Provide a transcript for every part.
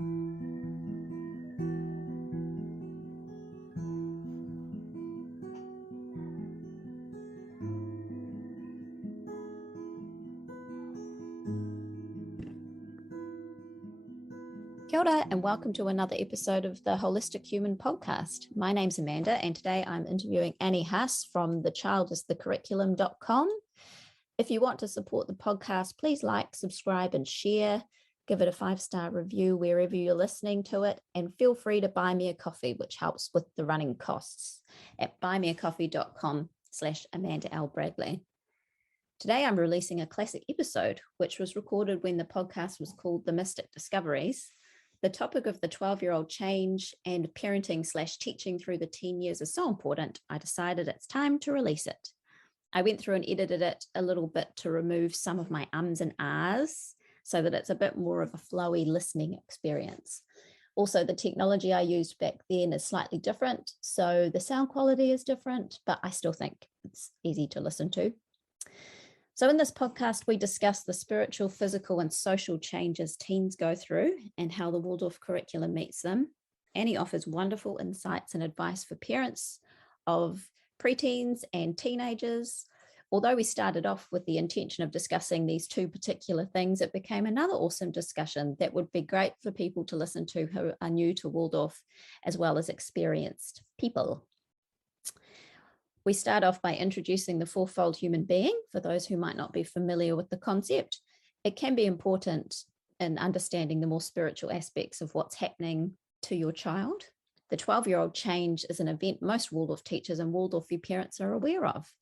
Kia ora and welcome to another episode of the Holistic Human podcast. My name's Amanda and today I'm interviewing Annie Haas from thechildisthecurriculum.com. If you want to support the podcast, please like, subscribe and share. Give it a 5-star review wherever you're listening to it, and feel free to buy me a coffee, which helps with the running costs at buymeacoffee.com/Amanda L. Bradley. Today I'm releasing a classic episode, which was recorded when the podcast was called The Mystic Discoveries. The topic of the 12-year-old change and parenting/teaching through the teen years is so important, I decided it's time to release it. I went through and edited it a little bit to remove some of my ums and ahs so that it's a bit more of a flowy listening experience. Also, the technology I used back then is slightly different, so the sound quality is different, but I still think it's easy to listen to. So in this podcast, we discuss the spiritual, physical, and social changes teens go through and how the Waldorf curriculum meets them. Annie offers wonderful insights and advice for parents of preteens and teenagers. Although we started off with the intention of discussing these two particular things, it became another awesome discussion that would be great for people to listen to who are new to Waldorf, as well as experienced people. We start off by introducing the fourfold human being for those who might not be familiar with the concept. It can be important in understanding the more spiritual aspects of what's happening to your child. The 12-year-old change is an event most Waldorf teachers and Waldorfy parents are aware of.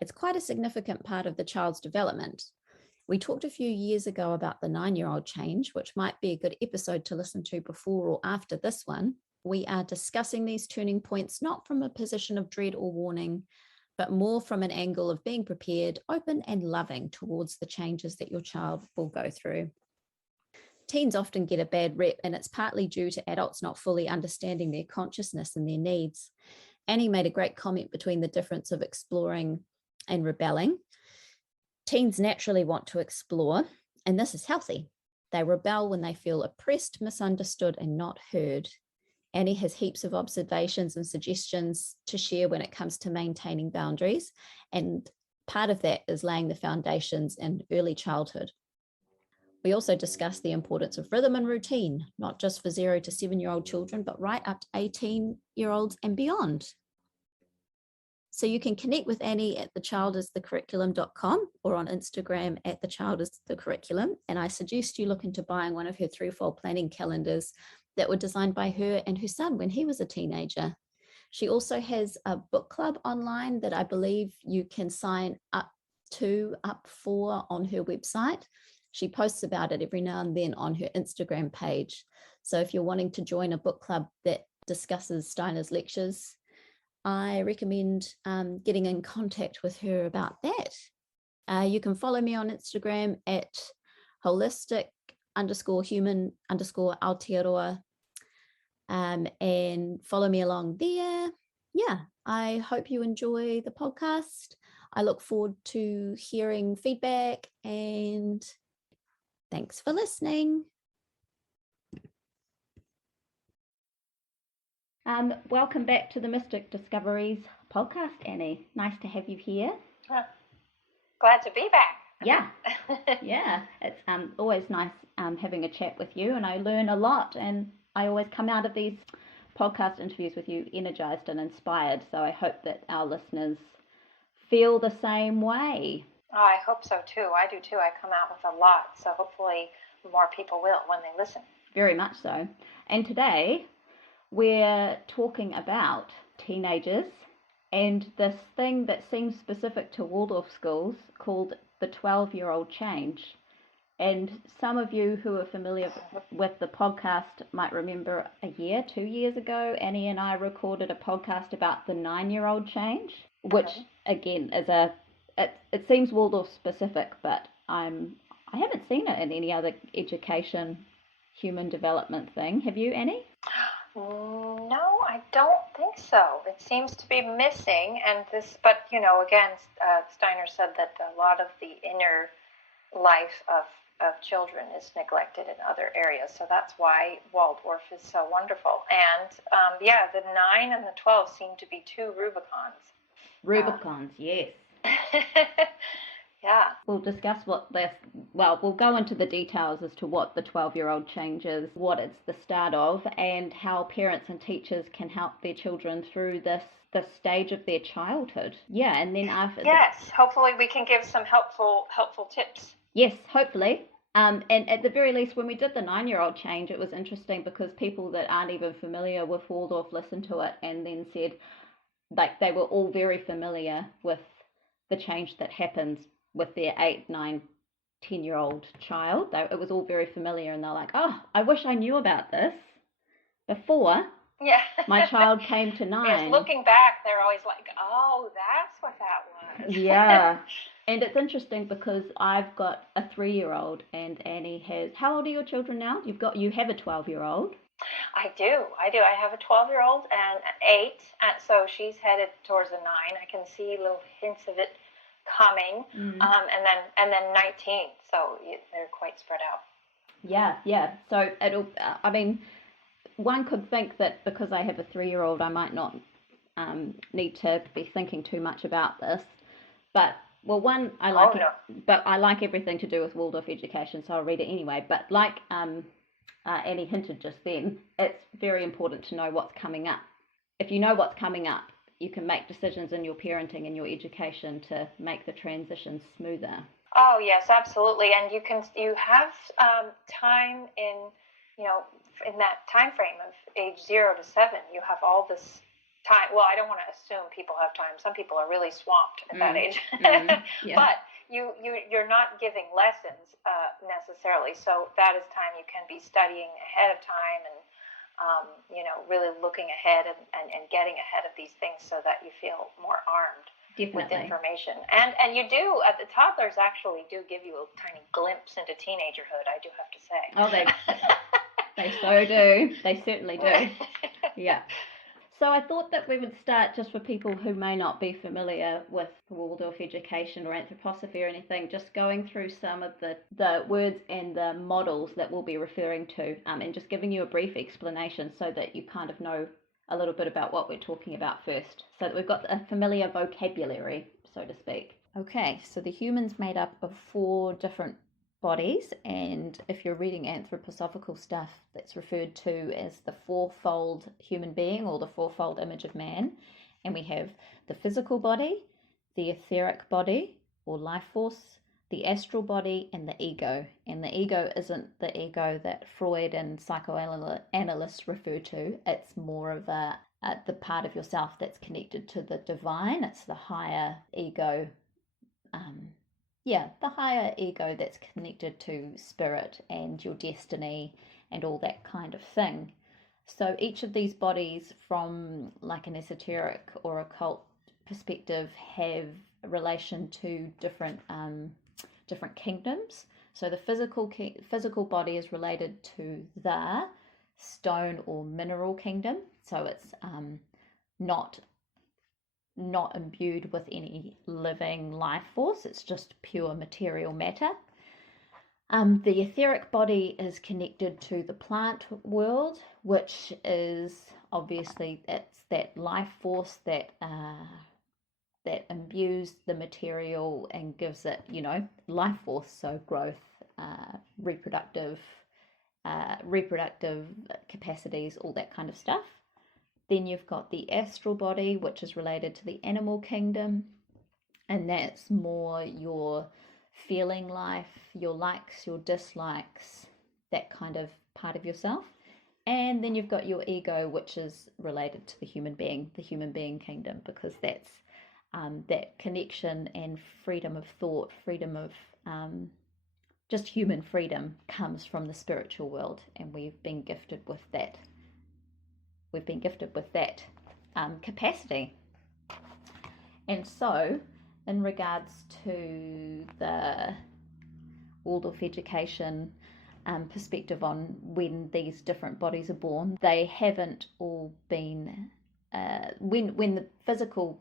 It's quite a significant part of the child's development. We talked a few years ago about the 9-year-old change, which might be a good episode to listen to before or after this one. We are discussing these turning points not from a position of dread or warning, but more from an angle of being prepared, open and loving towards the changes that your child will go through. Teens often get a bad rep, and it's partly due to adults not fully understanding their consciousness and their needs. Annie made a great comment between the difference of exploring and rebelling. Teens naturally want to explore, and this is healthy. They rebel when they feel oppressed, misunderstood, and not heard. Annie has heaps of observations and suggestions to share when it comes to maintaining boundaries, and part of that is laying the foundations in early childhood. We also discuss the importance of rhythm and routine, not just for 0 to 7-year-old children, but right up to 18-year-olds and beyond. So you can connect with Annie at thechildisthecurriculum.com or on Instagram at thechildisthecurriculum, and I suggest you look into buying one of her threefold planning calendars that were designed by her and her son when he was a teenager. She also has a book club online that I believe you can sign up for on her website. She posts about it every now and then on her Instagram page. So if you're wanting to join a book club that discusses Steiner's lectures, I recommend getting in contact with her about that. You can follow me on Instagram at holistic_human_Aotearoa and follow me along there. Yeah, I hope you enjoy the podcast. I look forward to hearing feedback and thanks for listening. Welcome back to the Mystic Discoveries podcast, Annie. Nice to have you here. Glad to be back. Yeah, yeah. It's always nice having a chat with you, and I learn a lot, and I always come out of these podcast interviews with you energized and inspired, so I hope that our listeners feel the same way. Oh, I hope so too. I do too. I come out with a lot, so hopefully more people will when they listen. Very much so. And today we're talking about teenagers and this thing that seems specific to Waldorf schools called the 12-year-old change. And some of you who are familiar with the podcast might remember 2 years ago, Annie and I recorded a podcast about the 9-year-old change, which again is it seems Waldorf specific, but I haven't seen it in any other education, human development thing. Have you, Annie? No, I don't think so. It seems to be missing, but again, Steiner said that a lot of the inner life of of children is neglected in other areas. So that's why Waldorf is so wonderful. And the 9 and the 12 seem to be two Rubicons. Rubicons, yes. Yeah. We'll discuss we'll go into the details as to what the 12-year-old change is, what it's the start of, and how parents and teachers can help their children through this stage of their childhood. Yeah, and then after... Yes, hopefully we can give some helpful tips. Yes, hopefully. And at the very least, when we did the 9-year-old change, it was interesting because people that aren't even familiar with Waldorf listened to it and then said, like, they were all very familiar with the change that happens with their 8, 9, 10-year-old child. It was all very familiar, and they're like, oh, I wish I knew about this before my child came to 9. Yes, looking back, they're always like, oh, that's what that was. Yeah. And it's interesting because I've got a 3-year-old and Annie has... How old are your children now? You have a 12-year-old. I do. I have a 12-year-old and an 8, and so she's headed towards the 9. I can see little hints of it coming, and then 19. So they're quite spread out. Yeah. So one could think that because I have a 3-year-old, I might not need to be thinking too much about this, but I like but I like everything to do with Waldorf education, so I'll read it anyway. But like Annie hinted just then, it's very important to know what's coming up. If you know what's coming up, you can make decisions in your parenting and your education to make the transition smoother. Oh yes, absolutely. And you have time in that time frame of age 0 to 7. You have all this time. Well, I don't want to assume people have time. Some people are really swamped at that age. Yeah. But you're not giving lessons necessarily. So that is time you can be studying ahead of time and really looking ahead and getting ahead of these things so that you feel more armed. Definitely. With information. And you do, at the toddlers actually do give you a tiny glimpse into teenagerhood, I do have to say. Oh, they so do. They certainly do. Yeah. So I thought that we would start just for people who may not be familiar with Waldorf education or anthroposophy or anything, just going through some of the words and the models that we'll be referring to, and just giving you a brief explanation so that you kind of know a little bit about what we're talking about first, so that we've got a familiar vocabulary, so to speak. Okay, so the human's made up of 4 different bodies, and if you're reading anthroposophical stuff, that's referred to as the fourfold human being or the fourfold image of man. And we have the physical body, the etheric body or life force, the astral body, and the ego. And the ego isn't the ego that Freud and psychoanalysts refer to. It's more of the part of yourself that's connected to the divine. It's the higher ego, the higher ego that's connected to spirit and your destiny and all that kind of thing. So each of these bodies, from like an esoteric or occult perspective, have a relation to different kingdoms. So the physical body is related to the stone or mineral kingdom. So it's not imbued with any living life force. It's just pure material matter. The etheric body is connected to the plant world, which is obviously it's that life force that imbues the material and gives it, life force. So growth, reproductive capacities, all that kind of stuff. Then you've got the astral body, which is related to the animal kingdom, and that's more your feeling life, your likes, your dislikes, that kind of part of yourself. And then you've got your ego, which is related to the human being kingdom, because that's that connection and freedom of thought, freedom of just human freedom comes from the spiritual world, and we've been gifted with that. Capacity. And so, in regards to the Waldorf education perspective on when these different bodies are born, they haven't all been, when the physical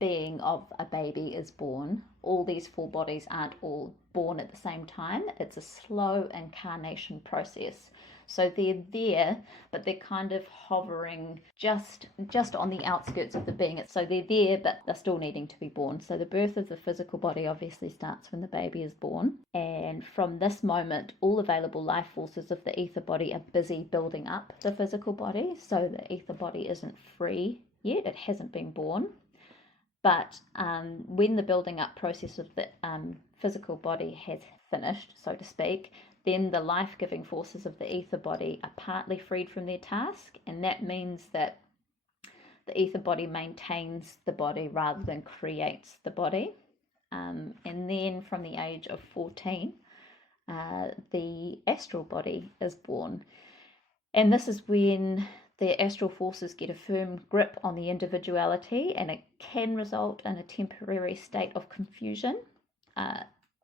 being of a baby is born, all these 4 bodies aren't all born at the same time. It's a slow incarnation process. So they're there, but they're kind of hovering just on the outskirts of the being. So they're there, but they're still needing to be born. So the birth of the physical body obviously starts when the baby is born. And from this moment, all available life forces of the ether body are busy building up the physical body. So the ether body isn't free yet. It hasn't been born. But when the building up process of the physical body has finished, so to speak, then the life-giving forces of the ether body are partly freed from their task, and that means that the ether body maintains the body rather than creates the body. And then from the age of 14, the astral body is born. And this is when the astral forces get a firm grip on the individuality, and it can result in a temporary state of confusion.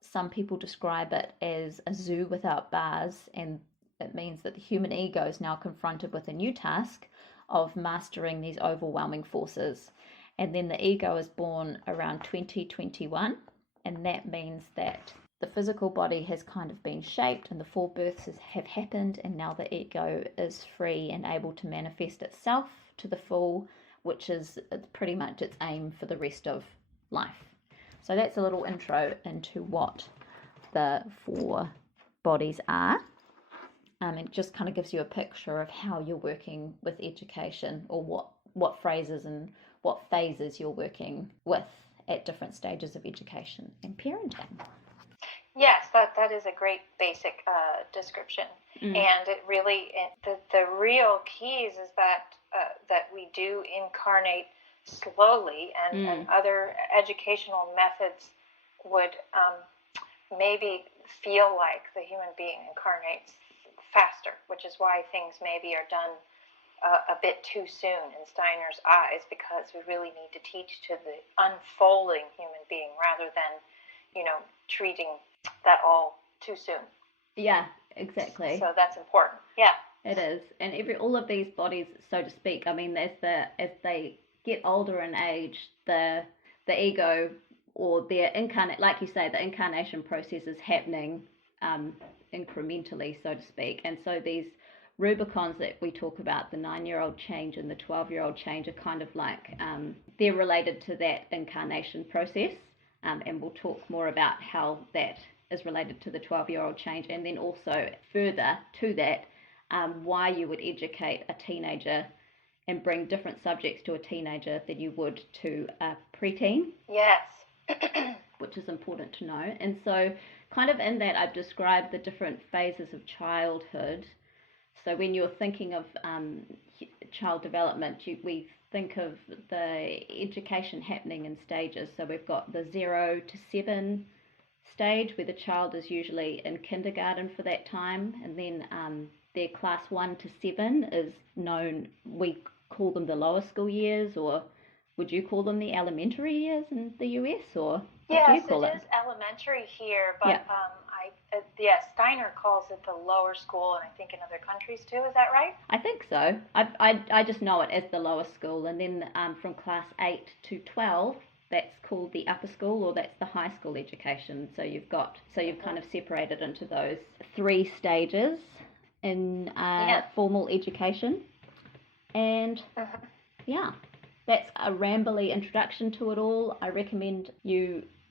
Some people describe it as a zoo without bars, and it means that the human ego is now confronted with a new task of mastering these overwhelming forces. And then the ego is born around 2021, and that means that the physical body has kind of been shaped and the 4 births have happened, and now the ego is free and able to manifest itself to the full, which is pretty much its aim for the rest of life. So that's a little intro into what the 4 bodies are. It just kind of gives you a picture of how you're working with education, or what phrases and what phases you're working with at different stages of education and parenting. Yes, that is a great basic description, and it really the real keys is that we do incarnate slowly, and other educational methods would maybe feel like the human being incarnates faster, which is why things maybe are done a bit too soon in Steiner's eyes, because we really need to teach to the unfolding human being rather than, treating that all too soon. Yeah, exactly. So that's important. Yeah, it is. And all of these bodies, so to speak, I mean, as they get older in age, the ego, or their like you say, the incarnation process is happening incrementally, so to speak. And so these Rubicons that we talk about, the 9-year-old change and the 12-year-old change, are kind of like they're related to that incarnation process. And we'll talk more about how that is related to the 12-year-old change, and then also further to that, why you would educate a teenager and bring different subjects to a teenager than you would to a preteen. Yes. Which is important to know. And so kind of in that, I've described the different phases of childhood. So when you're thinking of child development, we think of the education happening in stages. So we've got the 0 to 7 stage, where the child is usually in kindergarten for that time, and then their class 1 to 7 is known, we call them the lower school years, or would you call them the elementary years in the US, or what do you call it? Yes, it is elementary here, but yeah. Steiner calls it the lower school, and I think in other countries too. Is that right? I think so. I just know it as the lower school, and then from class 8 to 12, that's called the upper school, or that's the high school education. So you've kind of separated into those 3 stages in formal education, and that's a rambly introduction to it all. I recommend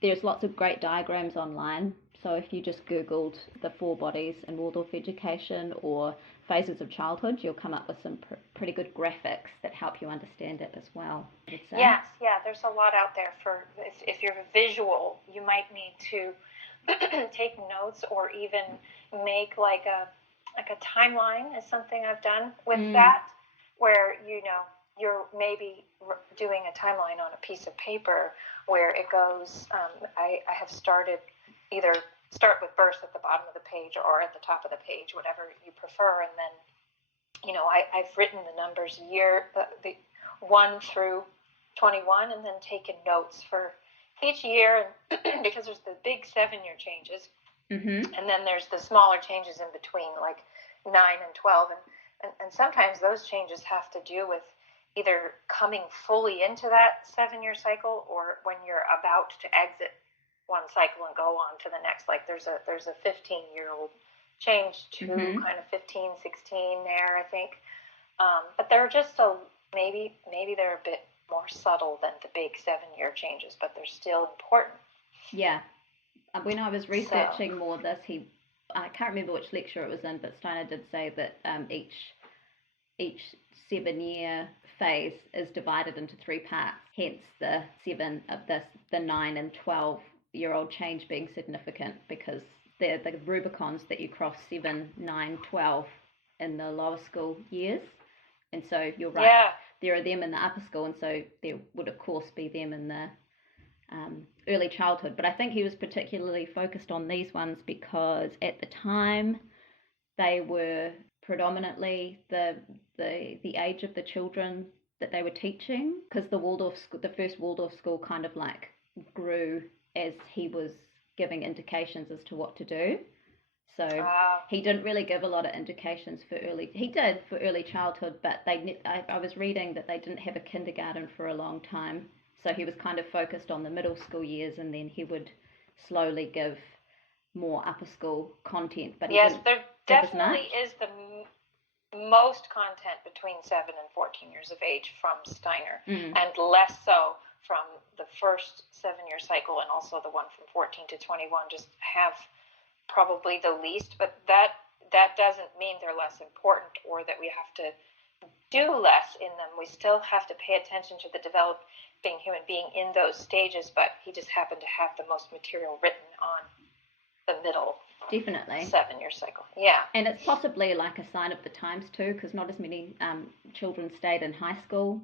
there's lots of great diagrams online. So if you just Googled the 4 bodies in Waldorf education or phases of childhood, you'll come up with some pretty good graphics that help you understand it as well. Yes, there's a lot out there for if you're visual, you might need to take notes, or even make like a timeline is something I've done with that, where you're maybe doing a timeline on a piece of paper where it goes, I have started either start with birth at the bottom of the page or at the top of the page, whatever you prefer, and then I've written the numbers year the 1 through 21, and then taken notes for each year, and because there's the big 7-year changes, and then there's the smaller changes in between, like 9 and 12, and sometimes those changes have to do with either coming fully into that 7-year cycle, or when you're about to exit one cycle and go on to the next. Like there's a 15-year-old change to kind of 15, 16 there, I think. But they're just maybe they're a bit more subtle than the big 7-year changes, but they're still important. Yeah. When I was researching more of this, I can't remember which lecture it was in, but Steiner did say that each 7-year phase is divided into 3 parts, hence the 9 and 12-year-old change being significant, because they're the Rubicons that you cross 7, 9, 12 in the lower school years. And so you're right, there are them in the upper school, and so there would of course be them in the early childhood. But I think he was particularly focused on these ones because at the time they were predominantly the age of the children that they were teaching, because the first Waldorf school kind of like grew as he was giving indications as to what to do. So he didn't really give a lot of indications for early childhood, but I was reading that they didn't have a kindergarten for a long time. So he was kind of focused on the middle school years, and then he would slowly give more upper school content. But yes, there definitely is the most content between 7 and 14 years of age from Steiner, and less so from the first 7-year cycle, and also the one from 14 to 21 just have probably the least. But that doesn't mean they're less important or that we have to do less in them. We still have to pay attention to the developing human being in those stages, but he just happened to have the most material written on the middle. Definitely. 7-year cycle. Yeah. And it's possibly like a sign of the times too, because not as many children stayed in high school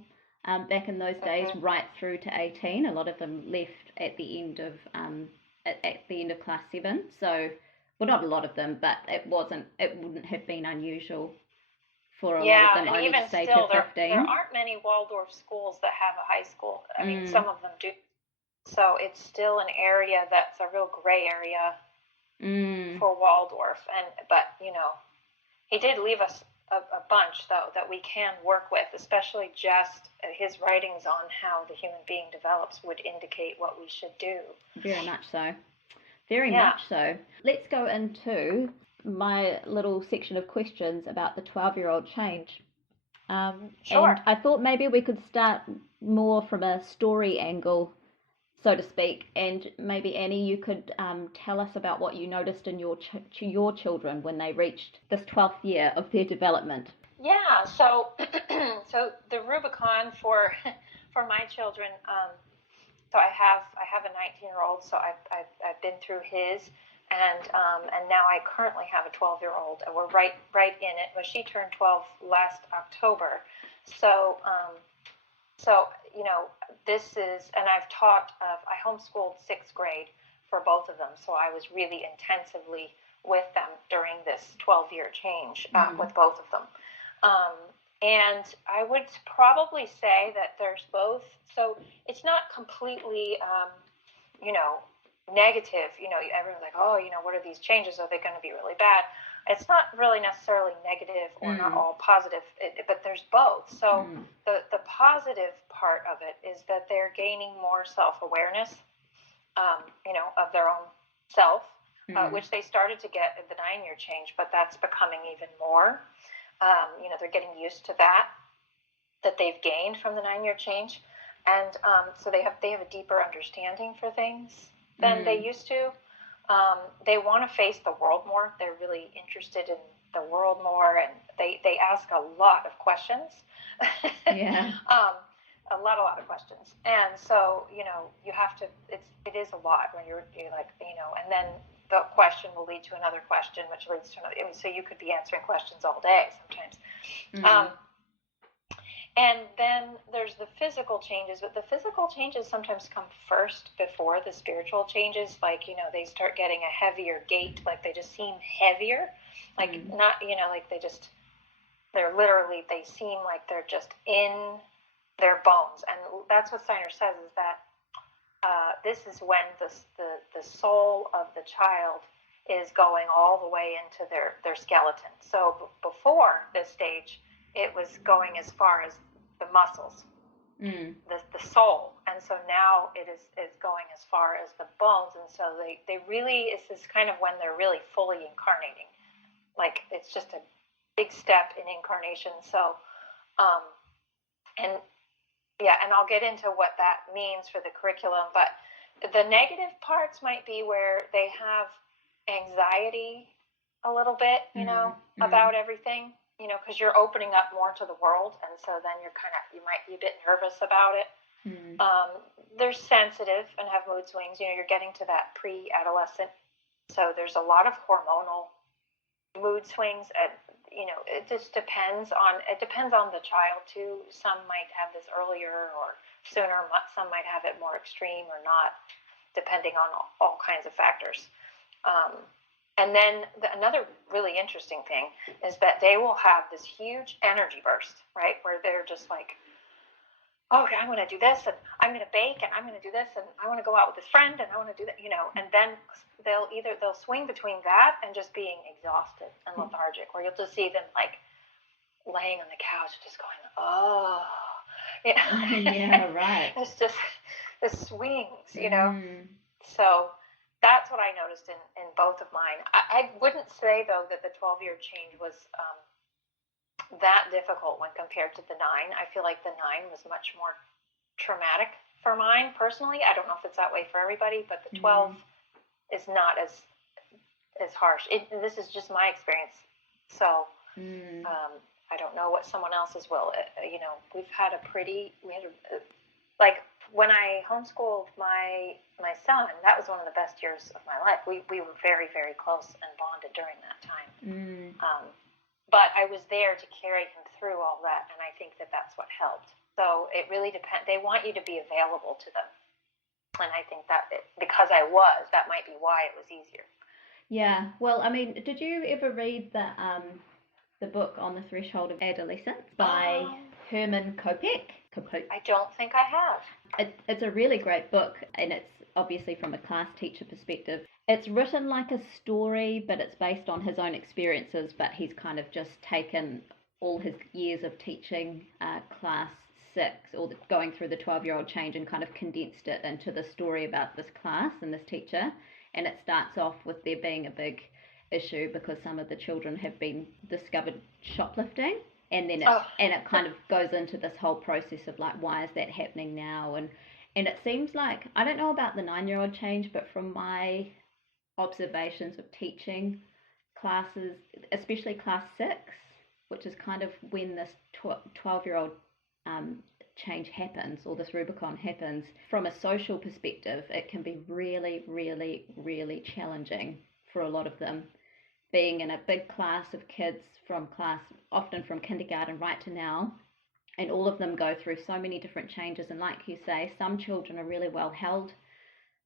back in those days, right through to 18. A lot of them left at the end of class 7. So, well, not a lot of them, but it wouldn't have been unusual for a lot of them only to stay to 15. There aren't many Waldorf schools that have a high school. I mean, some of them do. So it's still an area that's a real gray area for Waldorf. But he did leave us a bunch, though, that we can work with, especially just his writings on how the human being develops would indicate what we should do. Very much so. Very much so. Let's go into my little section of questions about the 12-year-old change. Sure. And I thought maybe we could start more from a story angle, so to speak, and maybe Annie, you could tell us about what you noticed in your children when they reached this 12th year of their development. Yeah, so the Rubicon for my children, so I have a 19-year-old, so I've been through his, and now I currently have a 12-year-old, and we're right in it. Well, she turned 12 last October, so this is, and I homeschooled 6th grade for both of them, so I was really intensively with them during this 12-year change with both of them. And I would probably say that there's both, so it's not completely, negative. Everyone's like, what are these changes? Are they going to be really bad? It's not really necessarily negative or not all positive, but there's both. So the positive part of it is that they're gaining more self-awareness, of their own self, which they started to get at the 9-year change, but that's becoming even more. They're getting used to that they've gained from the 9-year change, and so they have a deeper understanding for things than they used to. They want to face the world more. They're really interested in the world more, and they ask a lot of questions. Yeah. A lot of questions, and so you have to. It is a lot when you're like and then the question will lead to another question, which leads to another. So you could be answering questions all day sometimes. And then there's the physical changes, but the physical changes sometimes come first before the spiritual changes. Like, they start getting a heavier gait, like they just seem heavier, like not, like they seem like they're just in their bones. And that's what Steiner says, is that this is when the soul of the child is going all the way into their skeleton. So before this stage, it was going as far as the muscles. the soul. And so now it is going as far as the bones. And so they really, it's this kind of when they're really fully incarnating. Like it's just a big step in incarnation. So, and yeah, and I'll get into what that means for the curriculum. But the negative parts might be where they have anxiety a little bit, about everything, because you're opening up more to the world. And so then you might be a bit nervous about it. They're sensitive and have mood swings. You're getting to that pre-adolescent. So there's a lot of hormonal mood swings. And, it just depends on the child too. Some might have this earlier or sooner. Some might have it more extreme or not, depending on all kinds of factors. And then another really interesting thing is that they will have this huge energy burst, right? Where they're just like, oh, I'm going to do this, and I'm going to bake, and I'm going to do this, and I want to go out with this friend, and I want to do that, and then they'll swing between that and just being exhausted and lethargic, where you'll just see them like laying on the couch just going, oh, yeah, right. It's just the swings, So that's what I noticed in both of mine. I wouldn't say, though, that the 12-year change was that difficult when compared to the 9. I feel like the 9 was much more traumatic for mine personally. I don't know if it's that way for everybody, but the 12 is not as harsh. This is just my experience. So I don't know what someone else's will. We've had like when I homeschooled my son, that was one of the best years of my life. We were very, very close and bonded during that time. But I was there to carry him through all that, and I think that that's what helped. So it really depends. They want you to be available to them. And I think that because that might be why it was easier. Yeah. Well, I mean, did you ever read the book On the Threshold of Adolescence by Herman Kopek? I don't think I have. It's a really great book, and it's obviously from a class teacher perspective. It's written like a story, but it's based on his own experiences, but he's kind of just taken all his years of teaching class 6 or going through the 12-year-old change and kind of condensed it into the story about this class and this teacher. And it starts off with there being a big issue because some of the children have been discovered shoplifting. And then it kind of goes into this whole process of like, why is that happening now? And it seems like, I don't know about the 9-year-old change, but from my observations of teaching classes, especially class 6, which is kind of when this 12-year-old change happens, or this Rubicon happens, from a social perspective, it can be really, really, really challenging for a lot of them. Being in a big class of kids often from kindergarten right to now, and all of them go through so many different changes. And like you say, some children are really well held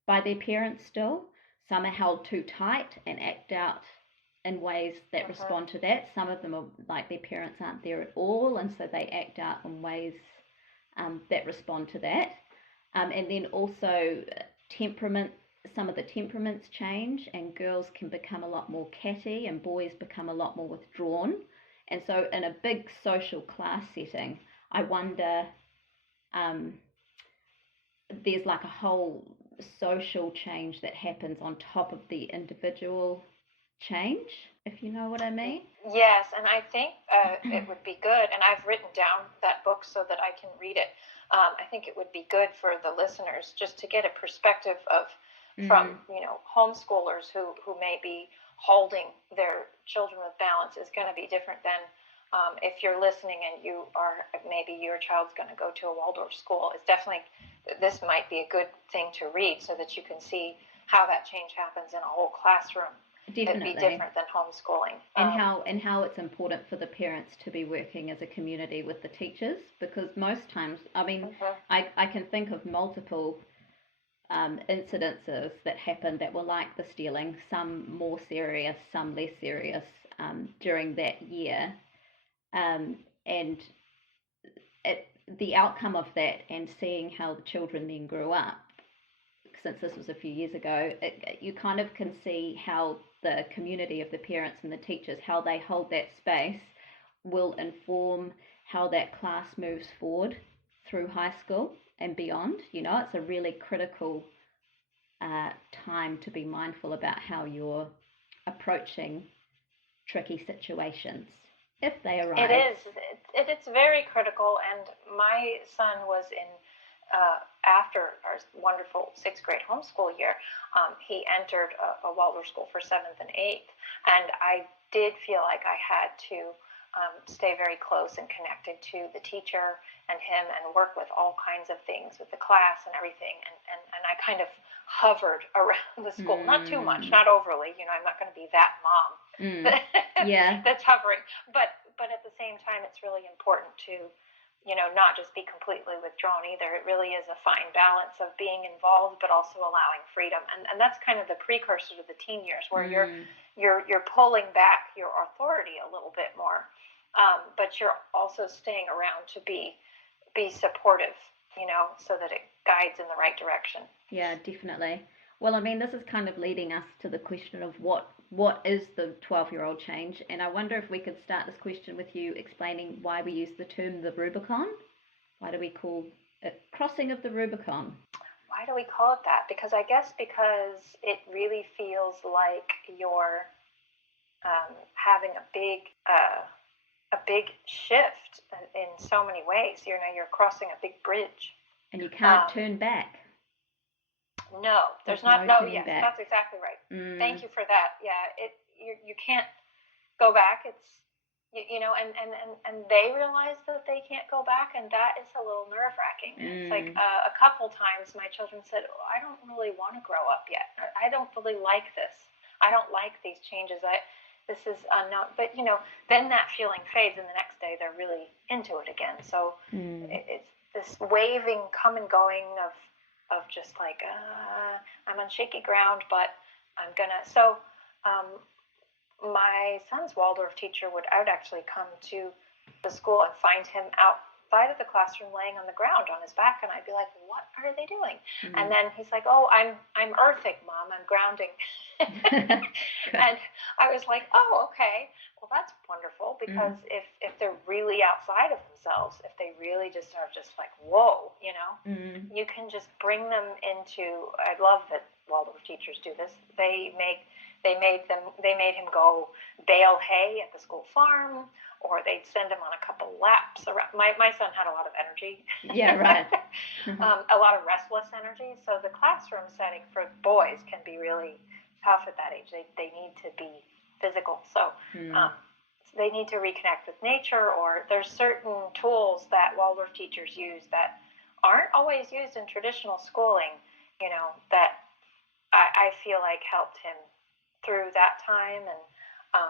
by their parents still. Some are held too tight and act out in ways that respond to that. Some of them are like their parents aren't there at all, and so they act out in ways that respond to that. And then also some of the temperaments change, and girls can become a lot more catty and boys become a lot more withdrawn. And so in a big social class setting, I wonder, there's like a whole social change that happens on top of the individual change, if you know what I mean. Yes, and I think it would be good, and I've written down that book so that I can read it. I think it would be good for the listeners just to get a perspective from homeschoolers who may be holding their children with balance is going to be different than if you're listening and maybe your child's going to go to a Waldorf school. This might be a good thing to read so that you can see how that change happens in a whole classroom. Definitely. It'd be different than homeschooling. And how it's important for the parents to be working as a community with the teachers, because most times, I mean, I can think of multiple incidences that happened that were like the stealing, some more serious, some less serious, during that year. And the outcome of that, and seeing how the children then grew up, since this was a few years ago, you kind of can see how the community of the parents and the teachers, how they hold that space, will inform how that class moves forward through high school and beyond. It's a really critical time to be mindful about how you're approaching tricky situations if they arise. It is. It's very critical. And my son was in, after our wonderful 6th grade homeschool year, he entered a Waldorf school for 7th and 8th. And I did feel like I had to stay very close and connected to the teacher and him and work with all kinds of things with the class and everything. And I kind of hovered around the school, not too much, not overly, I'm not going to be that mom that's hovering. But at the same time, it's really important to, not just be completely withdrawn either. It really is a fine balance of being involved, but also allowing freedom. And that's kind of the precursor to the teen years, where you're pulling back your authority a little bit more, but you're also staying around to be supportive, so that it guides in the right direction. Yeah, definitely. Well, I mean, this is kind of leading us to the question of what is the 12-year-old change? And I wonder if we could start this question with you explaining why we use the term the Rubicon. Why do we call it crossing of the Rubicon? Why do we call it that? Because it really feels like you're having a big shift in so many ways. You're crossing a big bridge. And you can't turn back. No, there's not. No, yes, back. That's exactly right. Thank you for that. Yeah, you can't go back. It's and they realize that they can't go back, and that is a little nerve-wracking. It's like a couple times my children said, "Oh, I don't really want to grow up yet. I don't really like this. I don't like these changes. This is unknown." But then that feeling fades, and the next day they're really into it again. So it's this waving, come and going of just like, I'm on shaky ground, but I'm gonna. So my son's Waldorf teacher would actually come to the school and find him outside of the classroom laying on the ground on his back, and I'd be like, what are they doing? And then he's like, oh, I'm earthing, Mom, I'm grounding. And I was like, oh, okay, well, that's wonderful, because if they're really outside of themselves, if they really just are just like, whoa, you can just bring them into, I love that Waldorf teachers do this. They made him go bale hay at the school farm, or they'd send him on a couple laps around. My son had a lot of energy. Yeah, right. A lot of restless energy. So the classroom setting for boys can be really tough at that age. They need to be physical. So they need to reconnect with nature, or there's certain tools that Waldorf teachers use that aren't always used in traditional schooling, that I feel like helped him through that time. And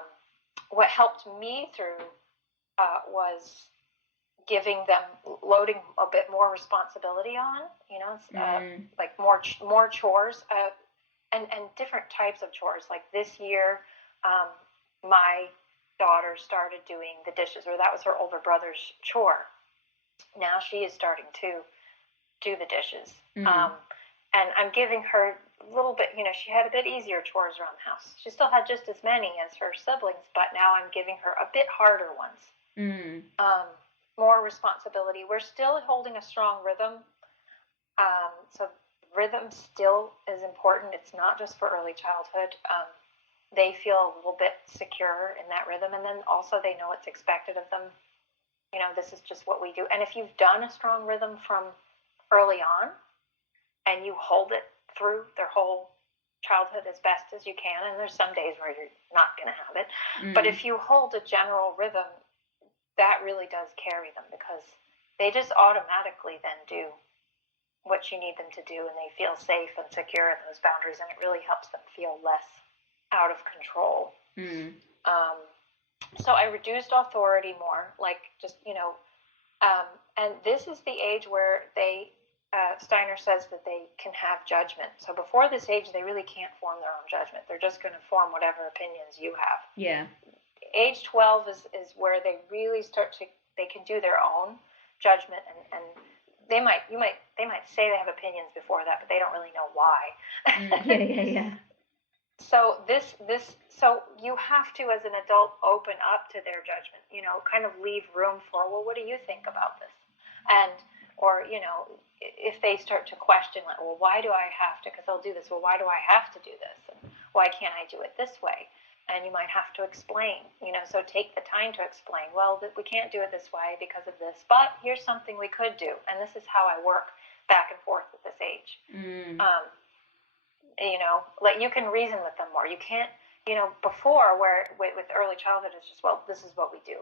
what helped me through was loading a bit more responsibility on, like more chores, and different types of chores. Like this year, my daughter started doing the dishes, or that was her older brother's chore. Now she is starting to do the dishes. And I'm giving her a little bit, she had a bit easier chores around the house. She still had just as many as her siblings, but now I'm giving her a bit harder ones. More responsibility. We're still holding a strong rhythm. So rhythm still is important. It's not just for early childhood. They feel a little bit secure in that rhythm, and then also they know it's expected of them. This is just what we do. And if you've done a strong rhythm from early on, and you hold it through their whole childhood as best as you can, and there's some days where you're not going to have it, but if you hold a general rhythm, that really does carry them, because they just automatically then do what you need them to do, and they feel safe and secure in those boundaries, and it really helps them feel less out of control. So I reduced authority more, like just, and this is the age where Steiner says that they can have judgment. So before this age, they really can't form their own judgment. They're just going to form whatever opinions you have. Yeah. Age 12 is where they really they can do their own judgment, and they might say they have opinions before that, but they don't really know why. Yeah. So so you have to, as an adult, open up to their judgment, kind of leave room for, well, what do you think about this? And or, if they start to question, like, well, why do I have to, because they'll do this, well, why do I have to do this? And why can't I do it this way? And you might have to explain, so take the time to explain, well, we can't do it this way because of this, but here's something we could do. And this is how I work back and forth at this age. Like you can reason with them more. You can't, before where with early childhood, it's just, well, this is what we do.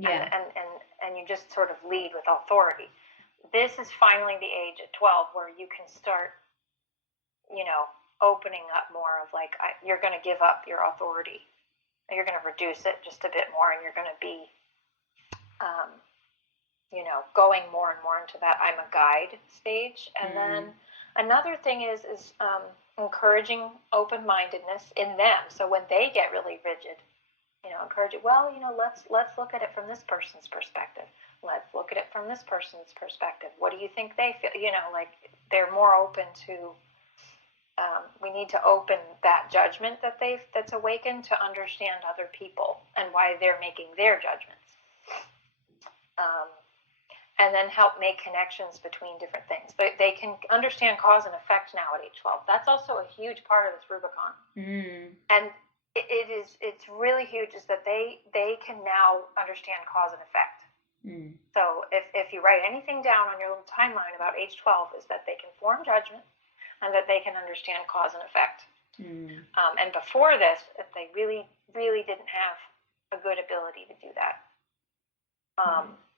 Yeah. And you just sort of lead with authority. This is finally the age at 12 where you can start, opening up more of like, you're going to give up your authority. You're going to reduce it just a bit more, and you're going to be, going more and more into that I'm a guide stage. And then another thing is encouraging open-mindedness in them. So when they get really rigid, encourage it. Well, let's look at it from this person's perspective. Let's look at it from this person's perspective. What do you think they feel? Like they're more open to. We need to open that judgment that's awakened to understand other people and why they're making their judgments. And then help make connections between different things. They can understand cause and effect now at age 12. That's also a huge part of this Rubicon. And it's really huge is that they can now understand cause and effect. So if you write anything down on your little timeline about age 12 is that they can form judgment and that they can understand cause and effect. And before this, if they really, really didn't have a good ability to do that.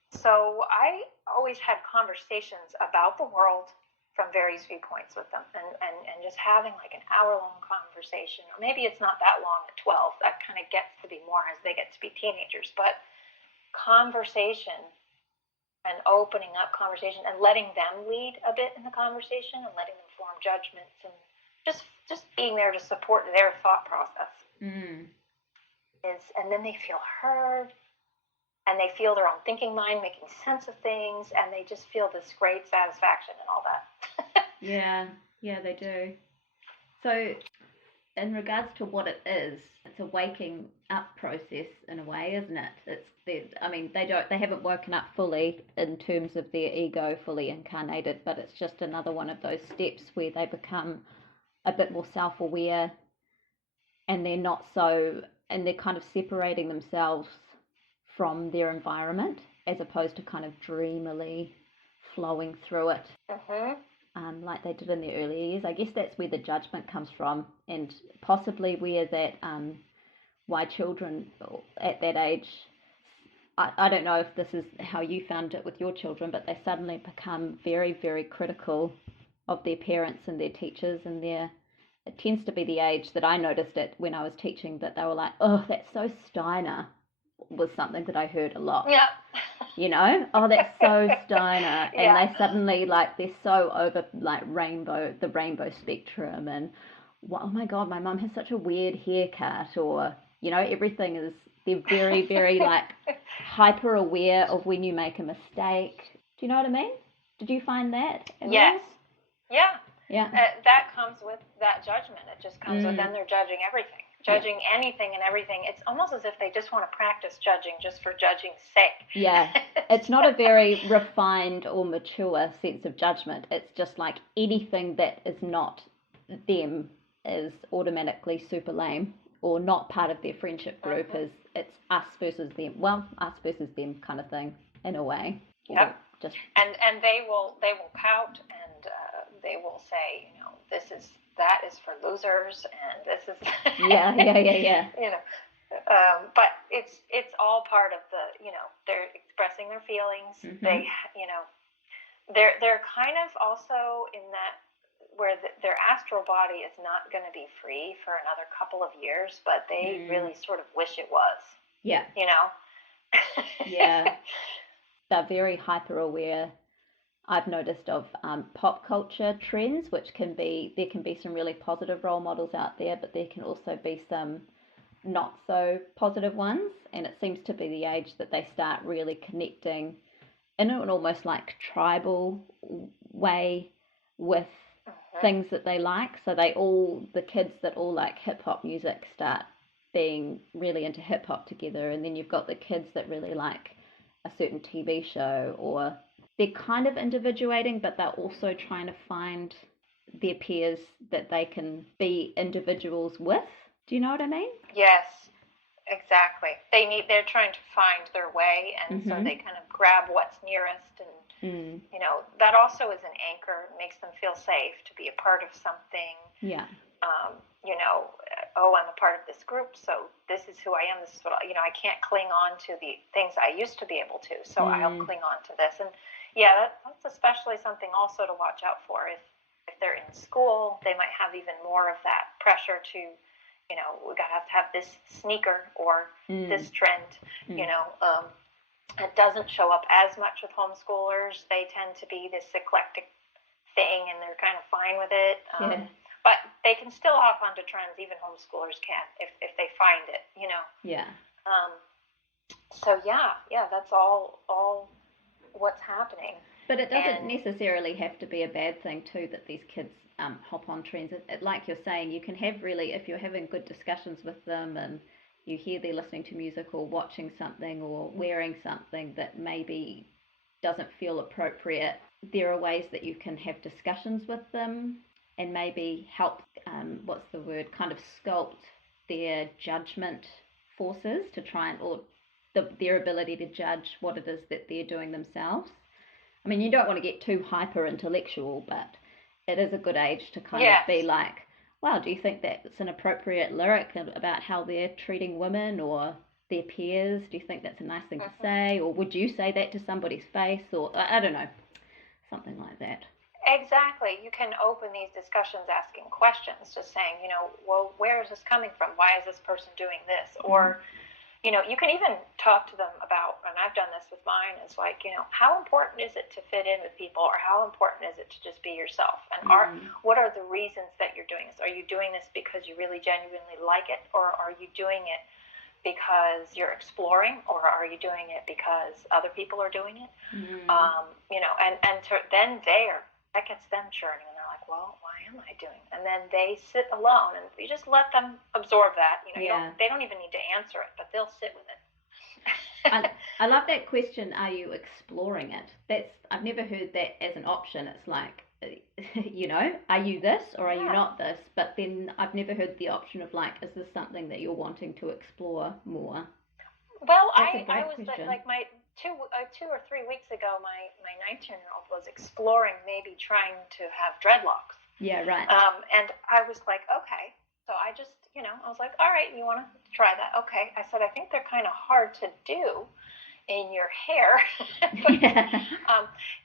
So I always had conversations about the world from various viewpoints with them and just having like an hour-long conversation, or maybe it's not that long at 12. That kind of gets to be more as they get to be teenagers. But conversation and opening up conversation and letting them lead a bit in the conversation and letting them form judgments and just being there to support their thought process. And then they feel heard. And they feel their own thinking mind, making sense of things, and they just feel this great satisfaction and all that. Yeah, they do. So, in regards to what it is, it's a waking up process in a way, isn't it? They haven't woken up fully in terms of their ego fully incarnated, but it's just another one of those steps where they become a bit more self-aware, and they're kind of separating themselves from their environment as opposed to kind of dreamily flowing through it like they did in their earlier years. I guess that's where the judgment comes from, and possibly where that why children at that age, I don't know if this is how you found it with your children, but they suddenly become very, very critical of their parents and their teachers, and it tends to be the age that I noticed it when I was teaching, that they were like, oh, that's so Steiner, was something that I heard a lot. Yeah. Oh, that's so Steiner. And they suddenly, like, they're so over, like, the rainbow spectrum. And, oh, my God, my mum has such a weird haircut. Or, everything is, they're very, very, like, hyper aware of when you make a mistake. Do you know what I mean? Did you find that? Yes. Yeah. Yeah. That comes with that judgment. It just comes with them. They're judging everything. Judging anything and everything. It's almost as if they just want to practice judging just for judging's sake. Yeah. It's not a very refined or mature sense of judgment. It's just like anything that is not them is automatically super lame, or not part of their friendship group. It's us versus them. Well, us versus them kind of thing in a way. Yep. And they will pout, and they will say, that is for losers, and this is yeah. But it's all part of the, they're expressing their feelings. They they're kind of also in that where their astral body is not going to be free for another couple of years, but they really sort of wish it was. Yeah. Yeah. They're very hyper aware, I've noticed, of pop culture trends, there can be some really positive role models out there, but there can also be some not so positive ones. And it seems to be the age that they start really connecting in an almost like tribal way with things that they like. So the kids that all like hip hop music start being really into hip hop together, and then you've got the kids that really like a certain TV show, or they're kind of individuating, but they're also trying to find their peers that they can be individuals with. Do you know what I mean? Yes, exactly. They're trying to find their way, and so they kind of grab what's nearest, and you know, that also is an anchor. It makes them feel safe to be a part of something. Yeah. You know, oh, I'm a part of this group, so this is who I am. This is what you know. I can't cling on to the things I used to be able to, so I'll cling on to this. And yeah, that's especially something also to watch out for. If they're in school, they might have even more of that pressure to, you know, we gotta have to have this sneaker or this trend. You know, it doesn't show up as much with homeschoolers. They tend to be this eclectic thing, and they're kind of fine with it. But they can still hop onto trends. Even homeschoolers can if they find it. You know. Yeah. So yeah, that's all what's happening. But it doesn't necessarily have to be a bad thing too that these kids hop on trends. Like you're saying, you can have really, if you're having good discussions with them and you hear they're listening to music or watching something or wearing something that maybe doesn't feel appropriate, there are ways that you can have discussions with them and maybe help, kind of sculpt their judgment forces to try and, or their ability to judge what it is that they're doing themselves. I mean, you don't want to get too hyper intellectual, but it is a good age to kind of be like, wow, do you think that's an appropriate lyric about how they're treating women or their peers? Do you think that's a nice thing to say? Or would you say that to somebody's face? Or I don't know, something like that. Exactly. You can open these discussions asking questions, just saying, you know, well, where is this coming from? Why is this person doing this? Or, you know, you can even talk to them about, and I've done this with mine, is like, you know, how important is it to fit in with people, or how important is it to just be yourself? And what are the reasons that you're doing this? Are you doing this because you really genuinely like it, or are you doing it because you're exploring, or are you doing it because other people are doing it? You know, and then that gets them churning, and they're like, well, why am I doing it? And then they sit alone, and you just let them absorb that. You know, they don't even need to answer it, but they'll sit with it. I love that question, are you exploring it? I've never heard that as an option. It's like, you know, are you this or are you not this? But then I've never heard the option of like, is this something that you're wanting to explore more? Well, I was like my 2 or 3 weeks ago, my 19-year-old was exploring maybe trying to have dreadlocks. Yeah, right. And I was like, okay. So I just, you know, I was like, all right, you want to try that? Okay. I said, I think they're kind of hard to do in your hair. But,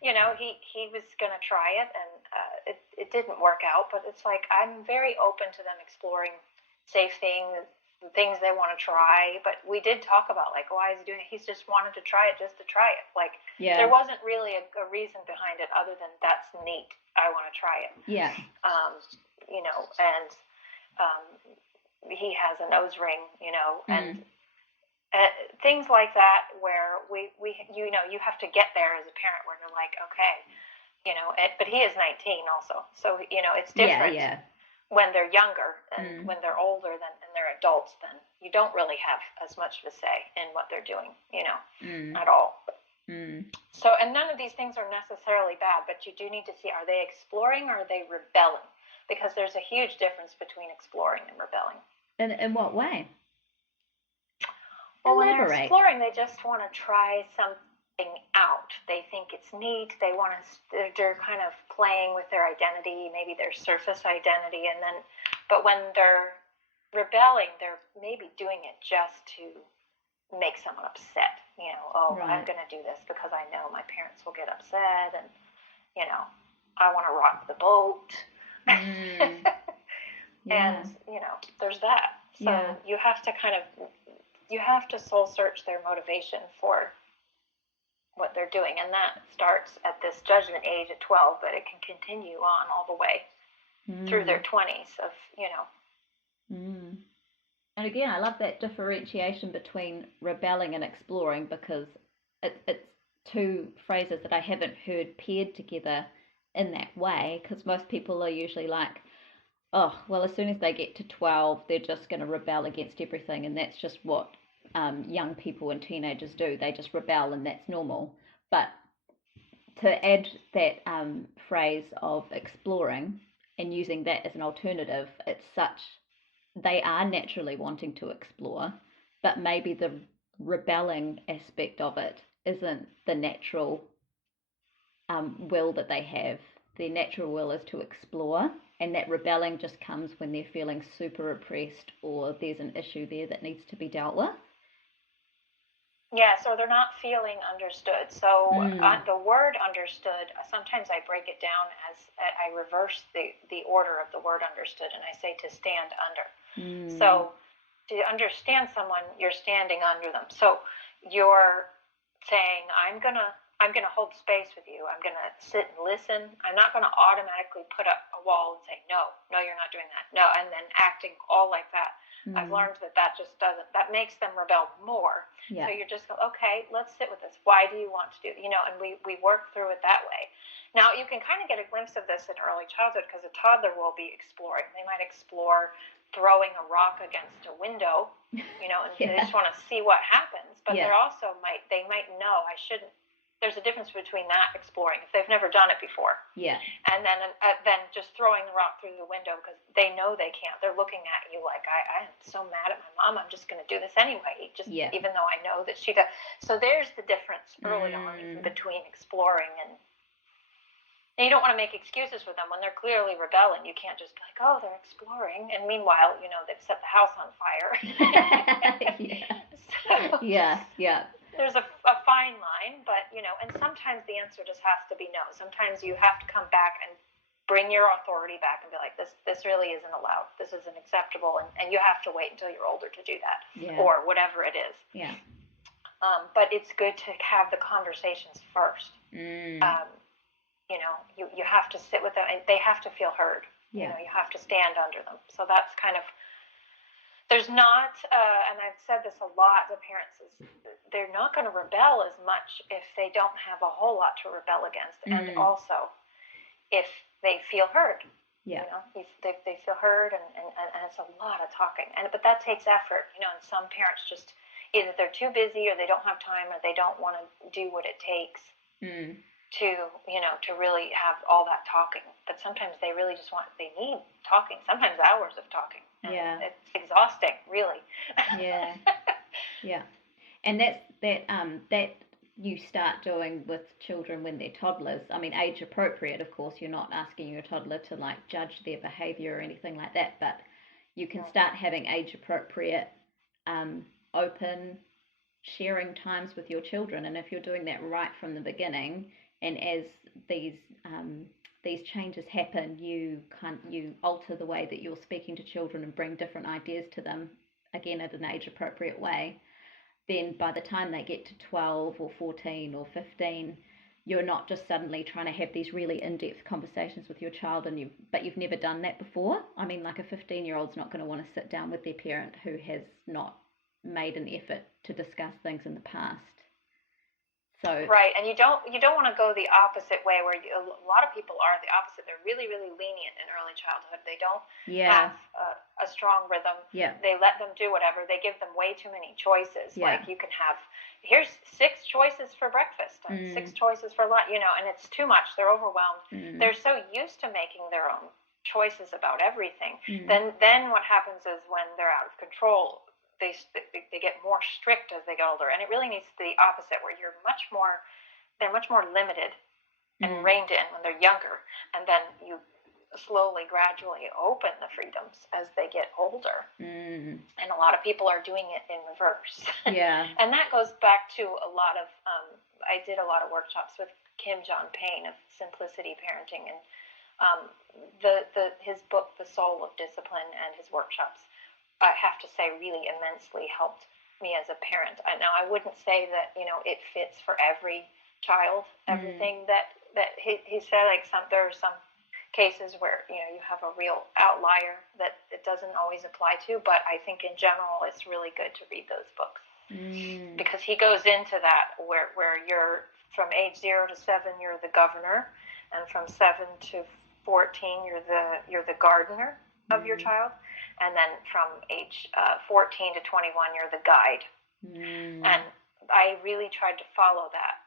you know, he was going to try it, and it didn't work out. But it's like, I'm very open to them exploring safe things they want to try. But we did talk about, like, why is he doing it? He's just wanted to try it just to try it. Like, there wasn't really a reason behind it other than that's neat. I want to try it. Yeah. You know, and he has a nose ring, you know, and things like that where we you know, you have to get there as a parent where you're like, okay, you know, but he is 19 also. So, you know, it's different when they're younger, and when they're older and they're adults, then you don't really have as much of a say in what they're doing, you know, at all. So, and none of these things are necessarily bad, but you do need to see, are they exploring or are they rebelling? Because there's a huge difference between exploring and rebelling. In what way? Well, when they're exploring, they just want to try something out. They think it's neat. They're kind of playing with their identity, maybe their surface identity, but when they're rebelling, they're maybe doing it just to make someone upset. You know, I'm going to do this because I know my parents will get upset, and, you know, I want to rock the boat. And, you know, there's that. So you have to soul search their motivation for what they're doing. And that starts at this judgment age at 12, but it can continue on all the way through their 20s of, you know. And again, I love that differentiation between rebelling and exploring, because it's two phrases that I haven't heard paired together in that way, because most people are usually like, oh, well, as soon as they get to 12, they're just going to rebel against everything, and that's just what young people and teenagers do. They just rebel, and that's normal. But to add that phrase of exploring and using that as an alternative, they are naturally wanting to explore, but maybe the rebelling aspect of it isn't the natural will that they have. Their natural will is to explore, and that rebelling just comes when they're feeling super oppressed or there's an issue there that needs to be dealt with. Yeah, so they're not feeling understood. So the word understood, sometimes I break it down as I reverse the order of the word understood, and I say to stand under. So to understand someone, you're standing under them. So you're saying, I'm gonna hold space with you. I'm gonna sit and listen. I'm not gonna automatically put up a wall and say, no, you're not doing that. No, and then acting all like that. I've learned that just doesn't, that makes them rebel more. Yeah. So you're just go, okay, let's sit with this. Why do you want to do, and we work through it that way. Now you can kind of get a glimpse of this in early childhood because a toddler will be exploring. They might explore throwing a rock against a window, and they just want to see what happens. But they're also they might know I shouldn't. There's a difference between that exploring if they've never done it before. Yeah. And then just throwing the rock through the window because they know they can't. They're looking at you like I am so mad at my mom. I'm just going to do this anyway. Even though I know that she does. So there's the difference early on between exploring and you don't want to make excuses with them when they're clearly rebelling. You can't just be like, oh, they're exploring, and meanwhile, they've set the house on fire. Yeah. There's a fine line, but, and sometimes the answer just has to be no. Sometimes you have to come back and bring your authority back and be like, this really isn't allowed. This isn't acceptable, and you have to wait until you're older to do that, or whatever it is. Yeah. But it's good to have the conversations first. You have to sit with them, and they have to feel heard. Yeah. You have to stand under them. So that's kind of, there's not, and I've said this a lot to parents, is they're not going to rebel as much if they don't have a whole lot to rebel against, and also if they feel heard. Yeah. If they feel heard, and it's a lot of talking, but that takes effort. And some parents just either they're too busy, or they don't have time, or they don't want to do what it takes to really have all that talking. But sometimes they really just they need talking. Sometimes hours of talking. And it's exhausting, really. Yeah. Yeah. And that you start doing with children when they're toddlers. I mean, age appropriate, of course. You're not asking your toddler to judge their behavior or anything like that, but you can start having age appropriate open sharing times with your children. And if you're doing that right from the beginning, and as these changes happen, you alter the way that you're speaking to children and bring different ideas to them, again at an age appropriate way, then by the time they get to 12 or 14 or 15, you're not just suddenly trying to have these really in-depth conversations with your child, but you've never done that before. I mean, like a 15-year-old's not going to want to sit down with their parent who has not made an effort to discuss things in the past. So, right, and you don't want to go the opposite way, where a lot of people are the opposite. They're really, really lenient in early childhood. They don't have a strong rhythm. Yeah. They let them do whatever. They give them way too many choices. Yeah. Like you can have, here's 6 choices for breakfast and 6 choices for lunch, and it's too much. They're overwhelmed. They're so used to making their own choices about everything. Then what happens is when they're out of control, they get more strict as they get older, and it really needs to be the opposite, where they're much more limited and reined in when they're younger, and then you slowly, gradually open the freedoms as they get older. And a lot of people are doing it in reverse. Yeah. And that goes back to a lot of I did a lot of workshops with Kim John Payne of Simplicity Parenting, and his book The Soul of Discipline, and his workshops, I have to say, really immensely helped me as a parent. Now, I wouldn't say that, it fits for every child, everything that he said. There are some cases where, you have a real outlier that it doesn't always apply to, but I think in general, it's really good to read those books. Because he goes into that where you're from age 0 to 7, you're the governor, and from 7 to 14, you're the gardener of your child. And then from age 14 to 21, you're the guide. And I really tried to follow that.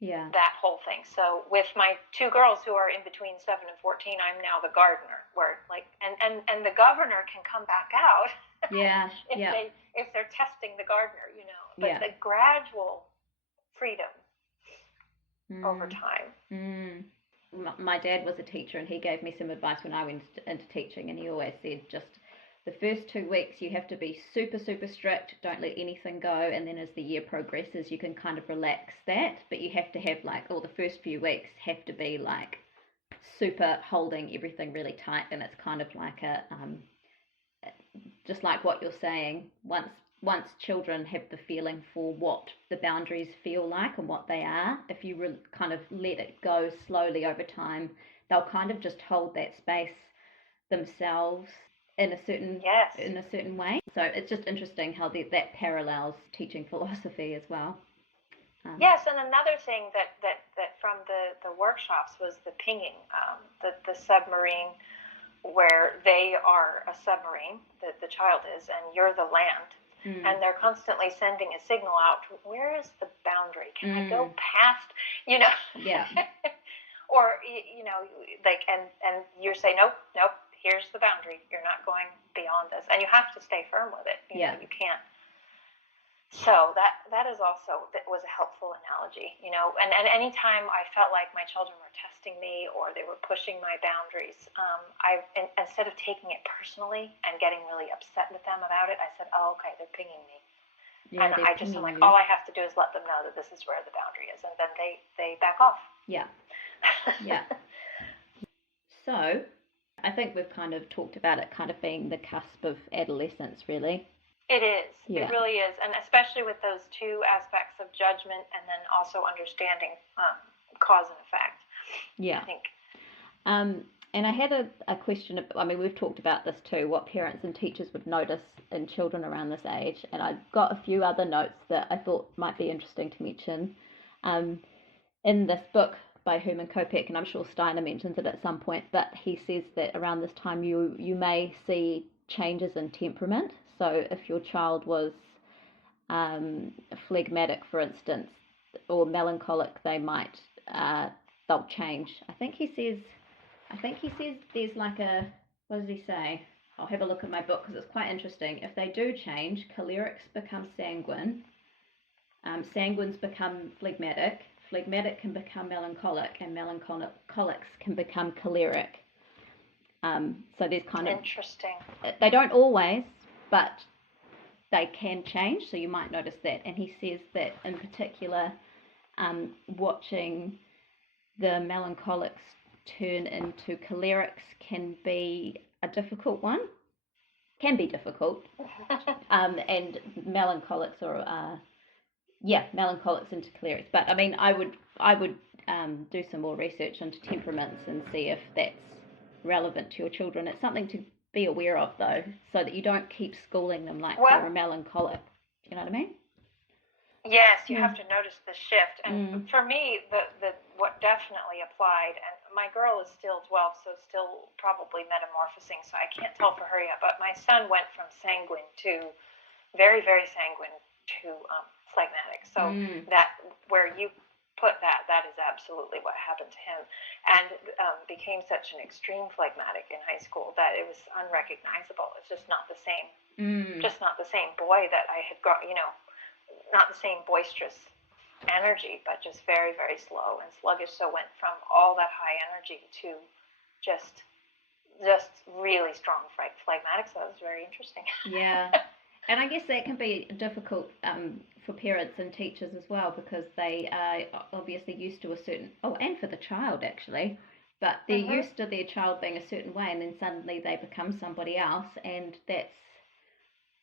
that whole thing. So with my two girls who are in between 7 and 14, I'm now the gardener, where like and the governor can come back out if they're testing the gardener, but the gradual freedom over time. My dad was a teacher, and he gave me some advice when I went into teaching, and he always said, just the first 2 weeks you have to be super, super strict, don't let anything go, and then as the year progresses you can kind of relax that, but you have to have the first few weeks have to be like super holding everything really tight, and it's kind of like a just like what you're saying, once children have the feeling for what the boundaries feel like and what they are, if you kind of let it go slowly over time, they'll kind of just hold that space themselves in a certain way. So it's just interesting how that parallels teaching philosophy as well. Yes, and another thing that from the workshops was the pinging, the submarine, where they are a submarine, the child is, and you're the land. And they're constantly sending a signal out. Where is the boundary? Can I go past? Yeah. Or and you're saying nope. Here's the boundary. You're not going beyond this, and you have to stay firm with it. You know, you can't. So that is also, that was a helpful analogy. And any time I felt like my children were testing me or they were pushing my boundaries, instead of taking it personally and getting really upset with them about it, I said, oh, okay, they're pinging me. Yeah, and I'm like, all I have to do is let them know that this is where the boundary is, and then they back off. Yeah. Yeah. So I think we've kind of talked about it kind of being the cusp of adolescence, really. It is. Yeah. It really is. And especially with those two aspects of judgment and then also understanding cause and effect. Yeah. I think. And I had a question. We've talked about this too, what parents and teachers would notice in children around this age. And I got a few other notes that I thought might be interesting to mention. In this book by Herman Kopek, and I'm sure Steiner mentions it at some point, but he says that around this time you may see changes in temperament. So if your child was phlegmatic, for instance, or melancholic, they'll change. I think he says there's like a, what does he say? I'll have a look at my book because it's quite interesting. If they do change, cholerics become sanguine, sanguines become phlegmatic, phlegmatic can become melancholic, and melancholics can become choleric. So there's kind of interesting. They don't always, but they can change, so you might notice that. And he says that in particular, watching the melancholics turn into cholerics can be a difficult one. Can be difficult. And melancholics melancholics into cholerics. But I would do some more research into temperaments and see if that's relevant to your children. It's something to be aware of, though, so that you don't keep schooling them like they're a melancholic. Do you know what I mean? Yes, you have to notice the shift. And for me, the what definitely applied, and my girl is still 12, so still probably metamorphosing, so I can't tell for her yet, but my son went from sanguine to very, very sanguine to phlegmatic. So that, where you put that is absolutely what happened to him, and became such an extreme phlegmatic in high school that it was unrecognizable. It's just not the same, just not the same boy that I had got, not the same boisterous energy, but just very, very slow and sluggish. So went from all that high energy to just really strong phlegmatic. So that was very interesting. Yeah. And I guess that can be difficult for parents and teachers as well, because they are obviously used to a certain, and for the child actually, but they're used to their child being a certain way, and then suddenly they become somebody else, and that's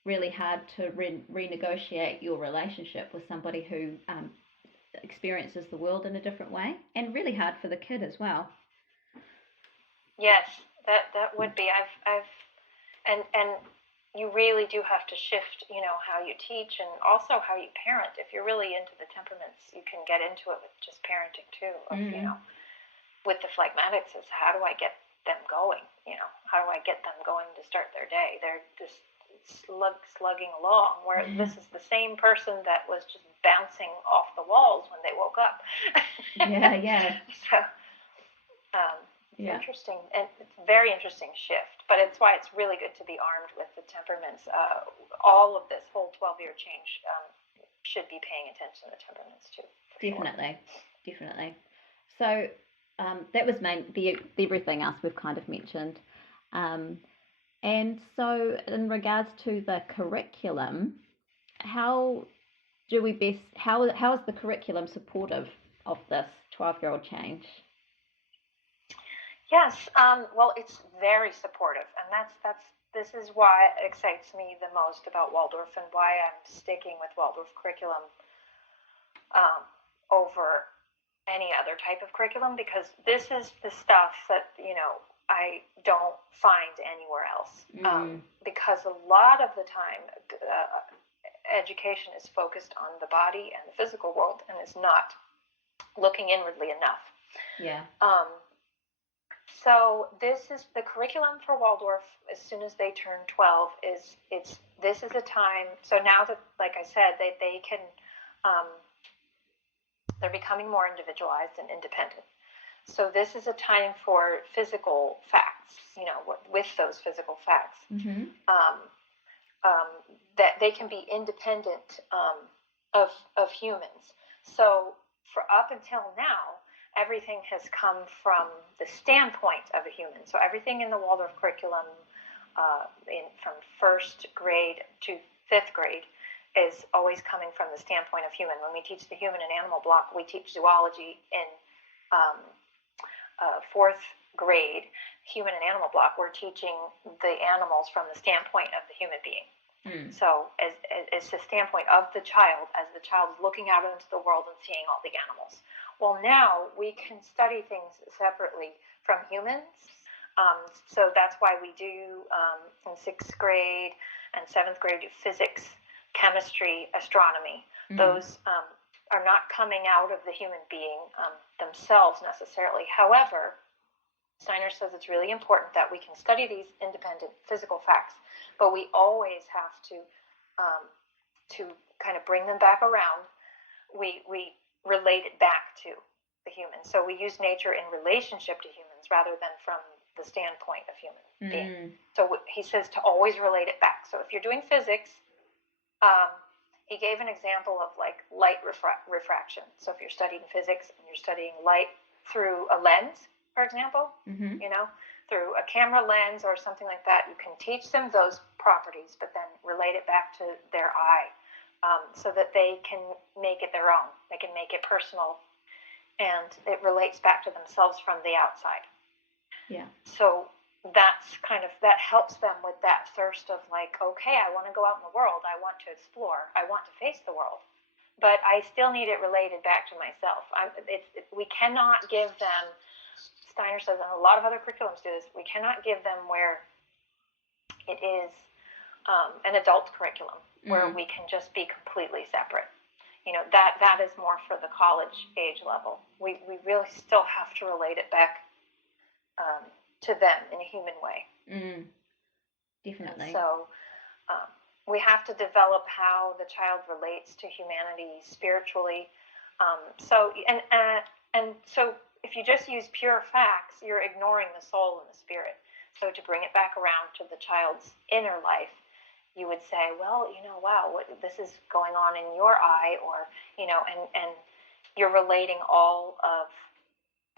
really hard to renegotiate your relationship with somebody who experiences the world in a different way, and really hard for the kid as well. Yes, that would be. And you really do have to shift, how you teach and also how you parent. If you're really into the temperaments, you can get into it with just parenting too. Of, with the phlegmatics, is how do I get them going? How do I get them going to start their day? They're just slugging along, where this is the same person that was just bouncing off the walls when they woke up. Yeah. So it's interesting, and it's a very interesting shift, but it's why it's really good to be armed with the temperaments. All of this whole 12-year change should be paying attention to the temperaments too. Definitely. So that was the everything else we've kind of mentioned. And so in regards to the curriculum, how is the curriculum supportive of this 12-year-old change? Yes, well, it's very supportive, and this is why it excites me the most about Waldorf, and why I'm sticking with Waldorf curriculum over any other type of curriculum, because this is the stuff that, I don't find anywhere else. Because a lot of the time, education is focused on the body and the physical world, and is not looking inwardly enough. Yeah. So this is the curriculum for Waldorf. As soon as they turn 12, this is a time. So now that, like I said, they can, they're becoming more individualized and independent. So this is a time for physical facts. With those physical facts, that they can be independent of humans. So for up until now, everything has come from the standpoint of a human. So everything in the Waldorf curriculum, from first grade to fifth grade, is always coming from the standpoint of human. When we teach the human and animal block, we teach zoology in fourth grade. Human and animal block, we're teaching the animals from the standpoint of the human being. So it's the standpoint of the child, as the child is looking out into the world and seeing all the animals. Well, now we can study things separately from humans. So that's why we do, in sixth grade and seventh grade, do physics, chemistry, astronomy. Those are not coming out of the human being themselves necessarily. However, Steiner says it's really important that we can study these independent physical facts, but we always have to kind of bring them back around. We relate it back to the human. So we use nature in relationship to humans rather than from the standpoint of human being. So he says to always relate it back. So if you're doing physics, he gave an example of like light refraction. So if you're studying physics and you're studying light through a lens, for example, through a camera lens or something like that, you can teach them those properties, but then relate it back to their eye, so that they can make it their own. They can make it personal, and it relates back to themselves from the outside. Yeah. So that helps them with that thirst of like, okay, I want to go out in the world. I want to explore. I want to face the world. But I still need it related back to myself. We cannot give them, Steiner says, and a lot of other curriculums do this, we cannot give them where it is an adult curriculum, where we can just be completely separate. That is more for the college age level. We really still have to relate it back to them in a human way. Definitely. And so we have to develop how the child relates to humanity spiritually. So if you just use pure facts, you're ignoring the soul and the spirit. So to bring it back around to the child's inner life, you would say, well, wow, this is going on in your eye, or, and you're relating all of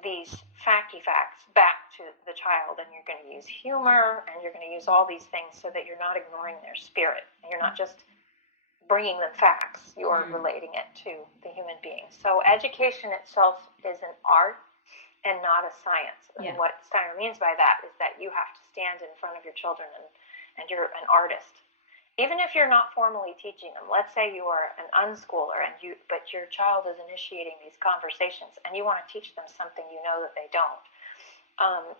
these facty facts back to the child, and you're going to use humor, and you're going to use all these things so that you're not ignoring their spirit, and you're not just bringing them facts, you're relating it to the human being. So education itself is an art and not a science. Yeah. And what Steiner means by that is that you have to stand in front of your children and you're an artist. Even if you're not formally teaching them, let's say you are an unschooler but your child is initiating these conversations and you want to teach them something you know that they don't,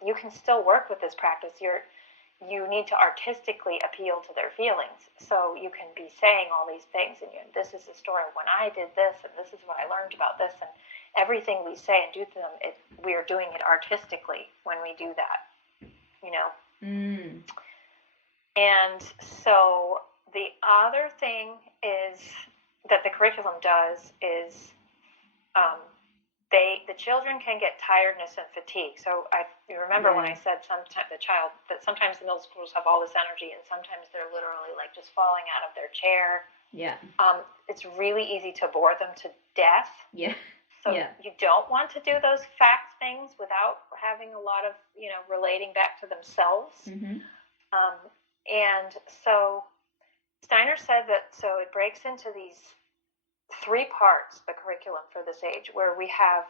you can still work with this practice. You need to artistically appeal to their feelings. So you can be saying all these things, and this is the story of when I did this, and this is what I learned about this, and everything we say and do to them, we are doing it artistically when we do that, And so the other thing is that the curriculum does is the children can get tiredness and fatigue. So you remember when I said that sometimes the middle schoolers have all this energy and sometimes they're literally like just falling out of their chair. Yeah. It's really easy to bore them to death. Yeah. So you don't want to do those fact things without having a lot of, relating back to themselves. Mm-hmm. And so Steiner said that, so it breaks into these 3 parts, the curriculum for this age, where we have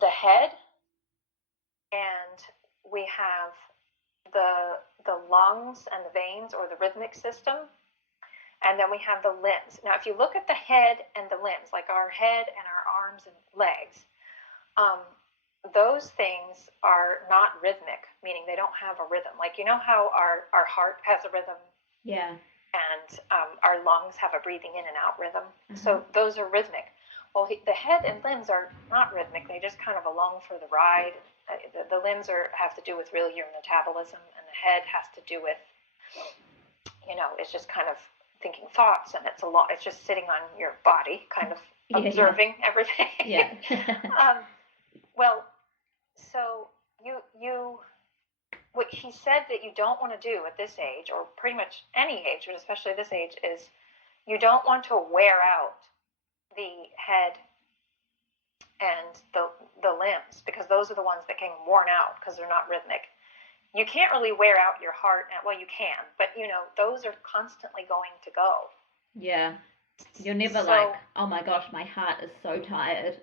the head, and we have the lungs and the veins, or the rhythmic system, and then we have the limbs. Now, if you look at the head and the limbs, like our head and our arms and legs, those things are not rhythmic, meaning they don't have a rhythm. Like, how our heart has a rhythm? Yeah. And our lungs have a breathing in and out rhythm. So those are rhythmic. Well, the head and limbs are not rhythmic. They just kind of along for the ride. The limbs have to do with really your metabolism, and the head has to do with, it's just kind of thinking thoughts, and it's just sitting on your body, kind of observing everything. Yeah. Well, so what he said that you don't want to do at this age, or pretty much any age, but especially this age, is you don't want to wear out the head and the limbs, because those are the ones that get worn out because they're not rhythmic. You can't really wear out your heart. Well, you can, but those are constantly going to go. Yeah. You're never like, oh my gosh, my heart is so tired.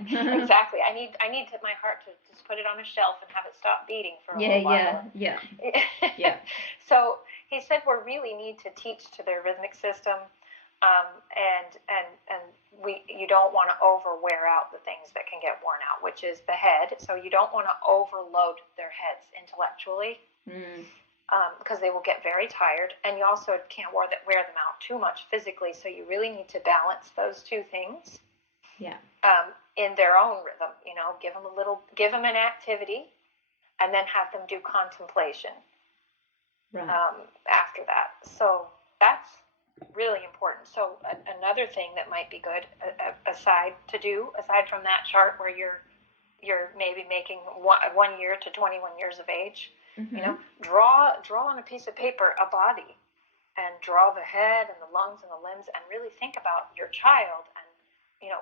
Exactly. I need my heart to just put it on a shelf and have it stop beating for a little while. Yeah. So he said we really need to teach to their rhythmic system, and you don't want to overwear out the things that can get worn out, which is the head. So you don't want to overload their heads intellectually, because they will get very tired, and you also can't wear them out too much physically. So you really need to balance those 2 things. Yeah. In their own rhythm, give them an activity, and then have them do contemplation. Right. After that. So that's really important. So another thing that might be good, aside from that chart where you're maybe making 1 year to 21 years of age, draw on a piece of paper a body, and draw the head and the lungs and the limbs, and really think about your child, and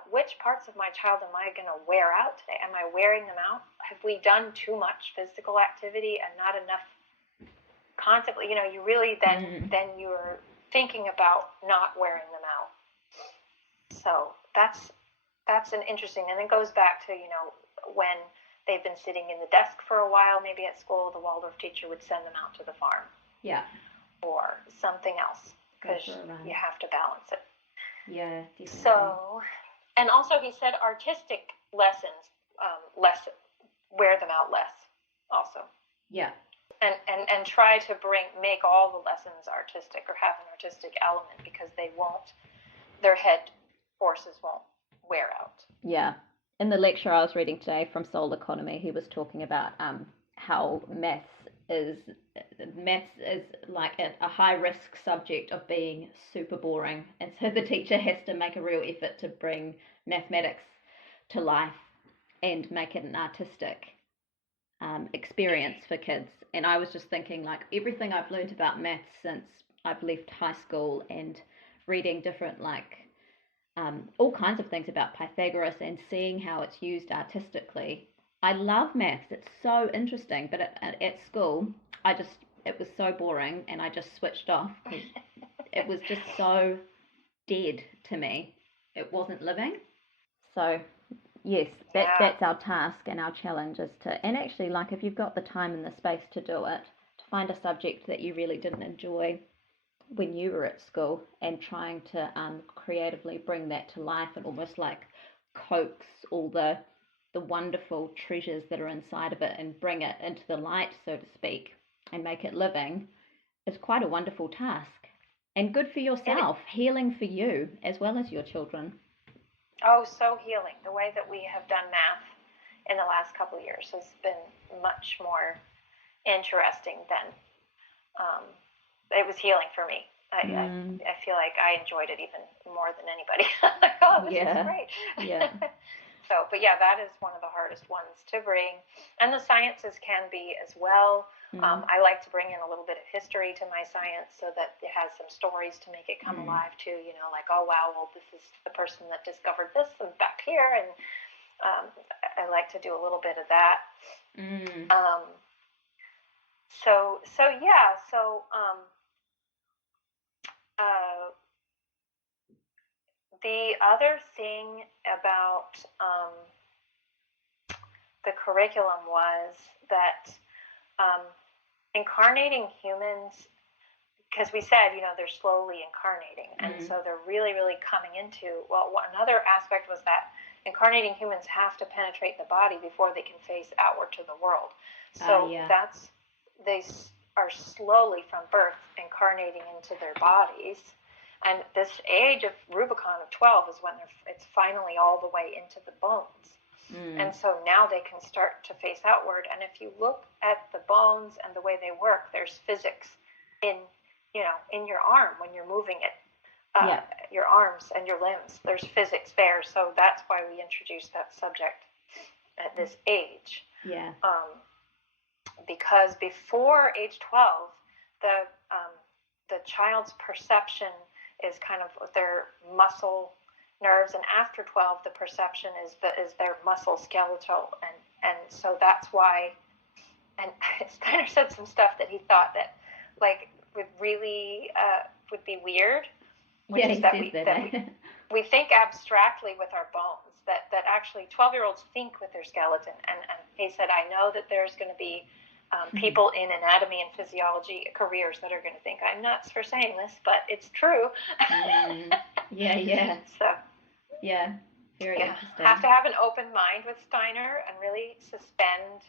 which parts of my child am I going to wear out today? Am I wearing them out? Have we done too much physical activity and not enough constantly? You really then you're thinking about not wearing them out. So that's an interesting, and it goes back to when they've been sitting in the desk for a while, maybe at school, the Waldorf teacher would send them out to the farm. Yeah. Or something else, because you have to balance it. Yeah, definitely. So, and also he said artistic lessons, wear them out less also. Yeah. And try to make all the lessons artistic, or have an artistic element, because their head forces won't wear out. Yeah. In the lecture I was reading today from Soul Economy, he was talking about how maths is like a high risk subject of being super boring, and so the teacher has to make a real effort to bring mathematics to life and make it an artistic experience for kids. And I was just thinking, like, everything I've learned about maths since I've left high school, and reading different all kinds of things about Pythagoras and seeing how it's used artistically. I love maths. It's so interesting, but at school, it was so boring, and I just switched off. It was just so dead to me. It wasn't living. So, yes, that's our task and our challenge is and actually, like, if you've got the time and the space to do it, to find a subject that you really didn't enjoy when you were at school, and trying to creatively bring that to life, and almost like coax all the wonderful treasures that are inside of it and bring it into the light, so to speak, and make it living, is quite a wonderful task. And good for yourself, healing for you as well as your children. Oh, so healing. The way that we have done math in the last couple of years has been much more interesting then. It was healing for me. I feel like I enjoyed it even more than anybody. Like, oh, this is great. Yeah. So, but yeah, that is one of the hardest ones to bring. And the sciences can be as well. I like to bring in a little bit of history to my science so that it has some stories to make it come alive too. You know, like, oh, wow, well, this is the person that discovered this and back here. And I like to do a little bit of that. The other thing about the curriculum was that incarnating humans, because we said, you know, they're slowly incarnating, and so they're really, really coming into, well, another aspect was that incarnating humans have to penetrate the body before they can face outward to the world. So they are slowly from birth incarnating into their bodies. And this age of Rubicon of 12 is when it's finally all the way into the bones. And so now they can start to face outward. And if you look at the bones and the way they work, there's physics in your arm when you're moving it, your arms and your limbs. There's physics there. So that's why we introduced that subject at this age. Yeah. Because before age 12, the child's perception is kind of their muscle nerves, and after 12, the perception is their muscle skeletal, and so that's why. And Steiner said some stuff that he thought that would really would be weird, which is that we think abstractly with our bones. That actually 12-year-olds think with their skeleton, and he said, I know that there's going to be people in anatomy and physiology careers that are going to think I'm nuts for saying this, but it's true. Yeah. So, very interesting. Have to have an open mind with Steiner and really suspend.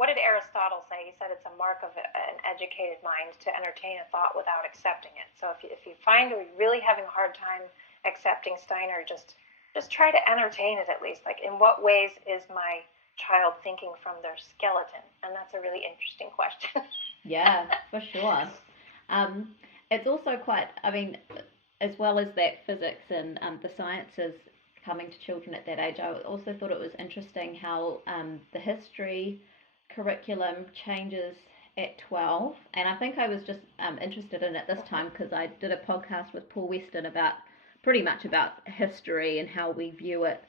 What did Aristotle say? He said it's a mark of an educated mind to entertain a thought without accepting it. So if you find you're really having a hard time accepting Steiner, just try to entertain it at least. Like, in what ways is my child thinking from their skeleton? And that's a really interesting question. Yeah, for sure. It's also quite, as well as that physics and the sciences coming to children at that age, I also thought it was interesting how the history curriculum changes at 12. And I think I was just interested in it this time because I did a podcast with Paul Weston pretty much about history and how we view it.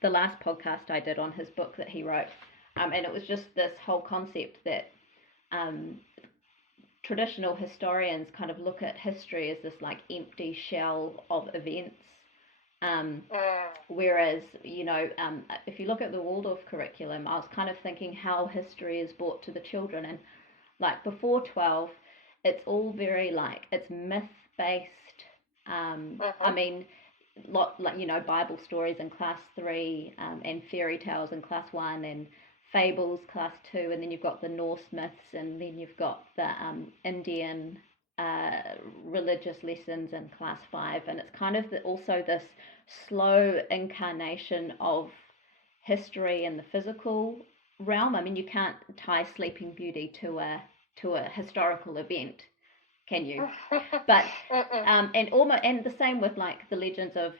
The last podcast I did on his book that he wrote, and it was just this whole concept that traditional historians kind of look at history as this like empty shell of events, whereas if you look at the Waldorf curriculum, I was kind of thinking how history is brought to the children, and like before 12 it's all very it's myth based. Bible stories in class 3, and fairy tales in class 1, and fables class 2, and then you've got the Norse myths, and then you've got the Indian religious lessons in class 5, and it's kind of also this slow incarnation of history in the physical realm. I mean, you can't tie Sleeping Beauty to a historical event, can you? But and the same with like the legends of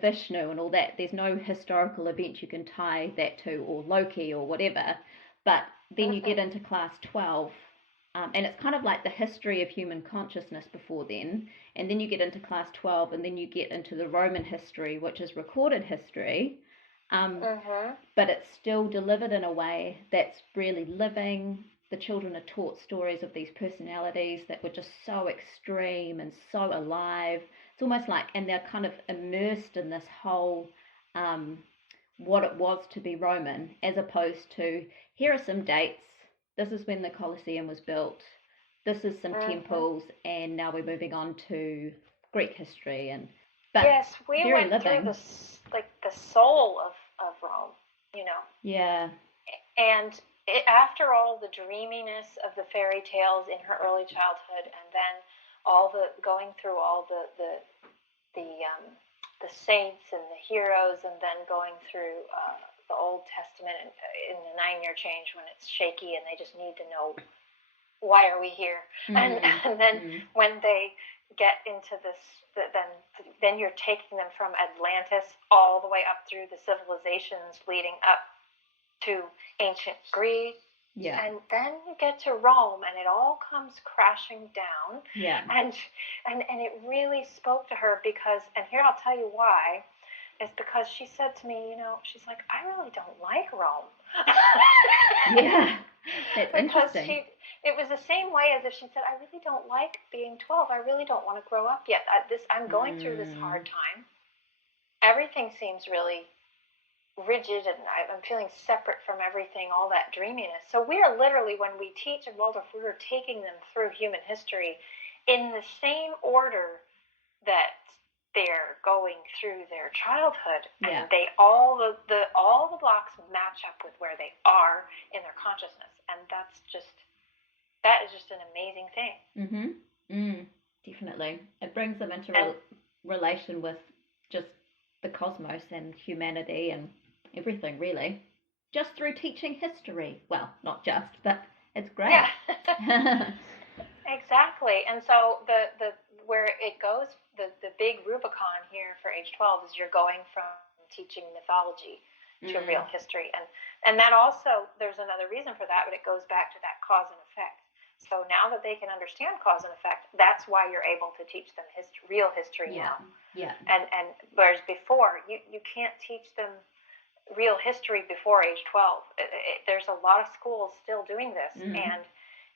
Vishnu and all that. There's no historical event you can tie that to, or Loki or whatever. But then you get into class 12, and it's kind of like the history of human consciousness before then, and then you get into class 12, and then you get into the Roman history, which is recorded history, but it's still delivered in a way that's really living. The children are taught stories of these personalities that were just so extreme and so alive. It's almost like, and they're kind of immersed in this whole, what it was to be Roman, as opposed to, here are some dates. This is when the Colosseum was built. This is some temples, and now we're moving on to Greek history. But yes, we went living. through the soul of Rome, Yeah. And after all the dreaminess of the fairy tales in her early childhood, and then going through all the saints and the heroes, and then going through the Old Testament in the 9-year change when it's shaky and they just need to know, why are we here? And then when they get into this, then you're taking them from Atlantis all the way up through the civilizations leading up to ancient Greece. Yeah. And then you get to Rome and it all comes crashing down. Yeah. And it really spoke to her because, and here I'll tell you why, is because she said to me, she's like, I really don't like Rome. Yeah. That's because interesting. it was the same way as if she said, I really don't like being 12. I really don't want to grow up yet. I'm going through this hard time. Everything seems really rigid and I'm feeling separate from everything, all that dreaminess. So we are literally, when we teach in Waldorf, we are taking them through human history in the same order that they're going through their childhood, and they all the blocks match up with where they are in their consciousness, and that is just an amazing thing. Definitely, it brings them into relation with just the cosmos and humanity and everything, really, just through teaching history. Well, not just, but it's great. Yeah. Exactly. And so the where it goes, the big Rubicon here for age 12 is you're going from teaching mythology to real history. And that also, there's another reason for that, but it goes back to that cause and effect. So now that they can understand cause and effect, that's why you're able to teach them real history now. Yeah. And whereas before, you can't teach them real history before age 12. There's a lot of schools still doing this, and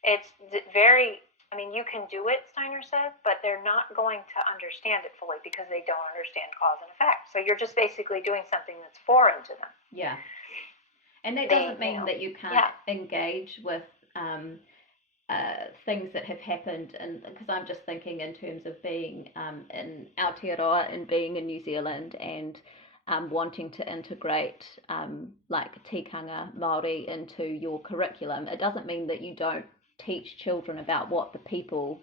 it's very... I mean, you can do it, Steiner said, but they're not going to understand it fully because they don't understand cause and effect. So you're just basically doing something that's foreign to them. Yeah. And that doesn't mean that you can't engage with things that have happened. And because I'm just thinking in terms of being in Aotearoa and being in New Zealand and wanting to integrate like tikanga Māori into your curriculum. It doesn't mean that you don't teach children about what the people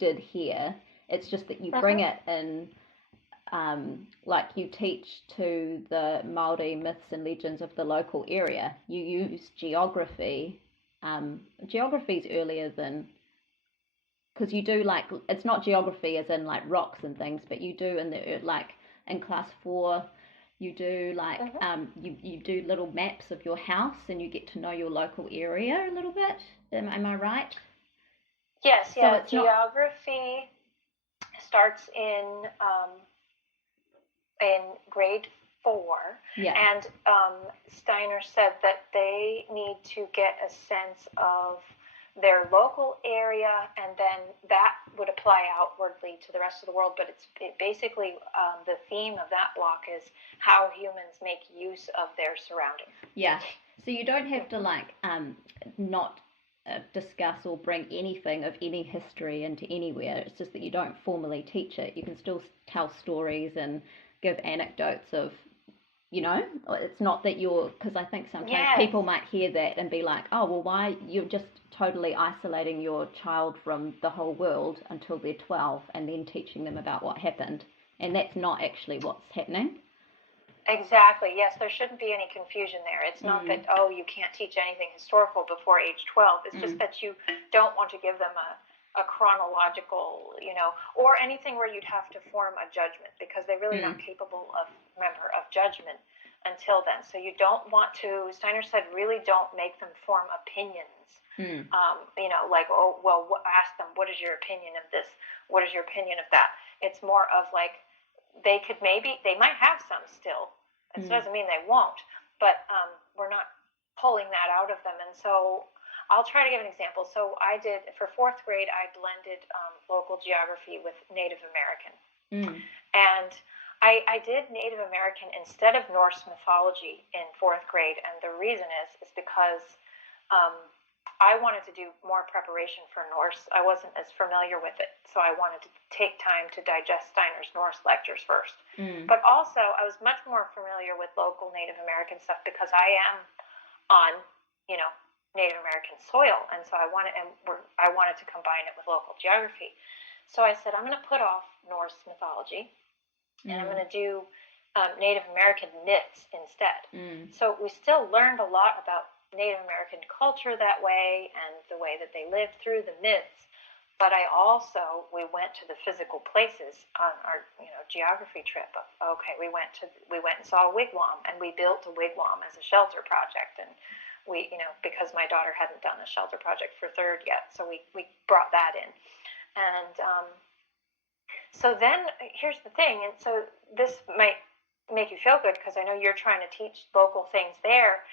did here. It's just that you bring it in, like you teach to the Māori myths and legends of the local area. You use geography. Geography's earlier than, because you do like, it's not geography as in like rocks and things, but you do in the, like in class 4, you do like you do little maps of your house and you get to know your local area a little bit. Am I right? Yes, so yeah. Geography starts in grade 4. Yeah. And Steiner said that they need to get a sense of their local area, and then that would apply outwardly to the rest of the world. But it basically the theme of that block is how humans make use of their surroundings. Yeah. So you don't have to like not discuss or bring anything of any history into anywhere. It's just that you don't formally teach it. You can still tell stories and give anecdotes of, you know, it's not that you're, because I think sometimes people might hear that and be like, oh, well, why you're just totally isolating your child from the whole world until they're 12 and then teaching them about what happened. And that's not actually what's happening. Exactly. Yes, there shouldn't be any confusion there. It's not that, oh, you can't teach anything historical before age 12. It's just that you don't want to give them a chronological, you know, or anything where you'd have to form a judgment, because they're really not capable of judgment until then. So you don't want to, Steiner said, really don't make them form opinions. You know, like, oh, well, ask them, what is your opinion of this? What is your opinion of that? It's more of like, they might have some still. It doesn't mean they won't, but we're not pulling that out of them. And so I'll try to give an example. So I did, for 4th grade, I blended local geography with Native American. And I did Native American instead of Norse mythology in 4th grade. And the reason is because I wanted to do more preparation for Norse. I wasn't as familiar with it, so I wanted to take time to digest Steiner's Norse lectures first. But also, I was much more familiar with local Native American stuff because I am on, you know, Native American soil, and so I wanted to combine it with local geography. So I said, I'm going to put off Norse mythology, and I'm going to do Native American myths instead. So we still learned a lot about Native American culture that way and the way that they lived through the myths. But we went to the physical places on our, geography trip. We went and saw a wigwam, and we built a wigwam as a shelter project. And we, because my daughter hadn't done a shelter project for third yet, so we brought that in. And so then here's the thing, and so this might make you feel good because I know you're trying to teach local things there.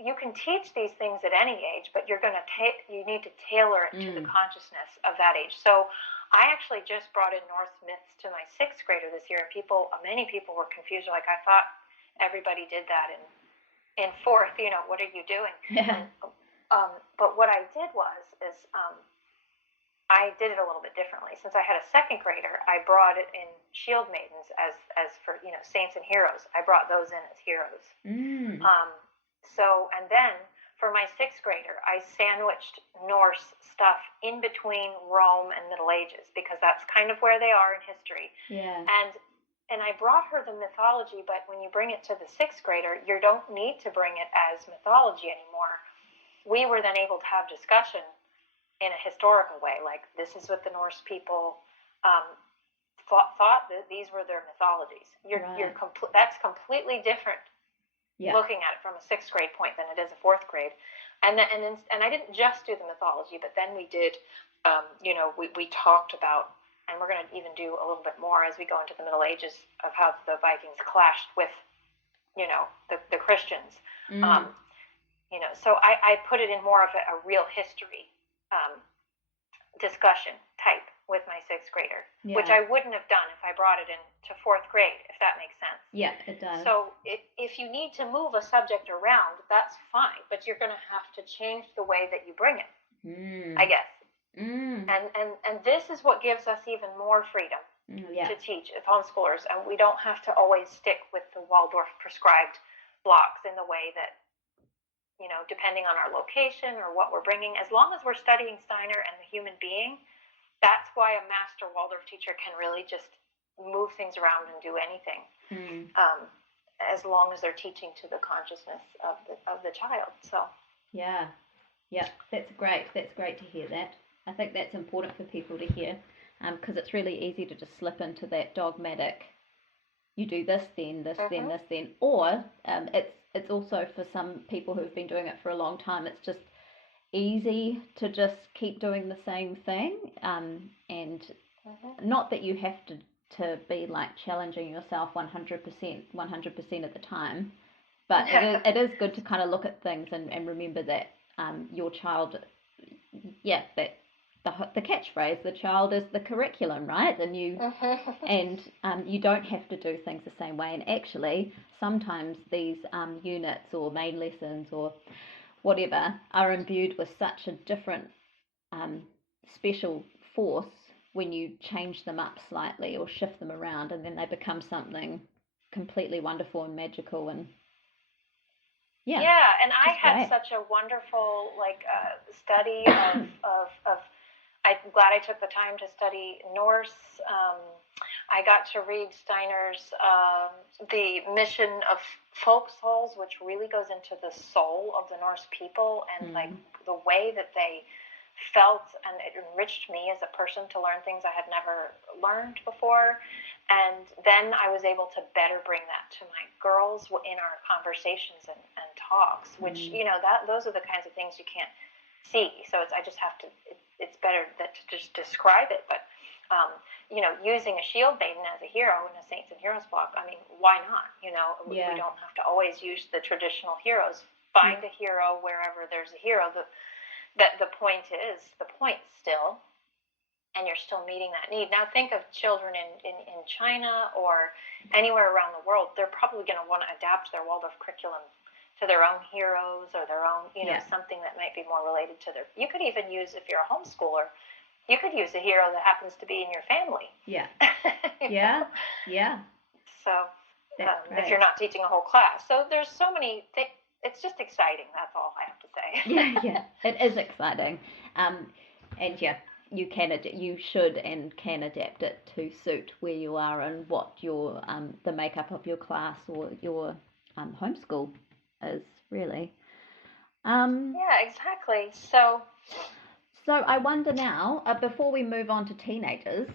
You can teach these things at any age, but you need to tailor it to the consciousness of that age. So I actually just brought in Norse myths to my sixth grader this year, and many people were confused. Like, I thought everybody did that in fourth. What are you doing? Yeah. But what I did is I did it a little bit differently. Since I had a second grader, I brought it in shield maidens as for saints and heroes. I brought those in as heroes. And then for my sixth grader, I sandwiched Norse stuff in between Rome and Middle Ages because that's kind of where they are in history. Yeah. And I brought her the mythology, but when you bring it to the sixth grader, you don't need to bring it as mythology anymore. We were then able to have discussion in a historical way, like this is what the Norse people thought that these were their mythologies. That's completely different. Yeah. Looking at it from a sixth grade point than it is a fourth grade, and I didn't just do the mythology, but then we did, we talked about, and we're going to even do a little bit more as we go into the Middle Ages of how the Vikings clashed with, the Christians, So I put it in more of a real history discussion type with my sixth grader, which I wouldn't have done if I brought it into fourth grade, if that makes sense. Yeah, it does. So if you need to move a subject around, that's fine, but you're going to have to change the way that you bring it, I guess. And this is what gives us even more freedom to teach as homeschoolers, and we don't have to always stick with the Waldorf prescribed blocks in the way that, depending on our location or what we're bringing, as long as we're studying Steiner and the human being. That's why a master Waldorf teacher can really just move things around and do anything, as long as they're teaching to the consciousness of the child. So yeah, that's great. That's great to hear that. I think that's important for people to hear, because it's really easy to just slip into that dogmatic. You do this, then this, then this, then, or it's also for some people who've been doing it for a long time. It's just easy to just keep doing the same thing, and not that you have to be like challenging yourself 100% of the time, but it is good to kind of look at things and remember that your child, that the catchphrase, the child is the curriculum, right? And you you don't have to do things the same way, and actually sometimes these units or main lessons or whatever are imbued with such a different special force when you change them up slightly or shift them around, and then they become something completely wonderful and magical. And and I had such a wonderful study of I'm glad I took the time to study Norse. I got to read Steiner's The Mission of Folk Souls, which really goes into the soul of the Norse people and like the way that they felt, and it enriched me as a person to learn things I had never learned before. And then I was able to better bring that to my girls in our conversations and talks, which those are the kinds of things you can't see. So I just have to. It's better to just describe it, but using a shield maiden as a hero in a Saints and Heroes block, I mean, why not? We don't have to always use the traditional heroes. Find a hero wherever there's a hero. The point still, and you're still meeting that need. Now think of children in China or anywhere around the world. They're probably going to want to adapt their Waldorf curriculum to their own heroes or their own, something that might be more related to their. You could even use, if you're a homeschooler, you could use a hero that happens to be in your family. Yeah. So if you're not teaching a whole class. So there's so many things. It's just exciting. That's all I have to say. Yeah. It is exciting. And you should and can adapt it to suit where you are and what your the makeup of your class or your homeschool is really. Yeah, exactly. So I wonder now, before we move on to teenagers,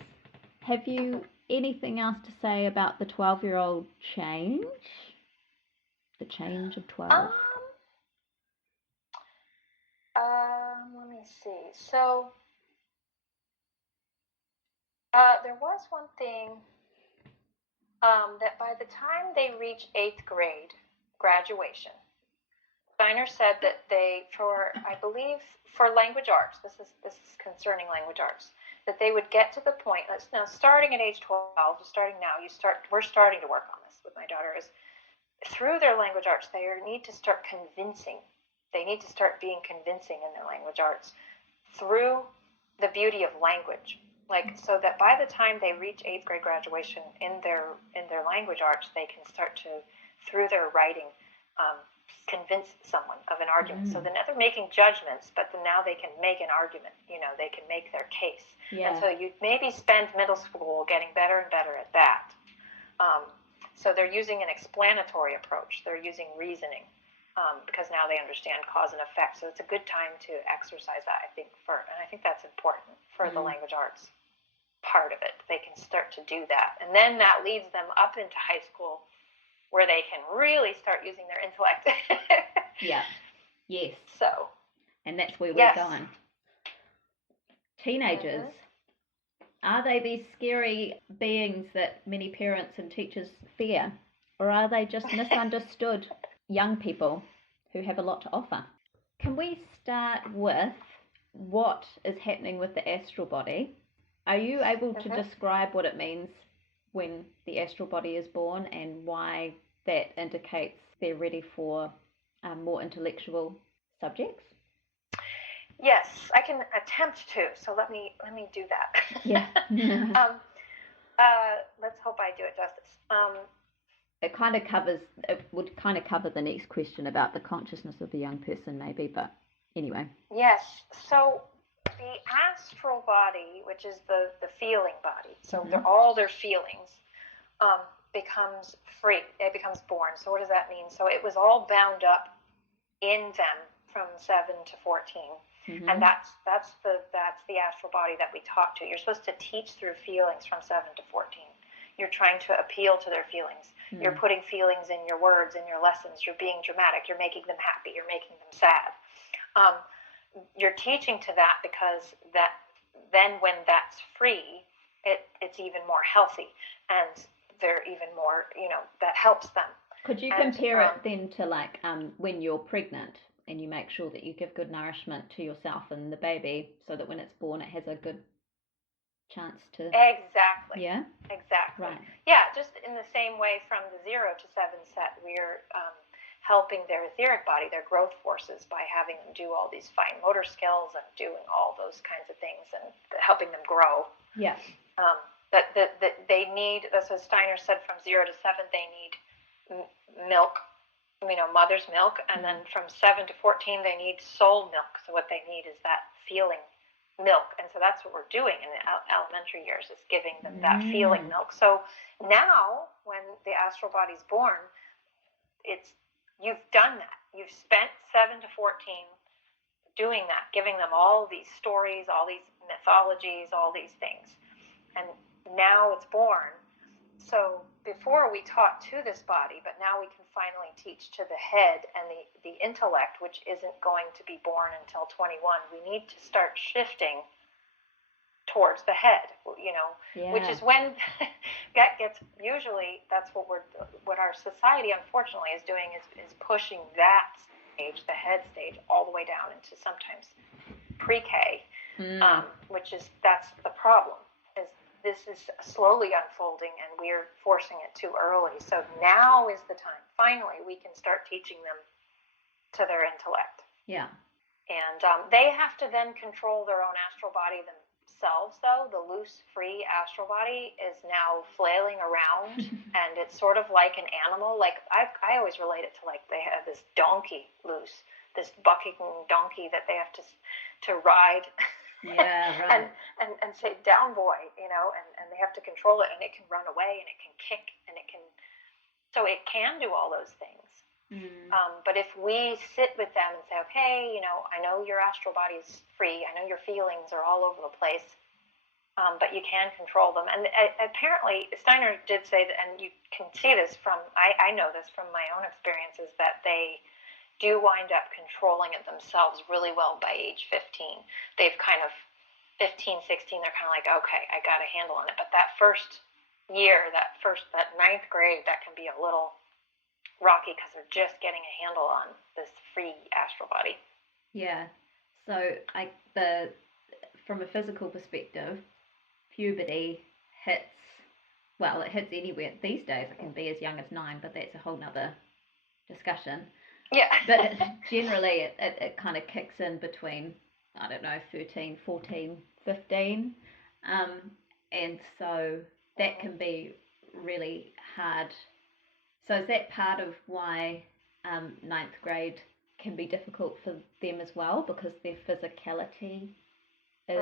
have you anything else to say about the 12-year-old change? The change of 12. Let me see. So there was one thing that by the time they reach 8th grade graduation, Steiner said that I believe, for language arts, this is concerning language arts, that they would get to the point. Now, starting at age 12, starting now, we're starting to work on this with my daughter. Is through their language arts, they need to start convincing. They need to start being convincing in their language arts through the beauty of language. So that by the time they reach 8th grade graduation in their language arts, they can start to, through their writing, convince someone of an argument. So then they're making judgments, but then now they can make an argument. They can make their case. Yeah. And so you maybe spend middle school getting better and better at that. So they're using an explanatory approach. They're using reasoning because now they understand cause and effect. So it's a good time to exercise that, I think, and I think that's important for the language arts part of it. They can start to do that. And then that leads them up into high school where they can really start using their intellect. Yeah. Yes. So. And that's where we're going. Teenagers. Are they these scary beings that many parents and teachers fear? Or are they just misunderstood young people who have a lot to offer? Can we start with what is happening with the astral body? Are you able to describe what it means when the astral body is born and why that indicates they're ready for more intellectual subjects? Yes, I can attempt to. So let me do that. Yeah. Let's hope I do it justice. It would kind of cover the next question about the consciousness of the young person, maybe. But anyway. Yes. So the astral body, which is the feeling body, so all their feelings, becomes free. It becomes born. So what does that mean? So it was all bound up in them from 7 to 14. And that's the astral body that we talk to. You're supposed to teach through feelings from 7 to 14. You're trying to appeal to their feelings. You're putting feelings in your words, in your lessons. You're being dramatic. You're making them happy. You're making them sad. You're teaching to that because then when that's free, it's even more healthy, and they're even more, that helps them. Could you compare it then to when you're pregnant and you make sure that you give good nourishment to yourself and the baby so that when it's born it has a good chance to... Exactly. Yeah? Exactly. Right. Yeah, just in the same way from the 0 to 7 set, we're helping their etheric body, their growth forces, by having them do all these fine motor skills and doing all those kinds of things and helping them grow. Yeah. That they need, that's what Steiner said, from 0 to 7, they need milk, mother's milk, and then from 7 to 14, they need soul milk. So what they need is that feeling milk, and so that's what we're doing in the elementary years, is giving them that feeling milk. So now, when the astral body's born, you've done that. You've spent 7 to 14 doing that, giving them all these stories, all these mythologies, all these things, and now it's born. So before we taught to this body, but now we can finally teach to the head and the intellect, which isn't going to be born until 21. We need to start shifting towards the head, which is when that gets, usually that's what our society unfortunately is doing, is pushing that stage, the head stage, all the way down into sometimes pre-K, that's the problem. This is slowly unfolding, and we're forcing it too early. So now is the time. Finally, we can start teaching them to their intellect. Yeah. And they have to then control their own astral body themselves, though. The loose, free astral body is now flailing around, and it's sort of like an animal. Like I always relate it to, like, they have this donkey loose, this bucking donkey that they have to ride. Yeah, right. and say, down boy, and they have to control it, and it can run away, and it can kick, and so it can do all those things. But if we sit with them and say, okay, I know your astral body is free. I know your feelings are all over the place, but you can control them. And apparently, Steiner did say that, and you can see this I know this from my own experiences, that they do wind up controlling it themselves really well by age 15. They've kind of, 15, 16, they're kind of like, okay, I got a handle on it. But that first year, that ninth grade, that can be a little rocky because they're just getting a handle on this free astral body. Yeah. So from a physical perspective, puberty hits anywhere. These days it can be as young as 9, but that's a whole nother discussion. Yeah. But generally it kind of kicks in between, 13, 14, 15. And so that can be really hard. So is that part of why 9th grade can be difficult for them as well, because their physicality is...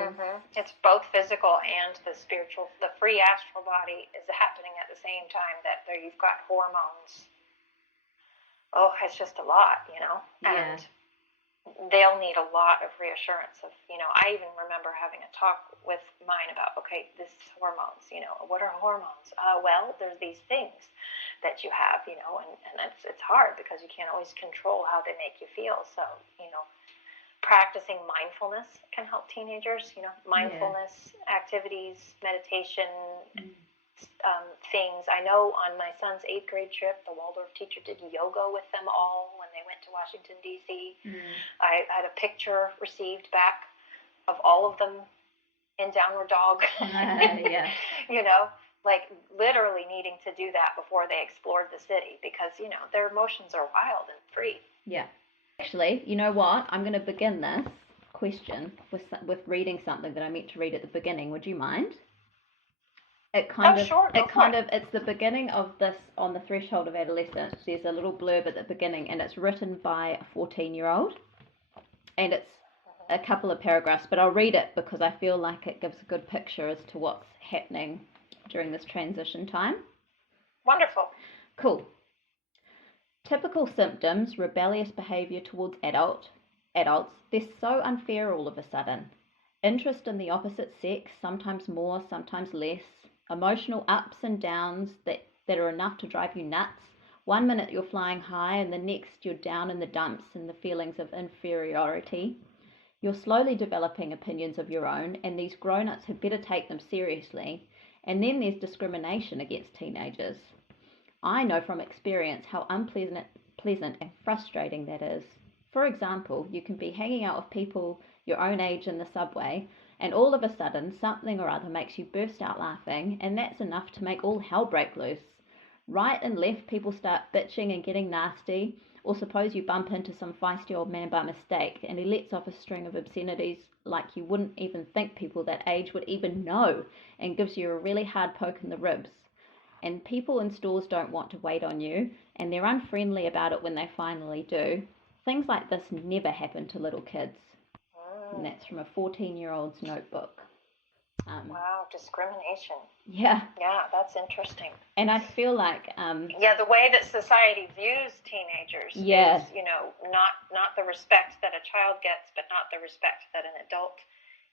It's both physical and the spiritual. The free astral body is happening at the same time that you've got hormones. Oh, it's just a lot, Yeah. And they'll need a lot of reassurance of, I even remember having a talk with mine about, okay, this is hormones, what are hormones? Well, there's these things that you have, and it's hard because you can't always control how they make you feel. So, practicing mindfulness can help teenagers, mindfulness activities, meditation, things. I know on my son's 8th grade trip, the Waldorf teacher did yoga with them all when they went to Washington, D.C. I had a picture received back of all of them in downward dog. Yeah. Like literally needing to do that before they explored the city because, their emotions are wild and free. Yeah. Actually, you know what? I'm going to begin this question with reading something that I meant to read at the beginning. Would you mind? It's the beginning of this, On the Threshold of Adolescence. There's a little blurb at the beginning, and it's written by a 14-year-old, and it's a couple of paragraphs, but I'll read it because I feel like it gives a good picture as to what's happening during this transition time. Wonderful. Cool. Typical symptoms: rebellious behavior towards adults. They're so unfair all of a sudden. Interest in the opposite sex, sometimes more, sometimes less. Emotional ups and downs that are enough to drive you nuts. One minute you're flying high and the next you're down in the dumps and the feelings of inferiority. You're slowly developing opinions of your own, and these grown-ups had better take them seriously. And then there's discrimination against teenagers. I know from experience how unpleasant and frustrating that is. For example, you can be hanging out with people your own age in the subway, and all of a sudden something or other makes you burst out laughing, and that's enough to make all hell break loose. Right and left, people start bitching and getting nasty, or suppose you bump into some feisty old man by mistake, and he lets off a string of obscenities like you wouldn't even think people that age would even know, and gives you a really hard poke in the ribs. And people in stores don't want to wait on you, and they're unfriendly about it when they finally do. Things like this never happen to little kids. And that's from a 14-year-old's notebook. Wow, discrimination. Yeah. Yeah, that's interesting. And I feel like... the way that society views teenagers is, not the respect that a child gets, but not the respect that an adult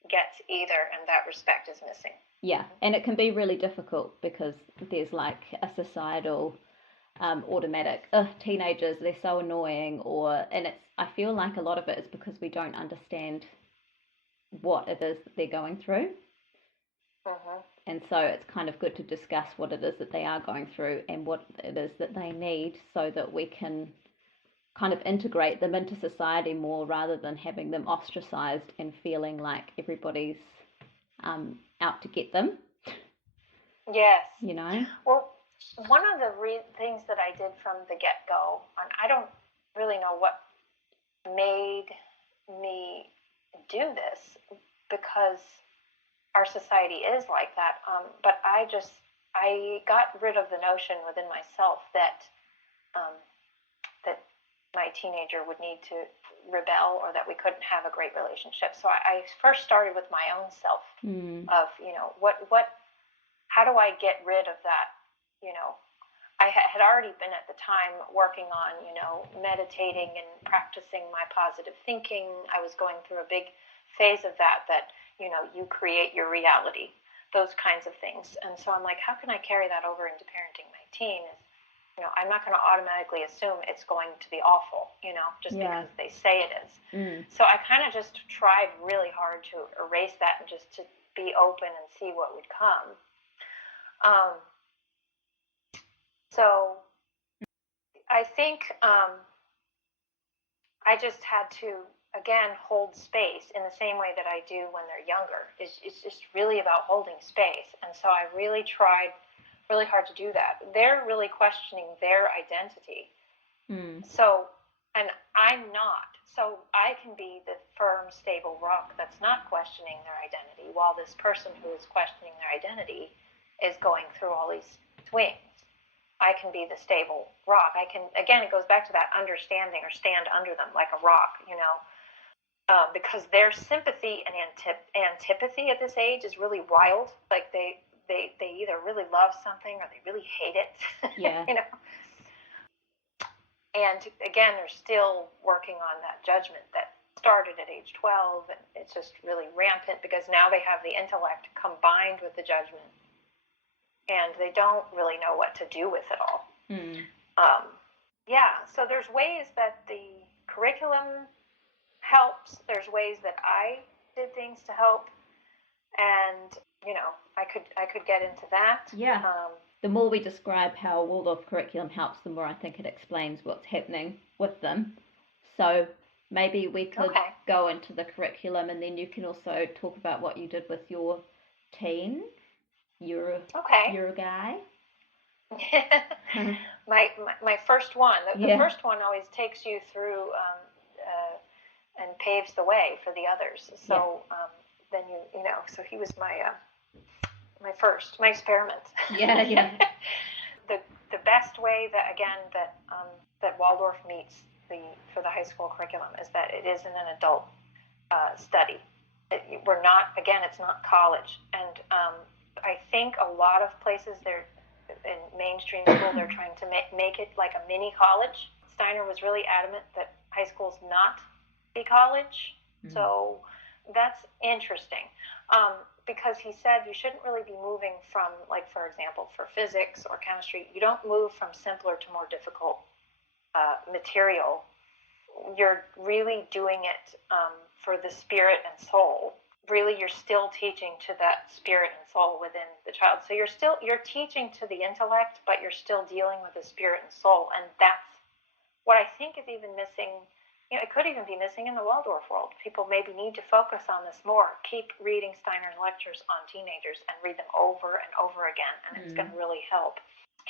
gets either, and that respect is missing. Yeah, and it can be really difficult because there's like a societal automatic, teenagers, they're so annoying, I feel like a lot of it is because we don't understand what it is that they're going through. And so it's kind of good to discuss what it is that they are going through and what it is that they need, so that we can kind of integrate them into society more, rather than having them ostracized and feeling like everybody's out to get them. Yes. Well, one of the things that I did from the get-go, and I don't really know what made me do this, because our society is like that, but I got rid of the notion within myself that that my teenager would need to rebel or that we couldn't have a great relationship. So I first started with my own self of, how do I get rid of that? I had already been at the time working on, meditating and practicing my positive thinking. I was going through a big phase of that, you create your reality, those kinds of things. And so I'm like, how can I carry that over into parenting my teen? I'm not going to automatically assume it's going to be awful, just because they say it is. So I kind of just tried really hard to erase that and just to be open and see what would come. So I think I just had to, again, hold space in the same way that I do when they're younger. It's just really about holding space. And so I really tried really hard to do that. They're really questioning their identity. So, and I'm not. So I can be the firm, stable rock that's not questioning their identity, while this person who is questioning their identity is going through all these swings. I can be the stable rock. I can, again, it goes back to that understanding or stand under them like a rock, because their sympathy and antipathy at this age is really wild. Like they either really love something or they really hate it. Yeah. And again, they're still working on that judgment that started at age 12, and it's just really rampant because now they have the intellect combined with the judgment, and they don't really know what to do with it all. So there's ways that the curriculum helps. There's ways that I did things to help, and I could get into that. Yeah. The more we describe how Waldorf curriculum helps, the more I think it explains what's happening with them. So maybe we could go into the curriculum, and then you can also talk about what you did with your teen. You're a guy. my first one. The first one always takes you through and paves the way for the others. So then so he was my experiment. Yeah. The best way that Waldorf meets for the high school curriculum is that it isn't an adult study. It's not college, and I think a lot of places in mainstream school they're trying to make it like a mini college. Steiner was really adamant that high school's not a college, so that's interesting. Because he said you shouldn't really be moving from, like, for example, for physics or chemistry, you don't move from simpler to more difficult material. You're really doing it for the spirit and soul. Really, you're still teaching to that spirit and soul within the child. So you're teaching to the intellect, but you're still dealing with the spirit and soul. And that's what I think is even missing. It could even be missing in the Waldorf world. People maybe need to focus on this more. Keep reading Steiner's lectures on teenagers and read them over and over again, and it's going to really help.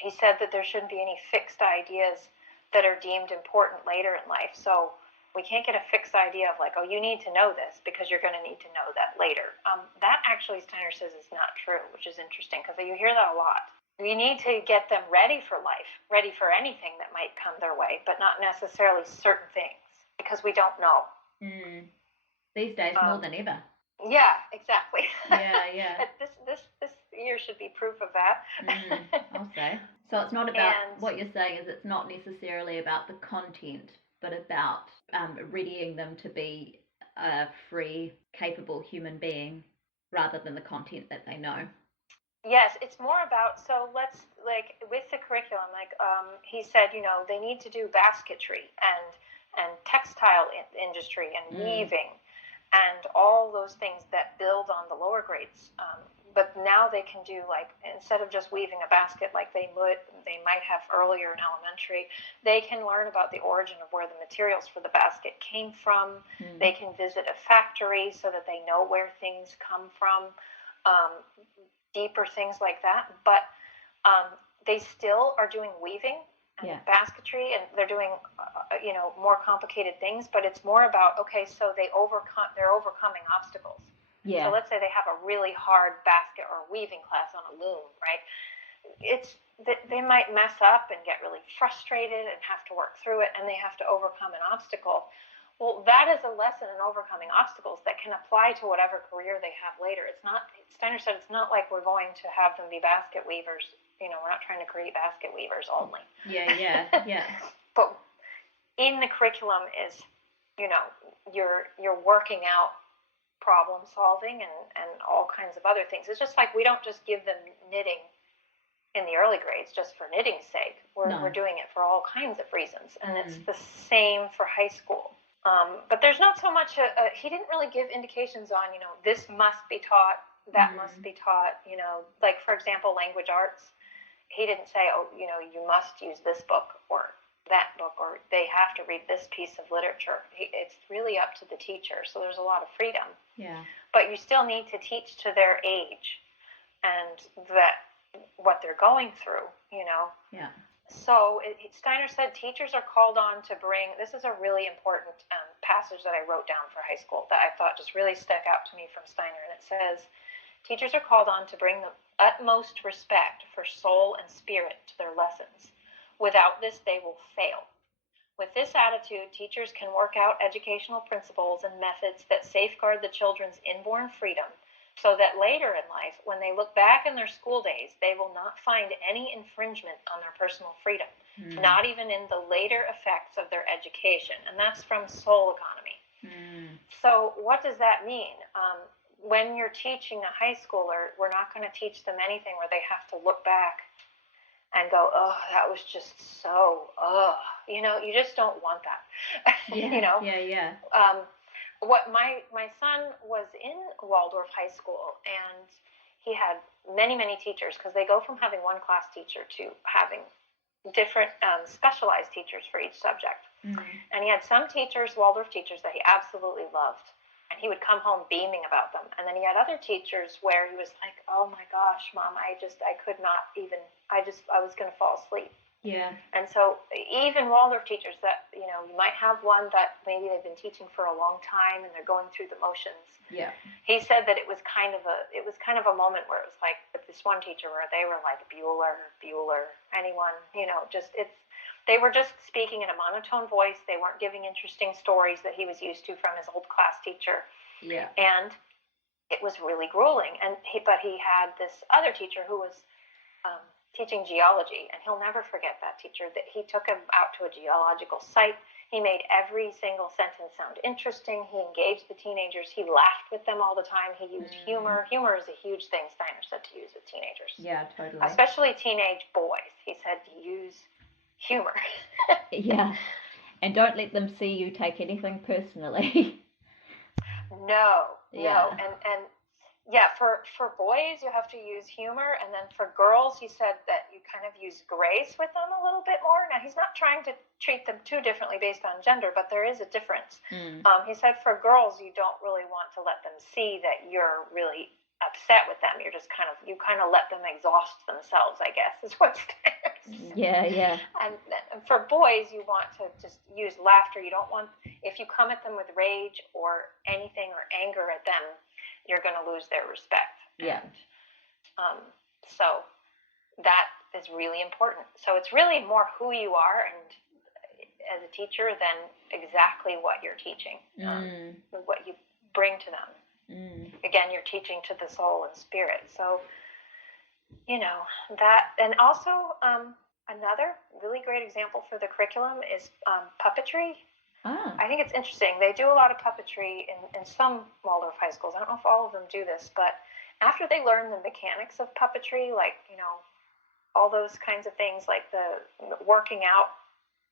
He said that there shouldn't be any fixed ideas that are deemed important later in life. So we can't get a fixed idea of like, oh, you need to know this because you're going to need to know that later. That actually, Steiner says, is not true, which is interesting because you hear that a lot. We need to get them ready for life, ready for anything that might come their way, but not necessarily certain things. Because we don't know. These days, more than ever. Yeah, exactly. Yeah. This year should be proof of that. I'll say. So it's not about, what you're saying is it's not necessarily about the content, but about readying them to be a free, capable human being rather than the content that they know. Yes, it's more about, so let's, like, with the curriculum, he said, they need to do basketry and textile industry and weaving and all those things that build on the lower grades. But now they can do, like, instead of just weaving a basket like they might have earlier in elementary, they can learn about the origin of where the materials for the basket came from. They can visit a factory so that they know where things come from, deeper things like that. But they still are doing weaving and basketry, and they're doing more complicated things, but it's more about, so they're overcoming obstacles. So let's say they have a really hard basket or weaving class on a loom, right? They might mess up and get really frustrated and have to work through it, and they have to overcome an obstacle. Well, that is a lesson in overcoming obstacles that can apply to whatever career they have later. It's not, Steiner said, it's not like we're going to have them be basket weavers. You know, we're not trying to create basket weavers only. Yeah. But in the curriculum is, you know, you're working out problem solving and all kinds of other things. It's just like we don't just give them knitting in the early grades just for knitting's sake. We're doing it for all kinds of reasons, and it's the same for high school. But there's not so much, he didn't really give indications on, you know, this must be taught, that must be taught, you know, like, for example, language arts. He didn't say, oh, you know, you must use this book or that book, or they have to read this piece of literature. It's really up to the teacher, so there's a lot of freedom. Yeah. But you still need to teach to their age and that what they're going through, you know. Yeah. So Steiner said teachers are called on to bring, this is a really important passage that I wrote down for high school that I thought just really stuck out to me from Steiner, and it says, teachers are called on to bring the utmost respect for soul and spirit to their lessons. Without this, they will fail. With this attitude, teachers can work out educational principles and methods that safeguard the children's inborn freedom, so that later in life, when they look back in their school days, they will not find any infringement on their personal freedom, not even in the later effects of their education. And that's from Soul Economy. So what does that mean? When you're teaching a high schooler, we're not going to teach them anything where they have to look back and go, oh, that was just so, you know, you just don't want that. Yeah, you know? Yeah. What my son was in Waldorf High School, and he had many teachers, because they go from having one class teacher to having different specialized teachers for each subject. And he had some teachers, Waldorf teachers, that he absolutely loved, and he would come home beaming about them. And then he had other teachers where he was like, oh my gosh, Mom, I could not even, I was going to fall asleep. Yeah. And so even Waldorf teachers that, you know, you might have one that maybe they've been teaching for a long time and they're going through the motions. Yeah. He said that it was kind of a moment where it was like with this one teacher where they were like Bueller, anyone, you know, they were just speaking in a monotone voice. They weren't giving interesting stories that he was used to from his old class teacher. Yeah. And it was really grueling. But he had this other teacher who was teaching geology, and he'll never forget that teacher. That he took him out to a geological site. He made every single sentence sound interesting. He engaged the teenagers. He laughed with them all the time. He used humor. Humor is a huge thing, Steiner said, to use with teenagers. Yeah, totally. Especially teenage boys. He said to use humor. Yeah. And don't let them see you take anything personally. No. And yeah, for boys, you have to use humor. And then for girls, he said that you kind of use grace with them a little bit more. Now, he's not trying to treat them too differently based on gender, but there is a difference. He said for girls, you don't really want to let them see that you're really upset with them. You're just kind of let them exhaust themselves, I guess, is what's there. Yeah. And for boys, you want to just use laughter. You don't want, if you come at them with rage or anything or anger at them, you're going to lose their respect. Yeah. And, so that is really important. So it's really more who you are and as a teacher than exactly what you're teaching, what you bring to them. Again, you're teaching to the soul and spirit. So, you know, that, and also another really great example for the curriculum is puppetry. I think it's interesting. They do a lot of puppetry in some Waldorf high schools. I don't know if all of them do this, but after they learn the mechanics of puppetry, like, you know, all those kinds of things, like the working out,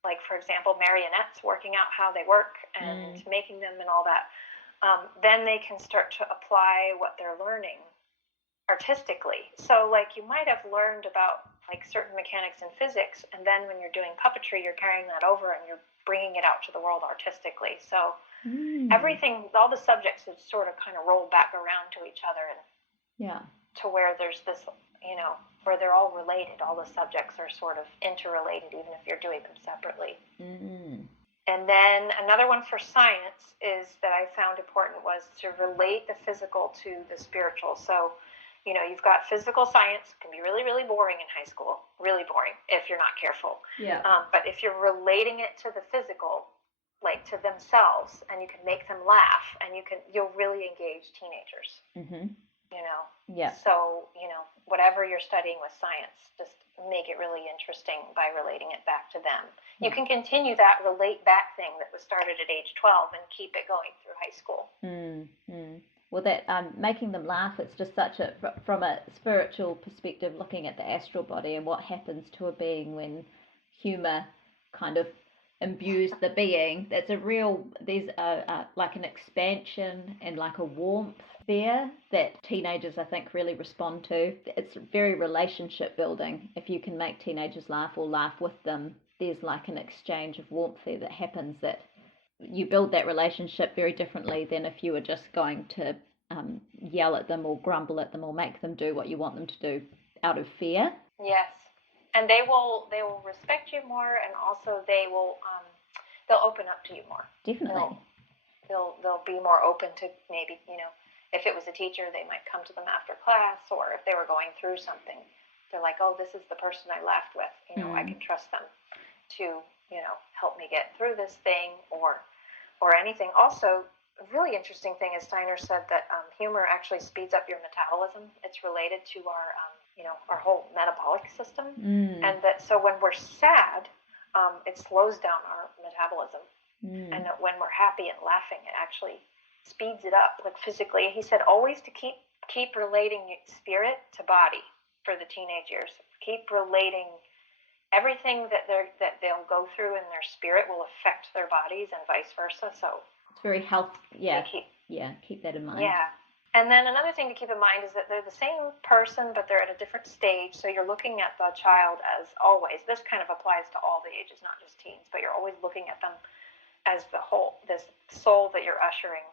like, for example, marionettes, working out how they work and making them and all that, then they can start to apply what they're learning artistically. So, like, you might have learned about, like, certain mechanics in physics, and then when you're doing puppetry, you're carrying that over and you're bringing it out to the world artistically. So everything, all the subjects would sort of kind of roll back around to each other, and to where there's this, you know, where they're all related. All the subjects are sort of interrelated, even if you're doing them separately. And then another one for science is that I found important was to relate the physical to the spiritual. So, you know, you've got physical science, can be really, really boring in high school, really boring if you're not careful. Yeah. But if you're relating it to the physical, like to themselves, and you can make them laugh, and you'll really engage teenagers. Yeah. So, whatever you're studying with science, just make it really interesting by relating it back to them. You can continue that relate back thing that was started at age 12 and keep it going through high school. Well, that making them laugh, it's just from a spiritual perspective, looking at the astral body and what happens to a being when humor kind of imbues the being. There's like an expansion and like a warmth there that teenagers, I think, really respond to. It's very relationship building. If you can make teenagers laugh or laugh with them, there's like an exchange of warmth there that happens, that you build that relationship very differently than if you were just going to yell at them or grumble at them or make them do what you want them to do out of fear. Yes. And they will respect you more, and also they'll open up to you more. Definitely. They'll be more open to maybe, if it was a teacher, they might come to them after class, or if they were going through something, they're like, oh, this is the person I laughed with. I can trust them to, help me get through this thing or anything. Also, a really interesting thing is Steiner said that humor actually speeds up your metabolism. It's related to our our whole metabolic system, and that so when we're sad, it slows down our metabolism, and that when we're happy and laughing, it actually speeds it up, like physically. He said always to keep relating spirit to body for the teenage years. Keep relating everything that they'll go through in their spirit will affect their bodies and vice versa. So it's very healthy. Keep that in mind. Yeah. And then another thing to keep in mind is that they're the same person, but they're at a different stage. So you're looking at the child as always. This kind of applies to all the ages, not just teens, but you're always looking at them as the whole, this soul that you're ushering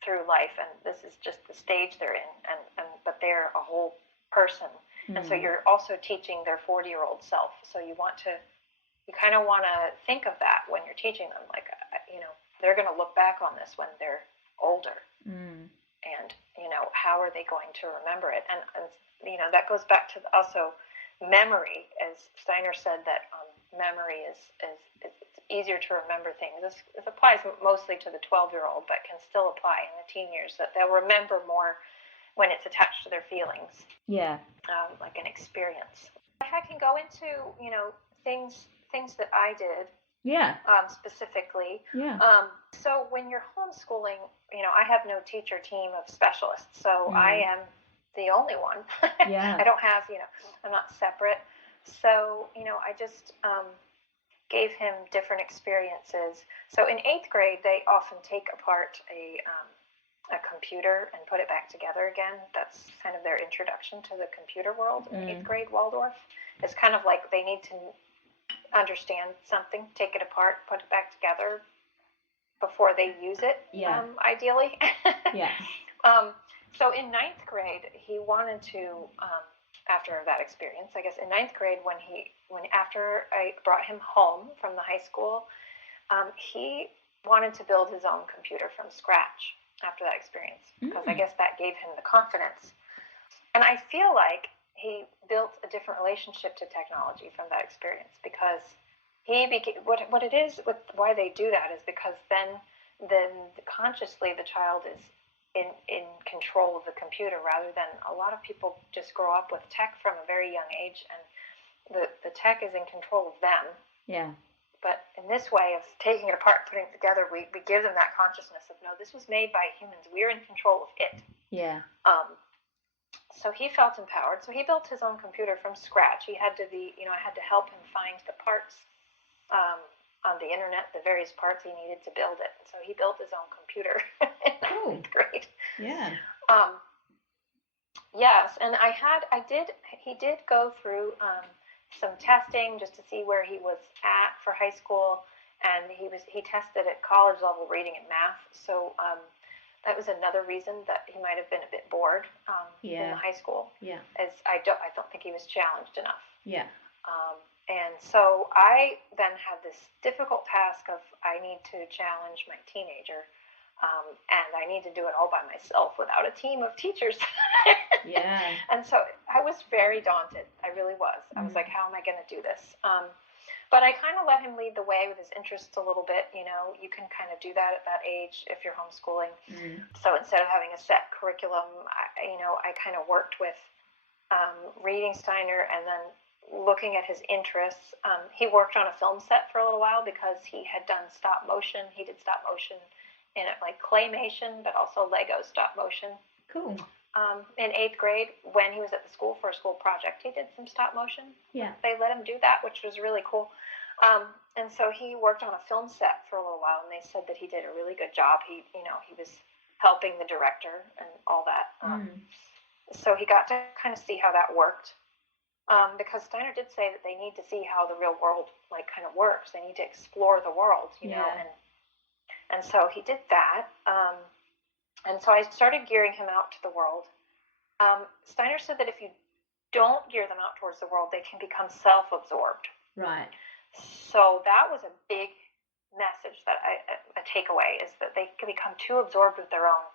through life. And this is just the stage they're in, but they're a whole person. And so you're also teaching their 40-year-old self. So you kind of want to think of that when you're teaching them, like, they're going to look back on this when they're older. And, how are they going to remember it? And that goes back to also memory, as Steiner said that memory is it's easier to remember things. This applies mostly to the 12-year-old, but can still apply in the teen years, that they'll remember more when it's attached to their feelings. Yeah. Like an experience. If I can go into, things that I did. Yeah. Specifically. Yeah. So when you're homeschooling, I have no teacher team of specialists, so I am the only one. Yeah. I don't have, I'm not separate. So, I just gave him different experiences. So in 8th grade, they often take apart a computer and put it back together again. That's kind of their introduction to the computer world in 8th grade Waldorf. It's kind of like they need to understand something, take it apart, put it back together before they use it, ideally. Yeah. So in 9th grade, he wanted to, after that experience, I guess in 9th grade, after I brought him home from the high school, he wanted to build his own computer from scratch after that experience, because I guess that gave him the confidence. And I feel like he built a different relationship to technology from that experience, because he became, what it is, why they do that is because then consciously the child is in control of the computer, rather than a lot of people just grow up with tech from a very young age, and the tech is in control of them. Yeah. But in this way of taking it apart, putting it together, we give them that consciousness of, no, this was made by humans. We're in control of it. Yeah. So he felt empowered. So he built his own computer from scratch. He had to I had to help him find the parts on the internet, the various parts he needed to build it. So he built his own computer. Cool. Great. Yeah. Yes, and he did go through some testing just to see where he was at for high school, and he tested at college level reading and math. So that was another reason that he might have been a bit bored in the high school. Yeah. As I don't think he was challenged enough. Yeah. And so I then had this difficult task of, I need to challenge my teenager, and I need to do it all by myself without a team of teachers. Yeah. And so I was very daunted. I really was. I was like, how am I going to do this? But I kind of let him lead the way with his interests a little bit. You know, you can kind of do that at that age if you're homeschooling. So instead of having a set curriculum, I kind of worked with reading Steiner and then looking at his interests. He worked on a film set for a little while because he had done stop motion. He did stop motion in it, like claymation, but also Lego stop motion. Cool. In 8th grade, when he was at the school for a school project, he did some stop motion. Yeah. They let him do that, which was really cool. And so he worked on a film set for a little while, and they said that he did a really good job. He was helping the director and all that. So he got to kind of see how that worked. Because Steiner did say that they need to see how the real world kind of works. They need to explore the world, you know, and so he did that. And so I started gearing him out to the world. Steiner said that if you don't gear them out towards the world, they can become self-absorbed. Right. So that was a big message that a takeaway is that they can become too absorbed with their own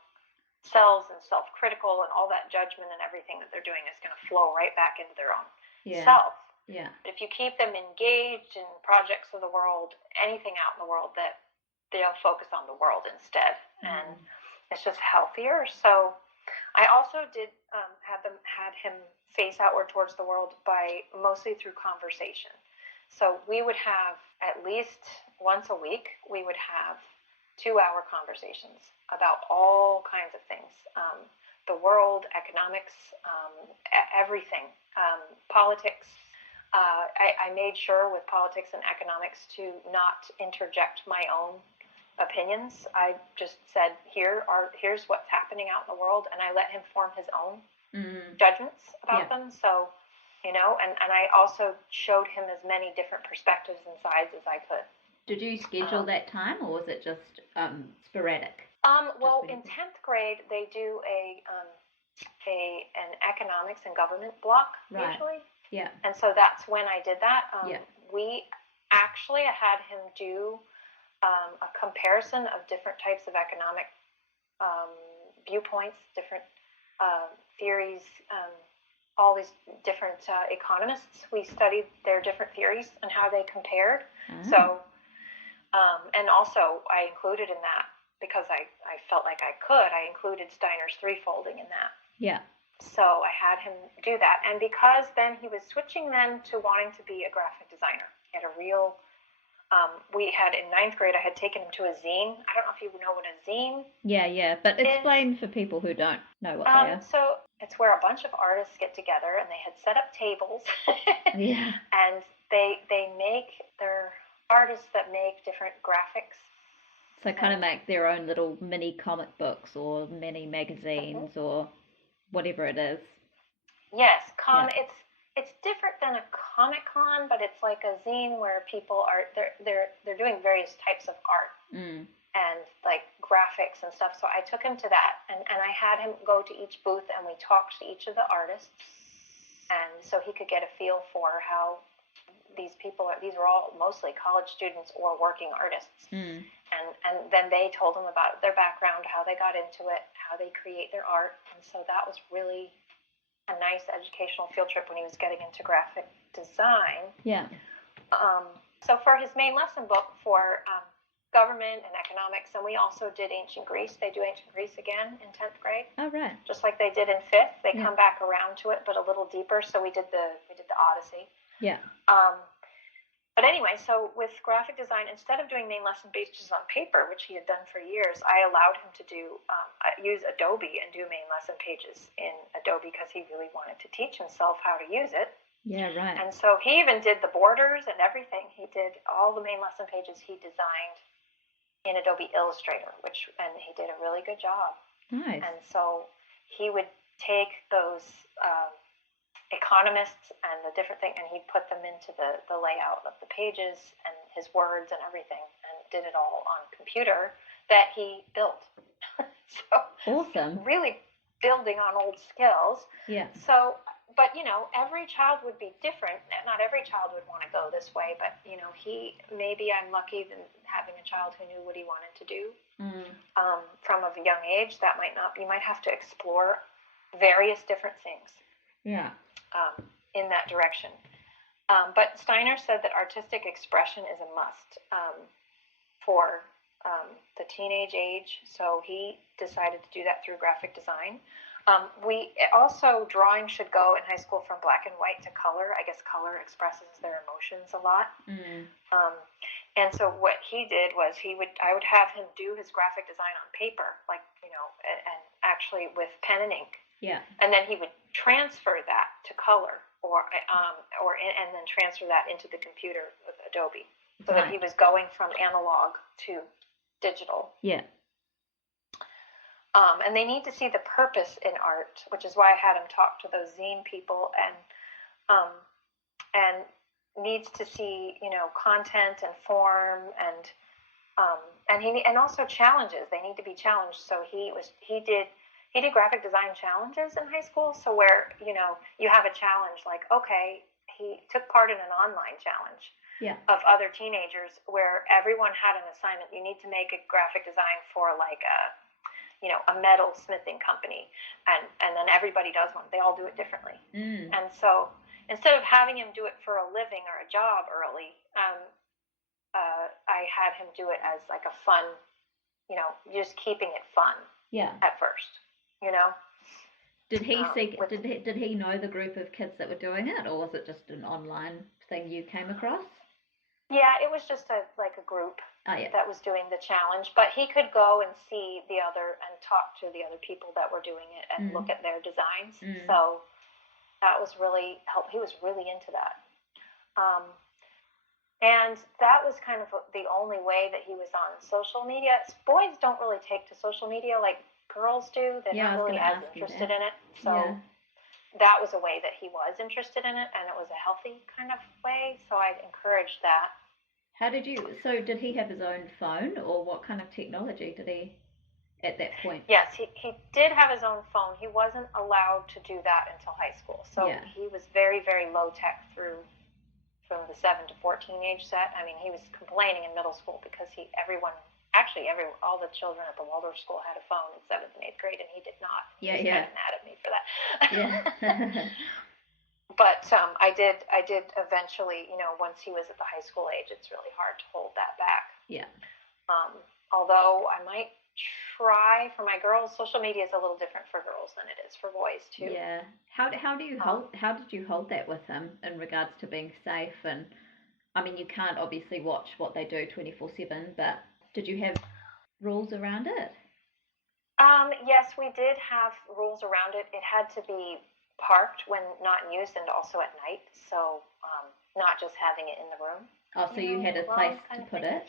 selves and self-critical, and all that judgment and everything that they're doing is going to flow right back into their own self. Yeah. But if you keep them engaged in projects of the world, anything out in the world, that they'll focus on the world instead. And it's just healthier. So I also did had him face outward towards the world by mostly through conversation. So we would have at least once a week, we would have 2-hour conversations about all kinds of things, the world, economics, everything, politics. I made sure with politics and economics to not interject my own opinions. I just said, here's what's happening out in the world, and I let him form his own judgments about them. So, and I also showed him as many different perspectives and sides as I could. Did you schedule that time, or was it just sporadic? Well, in 10th grade, they do an economics and government block usually. Yeah. And so that's when I did that. We actually had him do a comparison of different types of economic viewpoints, different theories, all these different economists. We studied their different theories and how they compared. So, and also I included in that, because I felt like I could, I included Steiner's threefolding in that. Yeah. So I had him do that. And because then he was switching then to wanting to be a graphic designer. He had a real... we had in 9th grade, I had taken him to a zine. I don't know if you know what a zine is. But explain for people who don't know what they are. So it's where a bunch of artists get together, and they had set up tables. And they make, they're artists that make different graphics. So kind of make their own little mini comic books or mini magazines or whatever it is. Yes, it's different than a Comic-Con, but it's like a zine where people are they're doing various types of art and like graphics and stuff. So I took him to that, and I had him go to each booth, and we talked to each of the artists, and so he could get a feel for how these people are. These are all mostly college students or working artists, and then they told him about their background, how they got into it, how they create their art, and so that was really a nice educational field trip when he was getting into graphic design. Yeah. So for his main lesson book for government and economics, and we also did ancient Greece. They do ancient Greece again in 10th grade. Oh, right. Just like they did in 5th. They come back around to it, but a little deeper. So we did the Odyssey. Yeah. But anyway, so with graphic design, instead of doing main lesson pages on paper, which he had done for years, I allowed him to use Adobe and do main lesson pages in Adobe, because he really wanted to teach himself how to use it. Yeah, right. And so he even did the borders and everything. He did all the main lesson pages he designed in Adobe Illustrator, and he did a really good job. Nice. And so he would take those economists and the different thing, and he'd put them into the layout of the pages and his words and everything, and did it all on computer that he built. So awesome. Really building on old skills. Yeah. So, but every child would be different. Not every child would want to go this way, but maybe I'm lucky than having a child who knew what he wanted to do from a young age. That might not. You might have to explore various different things. Yeah. In that direction. But Steiner said that artistic expression is a must for the teenage age, so he decided to do that through graphic design. We also, drawing should go in high school from black and white to color. I guess color expresses their emotions a lot. And so what he did was I would have him do his graphic design on paper, like, and actually with pen and ink. Yeah. And then he would transfer that to color, and then transfer that into the computer with Adobe, so that he was going from analog to digital. Yeah. And they need to see the purpose in art, which is why I had him talk to those zine people, and needs to see, content and form, and also challenges. They need to be challenged. So he did graphic design challenges in high school. So where, you have a challenge, like, okay, he took part in an online challenge of other teenagers where everyone had an assignment. You need to make a graphic design for like a metal smithing company, and then everybody does one. They all do it differently. And so instead of having him do it for a living or a job early, I had him do it as like a fun, just keeping it fun. Yeah. At first, Did he did he know the group of kids that were doing it, or was it just an online thing you came across? Yeah, it was just a group that was doing the challenge, but he could go and see and talk to the other people that were doing it and look at their designs. So that was really helpful. He was really into that. And that was kind of the only way that he was on social media. Boys don't really take to social media like girls do. They're not really as interested in it. So that was a way that he was interested in it, and it was a healthy kind of way. So I'd encourage that. Did he have his own phone, or what kind of technology did he at that point? Yes, he did have his own phone. He wasn't allowed to do that until high school. So he was very, very low tech from the 7 to 14 age set. I mean, he was complaining in middle school because all the children at the Waldorf school had a phone in 7th and 8th grade, and he did not. He was kind of mad at me for that. Yeah. But I did eventually, once he was at the high school age, it's really hard to hold that back. Yeah. Although I might try for my girls. Social media is a little different for girls than it is for boys too. Yeah. How did you hold that with him in regards to being safe? And I mean, you can't obviously watch what they do 24/7, but did you have rules around it? Yes, we did have rules around it. It had to be parked when not in use, and also at night. So not just having it in the room. Oh, so you had a place to put it?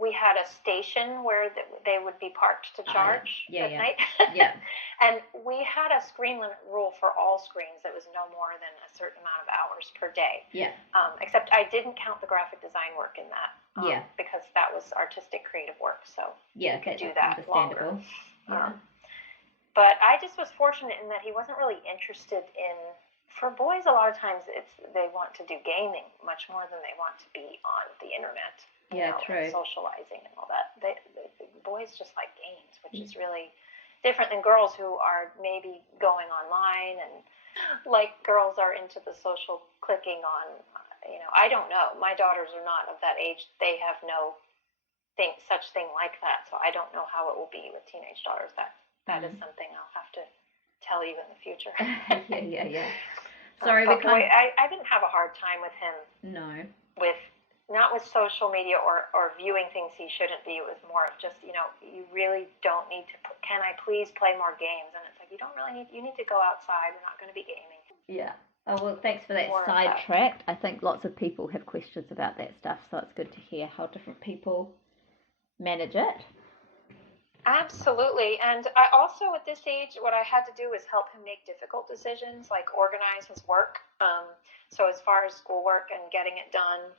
We had a station where they would be parked to charge at night. Yeah. And we had a screen limit rule for all screens. It was no more than a certain amount of hours per day. Yeah. Except I didn't count the graphic design work in that. Because that was artistic, creative work. So you could do that longer. Yeah. But I just was fortunate in that he wasn't really interested in. For boys, a lot of times they want to do gaming much more than they want to be on the internet. True. And socializing and all that. The boys just like games, which is really different than girls who are maybe going online, and like girls are into the social clicking on. I don't know. My daughters are not of that age. They have no such thing like that. So I don't know how it will be with teenage daughters. That is something I'll have to tell you in the future. Yeah. Sorry, I didn't have a hard time with him. No. Not with social media or viewing things he shouldn't be. It was more of just, you really don't need to, can I please play more games? And it's like, you don't really you need to go outside. We're not going to be gaming. Yeah. Oh, well, thanks for that sidetrack. I think lots of people have questions about that stuff, so it's good to hear how different people manage it. Absolutely. And I also, at this age, what I had to do was help him make difficult decisions, like organize his work. So as far as schoolwork and getting it done,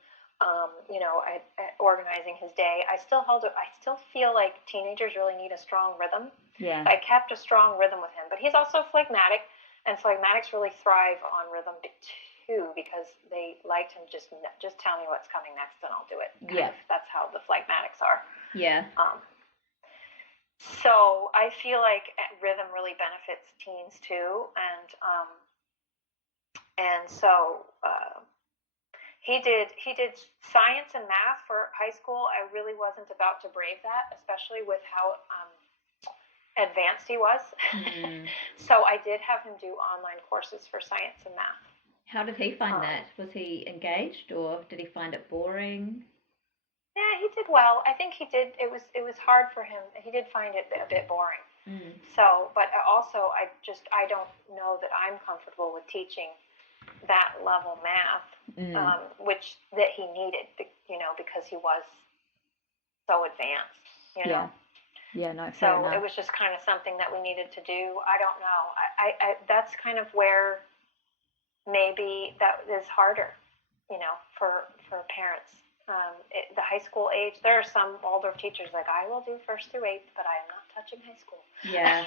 organizing his day, I still feel like teenagers really need a strong rhythm. Yeah. I kept a strong rhythm with him, but he's also phlegmatic, and phlegmatics really thrive on rhythm too, because they like to just tell me what's coming next and I'll do it. That's how the phlegmatics are. Yeah. So I feel like rhythm really benefits teens too, and so He did science and math for high school. I really wasn't about to brave that, especially with how advanced he was. So I did have him do online courses for science and math. How did he find that? Was he engaged, or did he find it boring? Yeah, he did well. I think he did. It was hard for him. He did find it a bit boring. So, but also I don't know that I'm comfortable with teaching that level math, which that he needed, because he was so advanced, know. Yeah, no. So it was just kind of something that we needed to do. I don't know. I that's kind of where maybe that is harder, for parents. The high school age, there are some Waldorf teachers like, I will do 1st through 8th, but I am not touching high school. Yeah.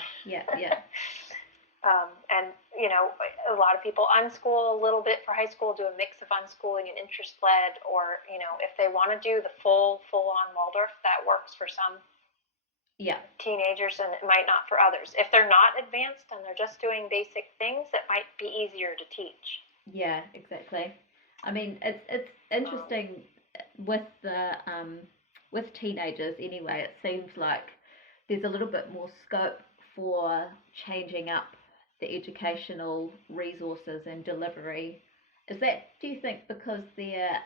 And, a lot of people unschool a little bit for high school, do a mix of unschooling and interest-led, or, if they want to do the full-on Waldorf, that works for some teenagers, and it might not for others. If they're not advanced and they're just doing basic things, it might be easier to teach. Yeah, exactly. I mean, it's interesting with teenagers anyway. It seems like there's a little bit more scope for changing up the educational resources and delivery. Is that, do you think, because they're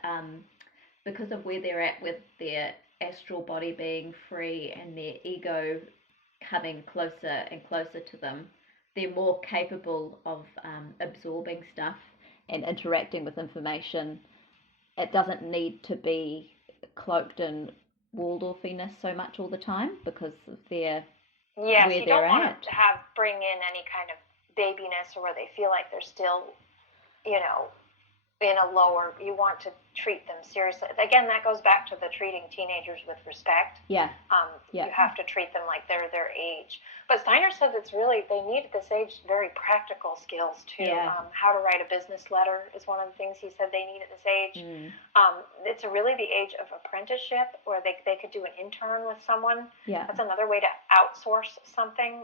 because of where they're at with their astral body being free and their ego coming closer and closer to them, they're more capable of absorbing stuff and interacting with information? It doesn't need to be cloaked in Waldorfiness so much all the time because of their where you don't they're want at. to bring in any kind of babiness, or where they feel like they're still, in a lower. You want to treat them seriously. Again, that goes back to the treating teenagers with respect. Yeah. You have to treat them like they're their age. But Steiner said it's really, they need at this age very practical skills too. Yeah. How to write a business letter is one of the things he said they need at this age. It's really the age of apprenticeship, where they could do an intern with someone. Yeah. That's another way to outsource something.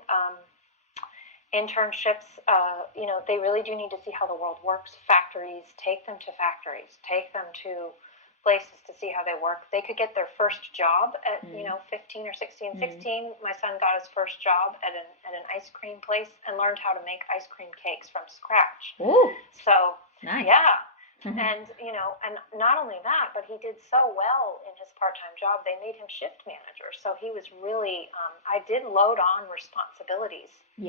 Internships, they really do need to see how the world works. Factories, take them to factories, take them to places to see how they work. They could get their first job at 15 or 16. 16, my son got his first job at an ice cream place and learned how to make ice cream cakes from scratch. Ooh, so nice. Yeah. And, and not only that, but he did so well in his part-time job, they made him shift manager. So he was really, I did load on responsibilities to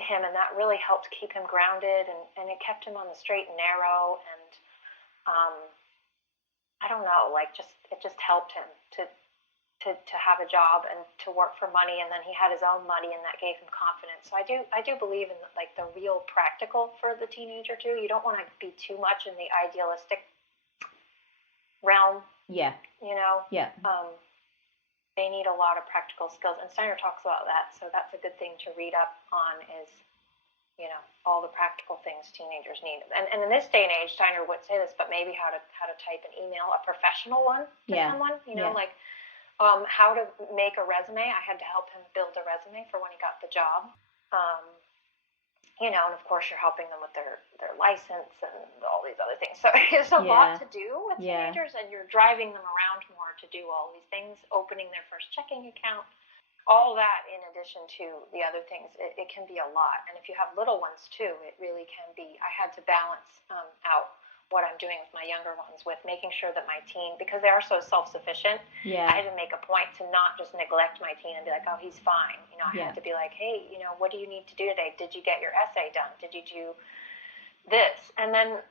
him, and that really helped keep him grounded, and it kept him on the straight and narrow. And I don't know, it just helped him to have a job and to work for money, and then he had his own money, and that gave him confidence. So I do believe in the real practical for the teenager too. You don't want to be too much in the idealistic realm. Yeah. Yeah. They need a lot of practical skills, and Steiner talks about that. So that's a good thing to read up on is, all the practical things teenagers need. And in this day and age, Steiner would say this, but maybe how to type an email, a professional one to someone, how to make a resume. I had to help him build a resume for when he got the job. And of course you're helping them with their license and all these other things. So there's a lot to do with teenagers, and you're driving them around more to do all these things, opening their first checking account, all that in addition to the other things. It can be a lot. And if you have little ones too, it really can be. I had to balance out what I'm doing with my younger ones with making sure that my teen, because they are so self-sufficient, I had to make a point to not just neglect my teen and be like, oh, he's fine. I had to be like, hey, what do you need to do today? Did you get your essay done? Did you do this? And then,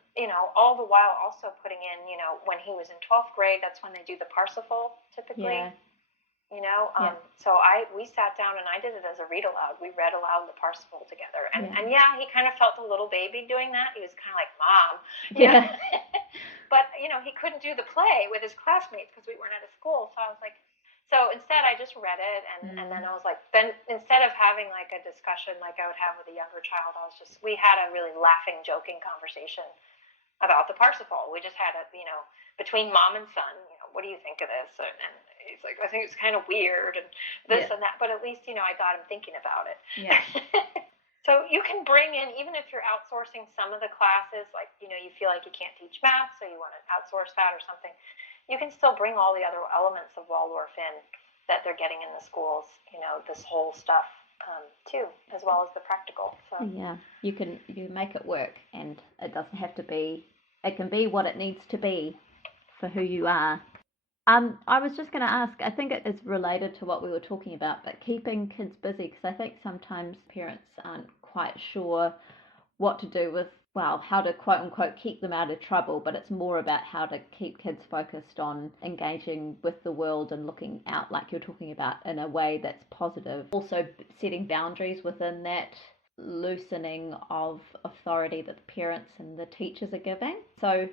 all the while also putting in, when he was in 12th grade, that's when they do the Parsifal typically. Yeah. So we sat down and I did it as a read aloud. We read aloud the Parsifal together. And he kind of felt a little baby doing that. He was kind of like, Mom. But, he couldn't do the play with his classmates because we weren't at a school. So I was like, so instead I just read it. And then I was like, then instead of having like a discussion like I would have with a younger child, we had a really laughing, joking conversation about the Parsifal. We just had between mom and son, what do you think of this? And he's like, I think it's kind of weird and this and that, but at least, I got him thinking about it. Yeah. So you can bring in, even if you're outsourcing some of the classes, like, you feel like you can't teach math, so you want to outsource that or something, you can still bring all the other elements of Waldorf in that they're getting in the schools, this whole stuff too, as well as the practical. So yeah, you make it work, and it doesn't have to be, it can be what it needs to be for who you are. I was just going to ask, I think it is related to what we were talking about, but keeping kids busy, because I think sometimes parents aren't quite sure what to do with, well, how to quote unquote keep them out of trouble, but it's more about how to keep kids focused on engaging with the world and looking out, like you're talking about, in a way that's positive. Also setting boundaries within that loosening of authority that the parents and the teachers are giving. So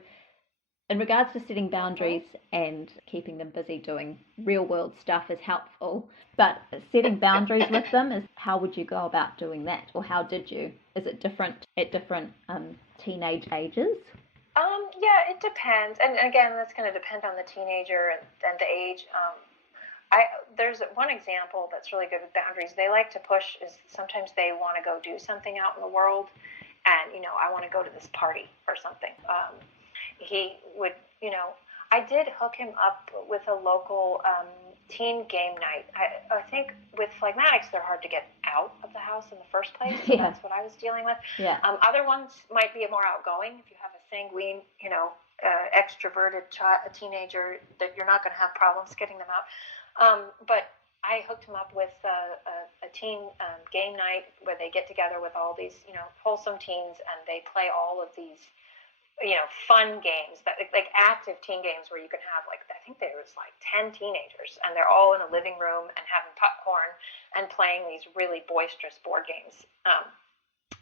in regards to setting boundaries and keeping them busy doing real world stuff is helpful, but setting boundaries with them is, how would you go about doing that, or how did you? Is it different at different teenage ages? Yeah, it depends, and again, that's going to depend on the teenager and the age. There's one example that's really good with boundaries. They like to push is sometimes they want to go do something out in the world, and I want to go to this party or something. He would, I did hook him up with a local teen game night. I think with phlegmatics, they're hard to get out of the house in the first place. So Yeah. That's what I was dealing with. Yeah. Other ones might be more outgoing. If you have a sanguine, extroverted a teenager, that you're not going to have problems getting them out. But I hooked him up with a teen game night where they get together with all these, wholesome teens, and they play all of these fun games, that like active teen games where you can have, like, I think there was like 10 teenagers, and they're all in a living room and having popcorn and playing these really boisterous board games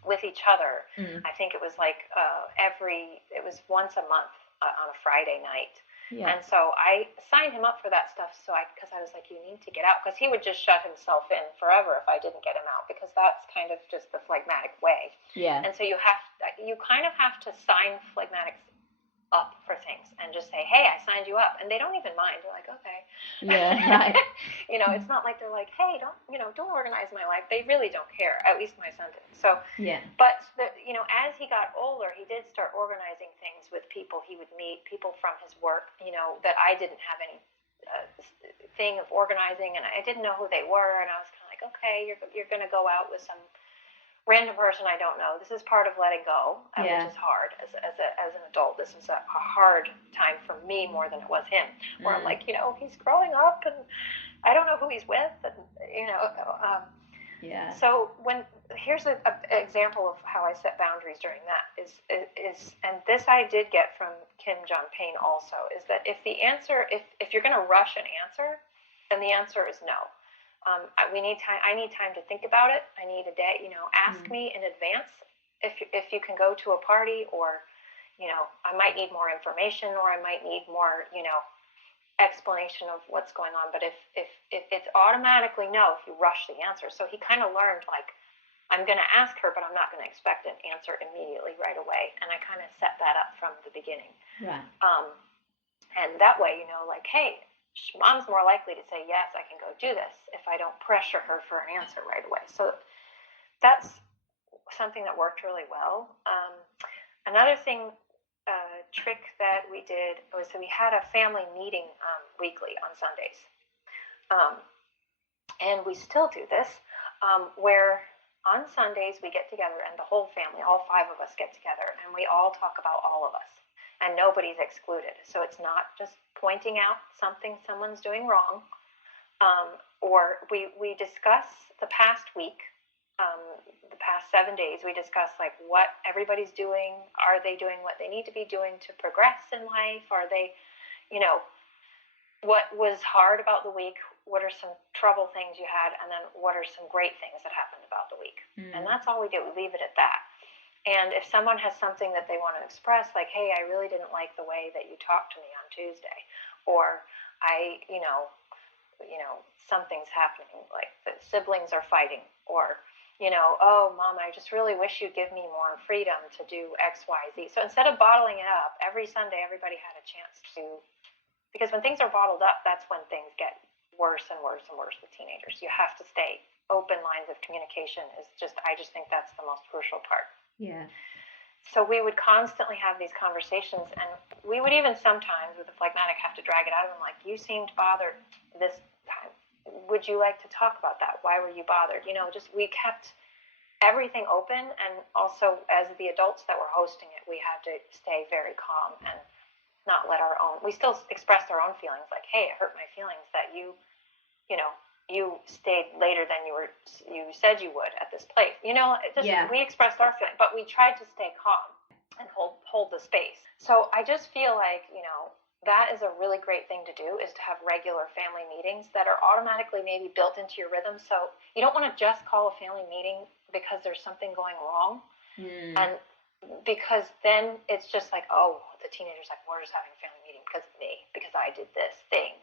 with each other. I think it was like it was once a month on a Friday night. Yeah. And so I signed him up for that stuff, because I was like, you need to get out, because he would just shut himself in forever if I didn't get him out, because that's kind of just the phlegmatic way. Yeah. And so you kind of have to sign phlegmatics up for things and just say, hey, I signed you up, and they don't even mind. They're like, okay. Yeah, right. It's not like they're like, hey, don't organize my life. They really don't care. At least my son did. So yeah. But as he got older, he did start organizing things with people he would meet, people from his work, that I didn't have any thing of organizing, and I didn't know who they were, and I was kind of like, okay, you're going to go out with some random person I don't know. This is part of letting go, Yeah. which is hard as an adult. This is a hard time for me more than it was him, where I'm like, he's growing up, and I don't know who he's with, and Yeah. So here's an example of how I set boundaries during that is, and this I did get from Kim John Payne also, is that if you're going to rush an answer, then the answer is no. We need time. I need time to think about it. I need a day. Ask me in advance if you can go to a party, or I might need more information, or I might need more explanation of what's going on. But if it's automatically no, if you rush the answer. So he kind of learned, like, I'm going to ask her, but I'm not going to expect an answer immediately right away. And I kind of set that up from the beginning. Right. And that way, like, hey, Mom's more likely to say, yes, I can go do this, if I don't pressure her for an answer right away. So that's something that worked really well. Another trick that we did was that we had a family meeting weekly on Sundays. And we still do this, where on Sundays we get together, and the whole family, all 5 of us, get together, and we all talk about all of us. And nobody's excluded. So it's not just pointing out something someone's doing wrong. Or we discuss the past week, the past 7 days. We discuss, like, what everybody's doing. Are they doing what they need to be doing to progress in life? Are they, what was hard about the week? What are some trouble things you had? And then what are some great things that happened about the week? And that's all we do. We leave it at that. And if someone has something that they want to express, like, hey, I really didn't like the way that you talked to me on Tuesday, or something's happening, like the siblings are fighting, or, oh, Mom, I just really wish you'd give me more freedom to do X, Y, Z. So instead of bottling it up, every Sunday everybody had a chance to, because when things are bottled up, that's when things get worse and worse and worse with teenagers. You have to stay open. Lines of communication is just, I just think that's the most crucial part. Yeah. So we would constantly have these conversations, and we would even sometimes with the phlegmatic have to drag it out of them, like, you seemed bothered this time. Would you like to talk about that? Why were you bothered? Just we kept everything open, and also as the adults that were hosting it, we had to stay very calm and not let we still expressed our own feelings, like, hey, it hurt my feelings that you stayed later than you said you would at this place. We expressed our feelings, but we tried to stay calm and hold the space. So I just feel like, that is a really great thing to do, is to have regular family meetings that are automatically maybe built into your rhythm. So you don't want to just call a family meeting because there's something going wrong. And because then it's just like, oh, the teenager's like, we're just having a family meeting because of me, because I did this thing.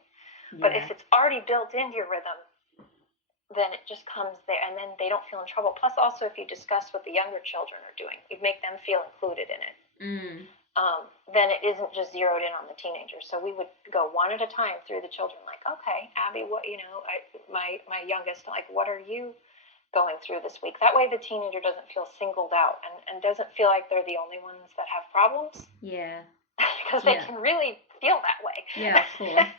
But if it's already built into your rhythm, then it just comes there, and then they don't feel in trouble. Plus, also, if you discuss what the younger children are doing, you make them feel included in it. Then it isn't just zeroed in on the teenagers. So we would go one at a time through the children, like, okay, Abby, what, my youngest, like, what are you going through this week? That way the teenager doesn't feel singled out and doesn't feel like they're the only ones that have problems. Yeah. Because they can really feel that way. Yeah, of course.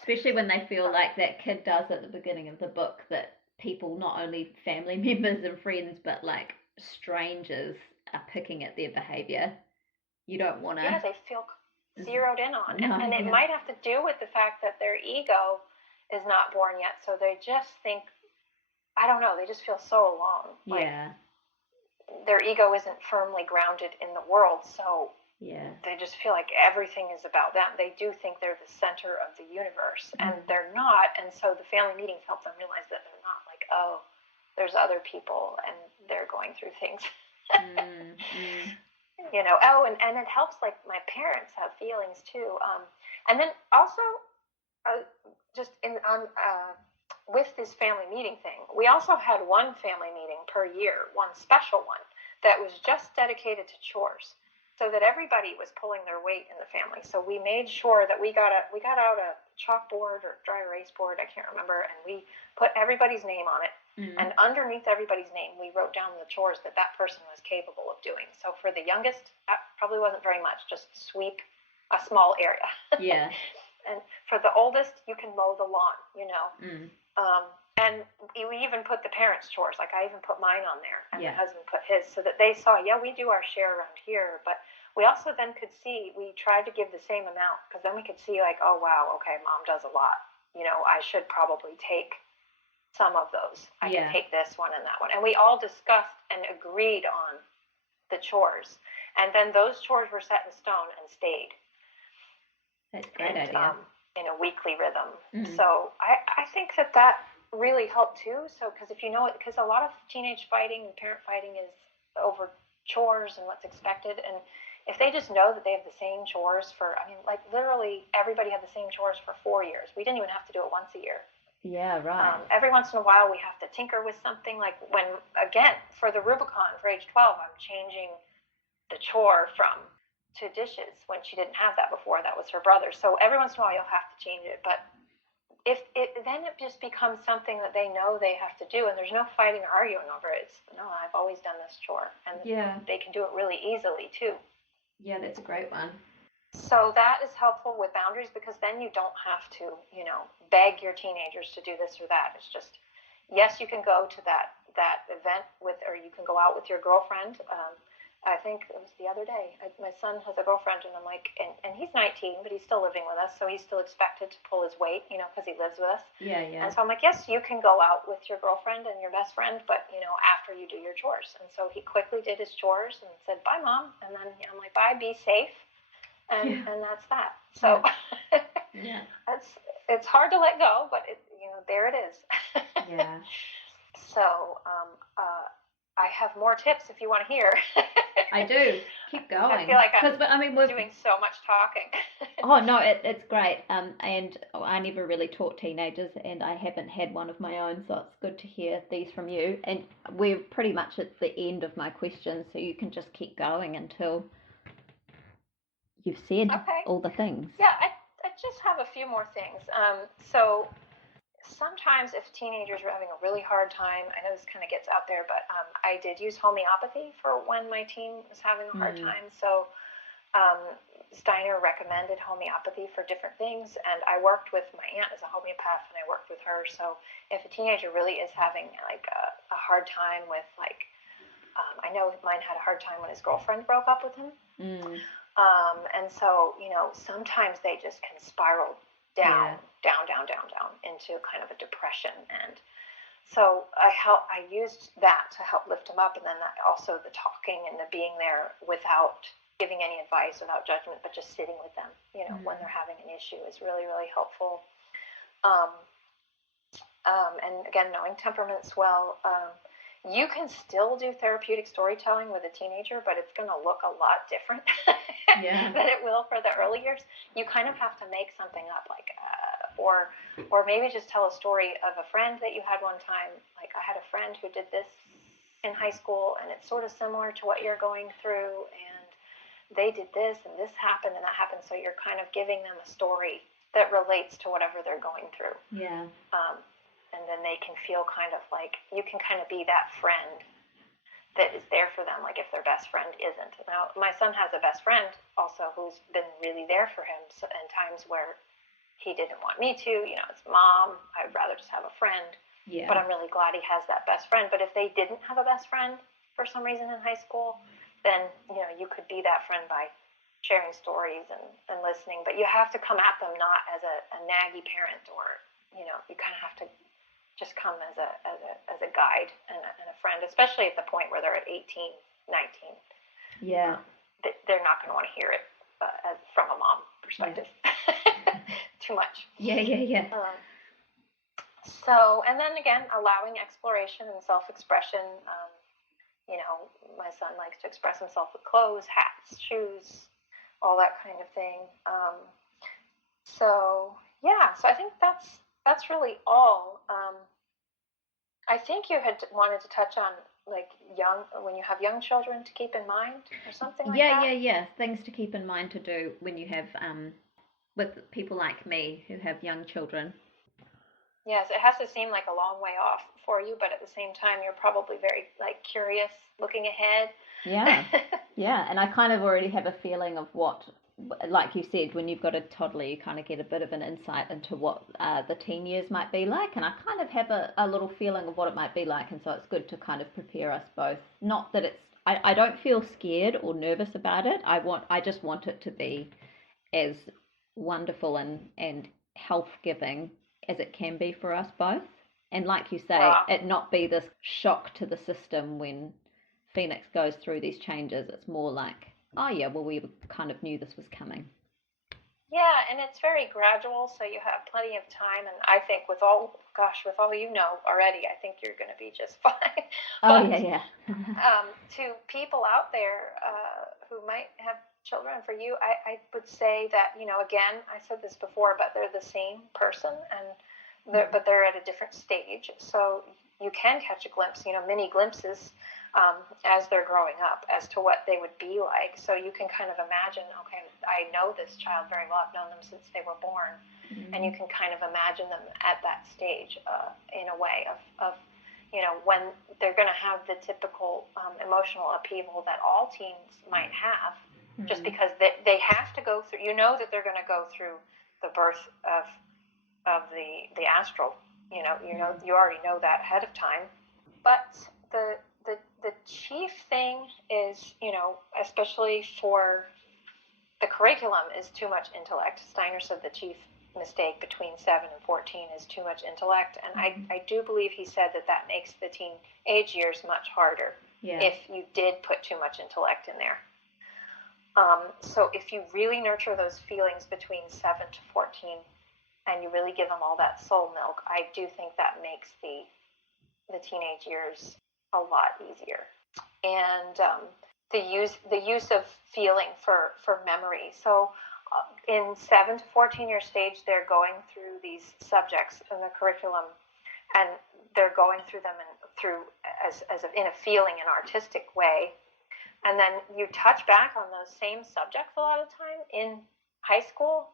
Especially when they feel like that kid does at the beginning of the book, that people, not only family members and friends, but like strangers, are picking at their behavior. You don't want to... Yeah, they feel zeroed in on. And it might have to do with the fact that their ego is not born yet. So they just think, I don't know, they just feel so alone. Like, their ego isn't firmly grounded in the world, so they just feel like everything is about them. They do think they're the center of the universe, and they're not. And so the family meetings help them realize that they're not, like, oh, there's other people and they're going through things. And it helps, like, my parents have feelings too. And then also, with this family meeting thing, we also had one family meeting per year, one special one that was just dedicated to chores, so that everybody was pulling their weight in the family. So we made sure that we got out a chalkboard or dry erase board, I can't remember, and we put everybody's name on it. And underneath everybody's name, we wrote down the chores that person was capable of doing. So for the youngest, that probably wasn't very much, just sweep a small area. Yeah. And for the oldest, you can mow the lawn, and we even put the parents' chores. Like, I even put mine on there, and my husband put his, so that they saw, we do our share around here. But we also then could see, we tried to give the same amount, because then we could see, like, oh, wow, okay, Mom does a lot. I should probably take some of those. I can take this one and that one. And we all discussed and agreed on the chores. And then those chores were set in stone and stayed. That's a great idea. In a weekly rhythm. So I think that really helped too. So, because if you know it, because a lot of teenage fighting and parent fighting is over chores and what's expected. And if they just know that they have the same chores for, like, literally everybody had the same chores for 4 years. We didn't even have to do it once a year. Yeah, right. Every once in a while we have to tinker with something, like when, again, for the Rubicon for age 12, I'm changing the chore to dishes when she didn't have that before. That was her brother. So every once in a while you'll have to change it. But then it just becomes something that they know they have to do, and there's no fighting or arguing over it. It's, no, I've always done this chore. And they can do it really easily too. Yeah, that's a great one. So that is helpful with boundaries, because then you don't have to, beg your teenagers to do this or that. It's just, yes, you can go to that event or you can go out with your girlfriend. I think it was the other day. My son has a girlfriend, and I'm like, and he's 19, but he's still living with us, so he's still expected to pull his weight, because he lives with us. Yeah. And so I'm like, yes, you can go out with your girlfriend and your best friend, but, after you do your chores. And so he quickly did his chores and said, bye, Mom. And then I'm like, bye, be safe. And that's that. So it's hard to let go, but there it is. Yeah. So I have more tips if you want to hear. I do. Keep going. I feel like we're doing so much talking. Oh no, it's great. And I never really taught teenagers, and I haven't had one of my own, so it's good to hear these from you. And we're pretty much at the end of my questions, so you can just keep going until you've said all the things. Yeah, I just have a few more things. So sometimes if teenagers were having a really hard time, I know this kind of gets out there, but I did use homeopathy for when my teen was having a hard time. So Steiner recommended homeopathy for different things, and I worked with my aunt as a homeopath, and I worked with her. So if a teenager really is having like a hard time with like, I know mine had a hard time when his girlfriend broke up with him. And so, sometimes they just can spiral down into kind of a depression. And so I used that to help lift them up. And then also the talking and the being there without giving any advice, without judgment, but just sitting with them, when they're having an issue is really, really helpful. And again, knowing temperaments well. You can still do therapeutic storytelling with a teenager, but it's going to look a lot different than it will for the early years. You kind of have to make something up, like, or maybe just tell a story of a friend that you had one time. Like, I had a friend who did this in high school, and it's sort of similar to what you're going through, and they did this, and this happened, and that happened. So you're kind of giving them a story that relates to whatever they're going through. Yeah. And then they can feel kind of like you can kind of be that friend that is there for them, like if their best friend isn't. Now, my son has a best friend also who's been really there for him in times where he didn't want me to. It's Mom, I'd rather just have a friend. Yeah. But I'm really glad he has that best friend. But if they didn't have a best friend for some reason in high school, then, you could be that friend by sharing stories and listening. But you have to come at them not as a naggy parent or, you kind of have to just come as a guide and a friend, especially at the point where they're at 18, 19. Yeah. They're not going to want to hear it from a mom perspective. Too much. Yeah. So, and then again, allowing exploration and self-expression. My son likes to express himself with clothes, hats, shoes, all that kind of thing. So I think that's really all. I think you had wanted to touch on like when you have young children to keep in mind or something like that. Yeah. Things to keep in mind to do when you have with people like me who have young children. Yes, it has to seem like a long way off for you, but at the same time, you're probably very like curious, looking ahead. Yeah, and I kind of already have a feeling of what, like you said, when you've got a toddler, you kind of get a bit of an insight into what the teen years might be like, and I kind of have a little feeling of what it might be like, and so it's good to kind of prepare us both. Not that I don't feel scared or nervous about it. I just want it to be as wonderful and health-giving as it can be for us both. And like you say, it not be this shock to the system when Phoenix goes through these changes. It's more like, oh yeah, well, we kind of knew this was coming. Yeah, and it's very gradual, so you have plenty of time. And I think with all you know already, I think you're going to be just fine. Yeah. To people out there who might have children, for you, I would say that, again, I said this before, but they're the same person, but they're at a different stage. So you can catch a glimpse, mini glimpses as they're growing up as to what they would be like. So you can kind of imagine, okay, I know this child very well. I've known them since they were born. Mm-hmm. And you can kind of imagine them at that stage in a way of when they're going to have the typical emotional upheaval that all teens might have, mm-hmm. just because they have to go through, that they're going to go through the birth of the astral. You already know that ahead of time. But the chief thing is, especially for the curriculum, is too much intellect. Steiner said the chief mistake between 7 and 14 is too much intellect. And mm-hmm. I do believe he said that makes the teenage years much harder if you did put too much intellect in there. So if you really nurture those feelings between 7 to 14 and you really give them all that soul milk, I do think that makes the teenage years a lot easier. And the use of feeling for memory. So in 7 to 14 year stage, they're going through these subjects in the curriculum, and they're going through them in a feeling and artistic way. And then you touch back on those same subjects a lot of time in high school.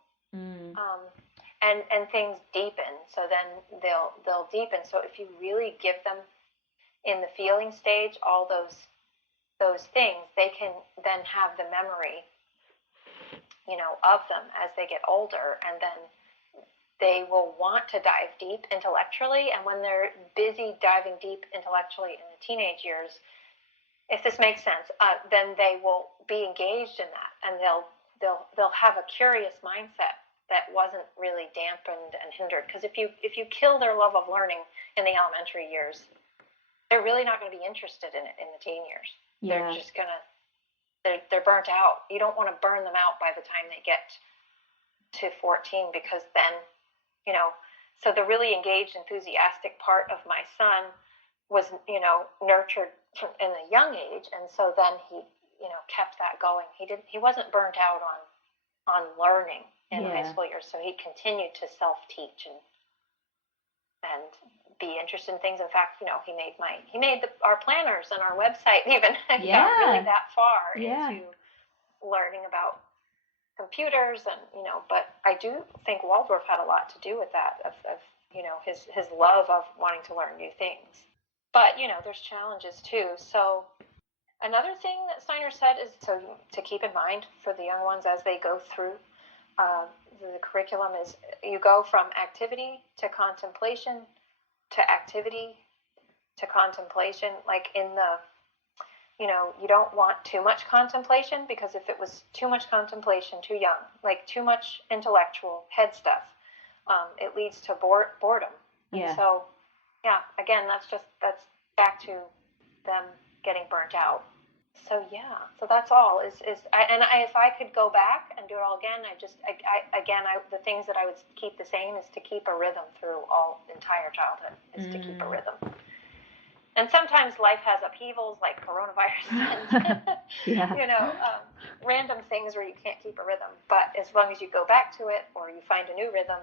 and things deepen. So then they'll deepen. So if you really give them in the feeling stage all those things, they can then have the memory, of them as they get older, and then they will want to dive deep intellectually. And when they're busy diving deep intellectually in the teenage years, if this makes sense, then they will be engaged in that, and they'll have a curious mindset that wasn't really dampened and hindered. Because if you kill their love of learning in the elementary years, they're really not going to be interested in it in the teen years. Yeah. They're just gonna they're burnt out. You don't want to burn them out by the time they get to 14, because then, so the really engaged, enthusiastic part of my son was, nurtured in a young age. And so then he, kept that going. He wasn't burnt out on learning in high school years. So he continued to self-teach and be interested in things. In fact, he made our planners and our website even got really that far into learning about computers, and but I do think Waldorf had a lot to do with that, of his love of wanting to learn new things. But there's challenges too. So another thing that Steiner said is to keep in mind for the young ones as they go through the curriculum is you go from activity to contemplation to activity to contemplation. Like in the you don't want too much contemplation, because if it was too much contemplation too young, like too much intellectual head stuff, it leads to boredom. Yeah. And so, again, that's back to them getting burnt out. So that's all. If I could go back and do it all again, the things that I would keep the same is to keep a rhythm through all entire childhood. Is to keep a rhythm. And sometimes life has upheavals like coronavirus and, random things where you can't keep a rhythm. But as long as you go back to it or you find a new rhythm,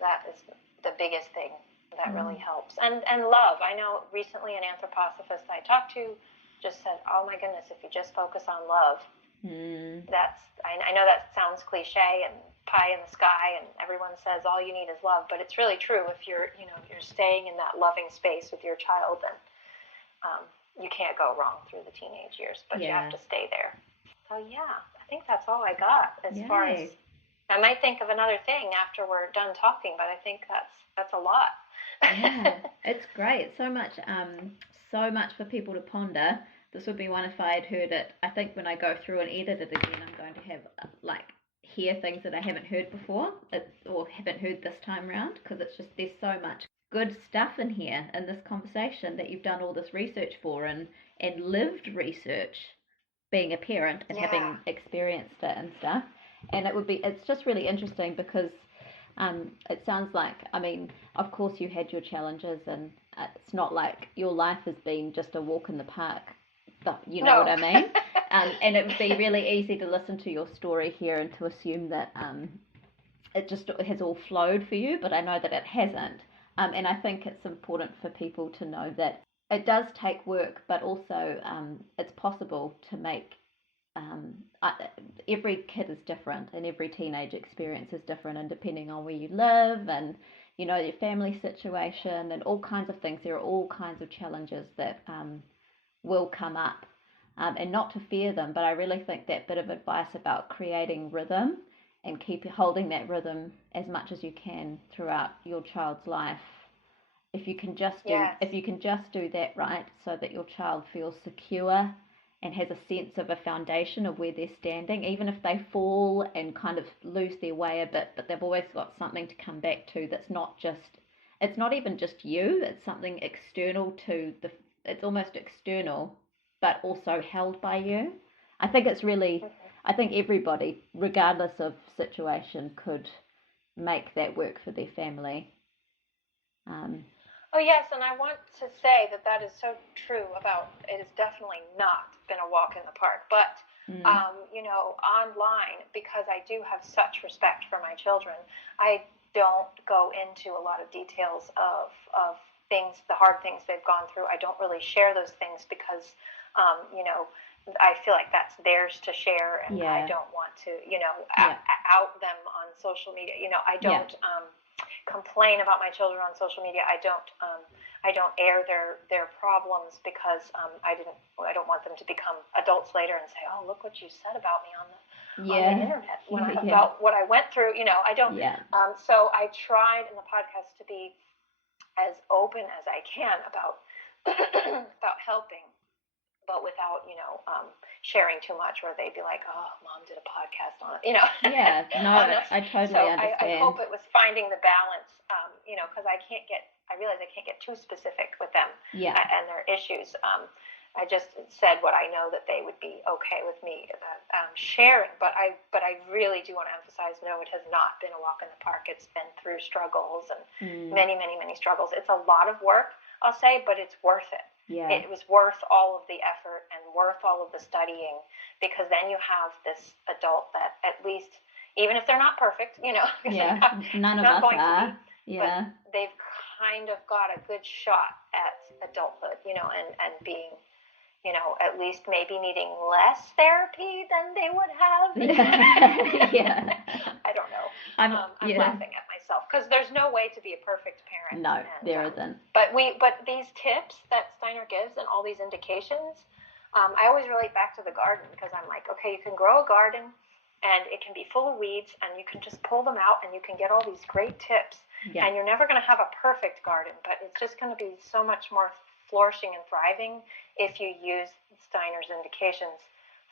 that is the biggest thing that really helps. And love. I know recently an anthroposophist I talked to just said, oh my goodness, if you just focus on love, I know that sounds cliche and pie in the sky, and everyone says all you need is love, but it's really true. If you're staying in that loving space with your child, then you can't go wrong through the teenage years, but you have to stay there. So I think that's all I got as far as, I might think of another thing after we're done talking, but I think that's a lot. It's great. So much for people to ponder. This would be one if I had heard it. I think when I go through and edit it again, I'm going to have hear things that I haven't heard before, or haven't heard this time around, because it's just, there's so much good stuff in here in this conversation that you've done all this research for, and lived research, being a parent and having experienced it and stuff. And it's just really interesting because it sounds like, of course you had your challenges, and it's not like your life has been just a walk in the park, but you know what I mean? And it would be really easy to listen to your story here and to assume that it has all flowed for you, but I know that it hasn't. And I think it's important for people to know that it does take work, but also it's possible to make, every kid is different, and every teenage experience is different, and depending on where you live and, your family situation and all kinds of things, there are all kinds of challenges that will come up. And not to fear them, but I really think that bit of advice about creating rhythm and keep holding that rhythm as much as you can throughout your child's life. If you can just do that right, so that your child feels secure and has a sense of a foundation of where they're standing, even if they fall and kind of lose their way a bit, but they've always got something to come back to that's it's not even just you, it's something external it's almost external, but also held by you. I think everybody, regardless of situation, could make that work for their family. Oh yes, and I want to say that is so true about, it has definitely not been a walk in the park, but online, because I do have such respect for my children, I don't go into a lot of details of things, the hard things they've gone through. I don't really share those things because I feel like that's theirs to share, and I don't want to out them on social media. I don't complain about my children on social media. I don't air their problems because I don't want them to become adults later and say, oh, look what you said about me on the internet about what I went through. I don't. So I tried in the podcast to be as open as I can about about helping, but without sharing too much, where they'd be like, oh, Mom did a podcast on it. Yeah, no, I totally understand. I hope it was finding the balance, because I realize I can't get too specific with them and their issues. I just said what I know that they would be okay with me sharing, but I really do want to emphasize, no, it has not been a walk in the park. It's been through struggles and many, many, many struggles. It's a lot of work, I'll say, but it's worth it. Yeah. It was worth all of the effort and worth all of the studying, because then you have this adult that, at least, even if they're not perfect, none of us are. But they've kind of got a good shot at adulthood, and being, at least maybe needing less therapy than they would have. I don't know. I'm laughing at myself, because there's no way to be a perfect parent. No, there isn't. But these tips that Steiner gives and all these indications, I always relate back to the garden, because I'm like, okay, you can grow a garden and it can be full of weeds and you can just pull them out and you can get all these great tips. And you're never going to have a perfect garden, but it's just going to be so much more flourishing and thriving if you use Steiner's indications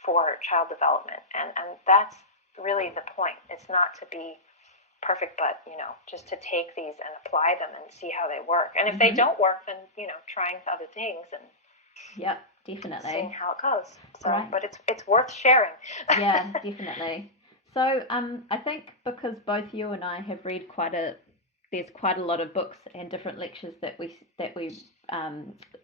for child development. And that's really the point. It's not to be perfect, but just to take these and apply them and see how they work. And if they don't work, then trying other things and definitely seeing how it goes. So, right. But it's worth sharing. Yeah, definitely. So I think because both you and I have read there's quite a lot of books and different lectures that we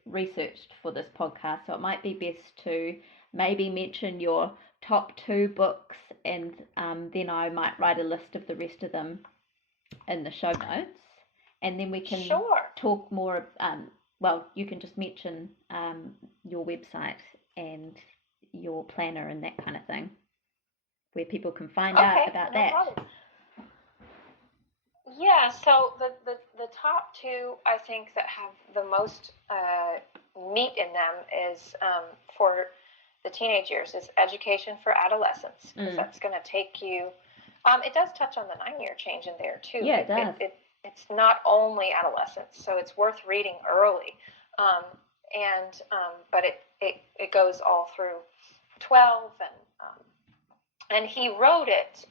researched for this podcast. So it might be best to maybe mention your top 2 books, and then I might write a list of the rest of them in the show notes, and then we can talk more. You can just mention your website and your planner and that kind of thing, where people can find out about that. Problem. Yeah, so the top 2, I think, that have the most meat in them is for the teenage years is Education for Adolescence, because that's going to take you. It does touch on the 9-year change in there too. Yeah, it does. It's not only adolescence, so it's worth reading early, but it goes all through 12, and he wrote it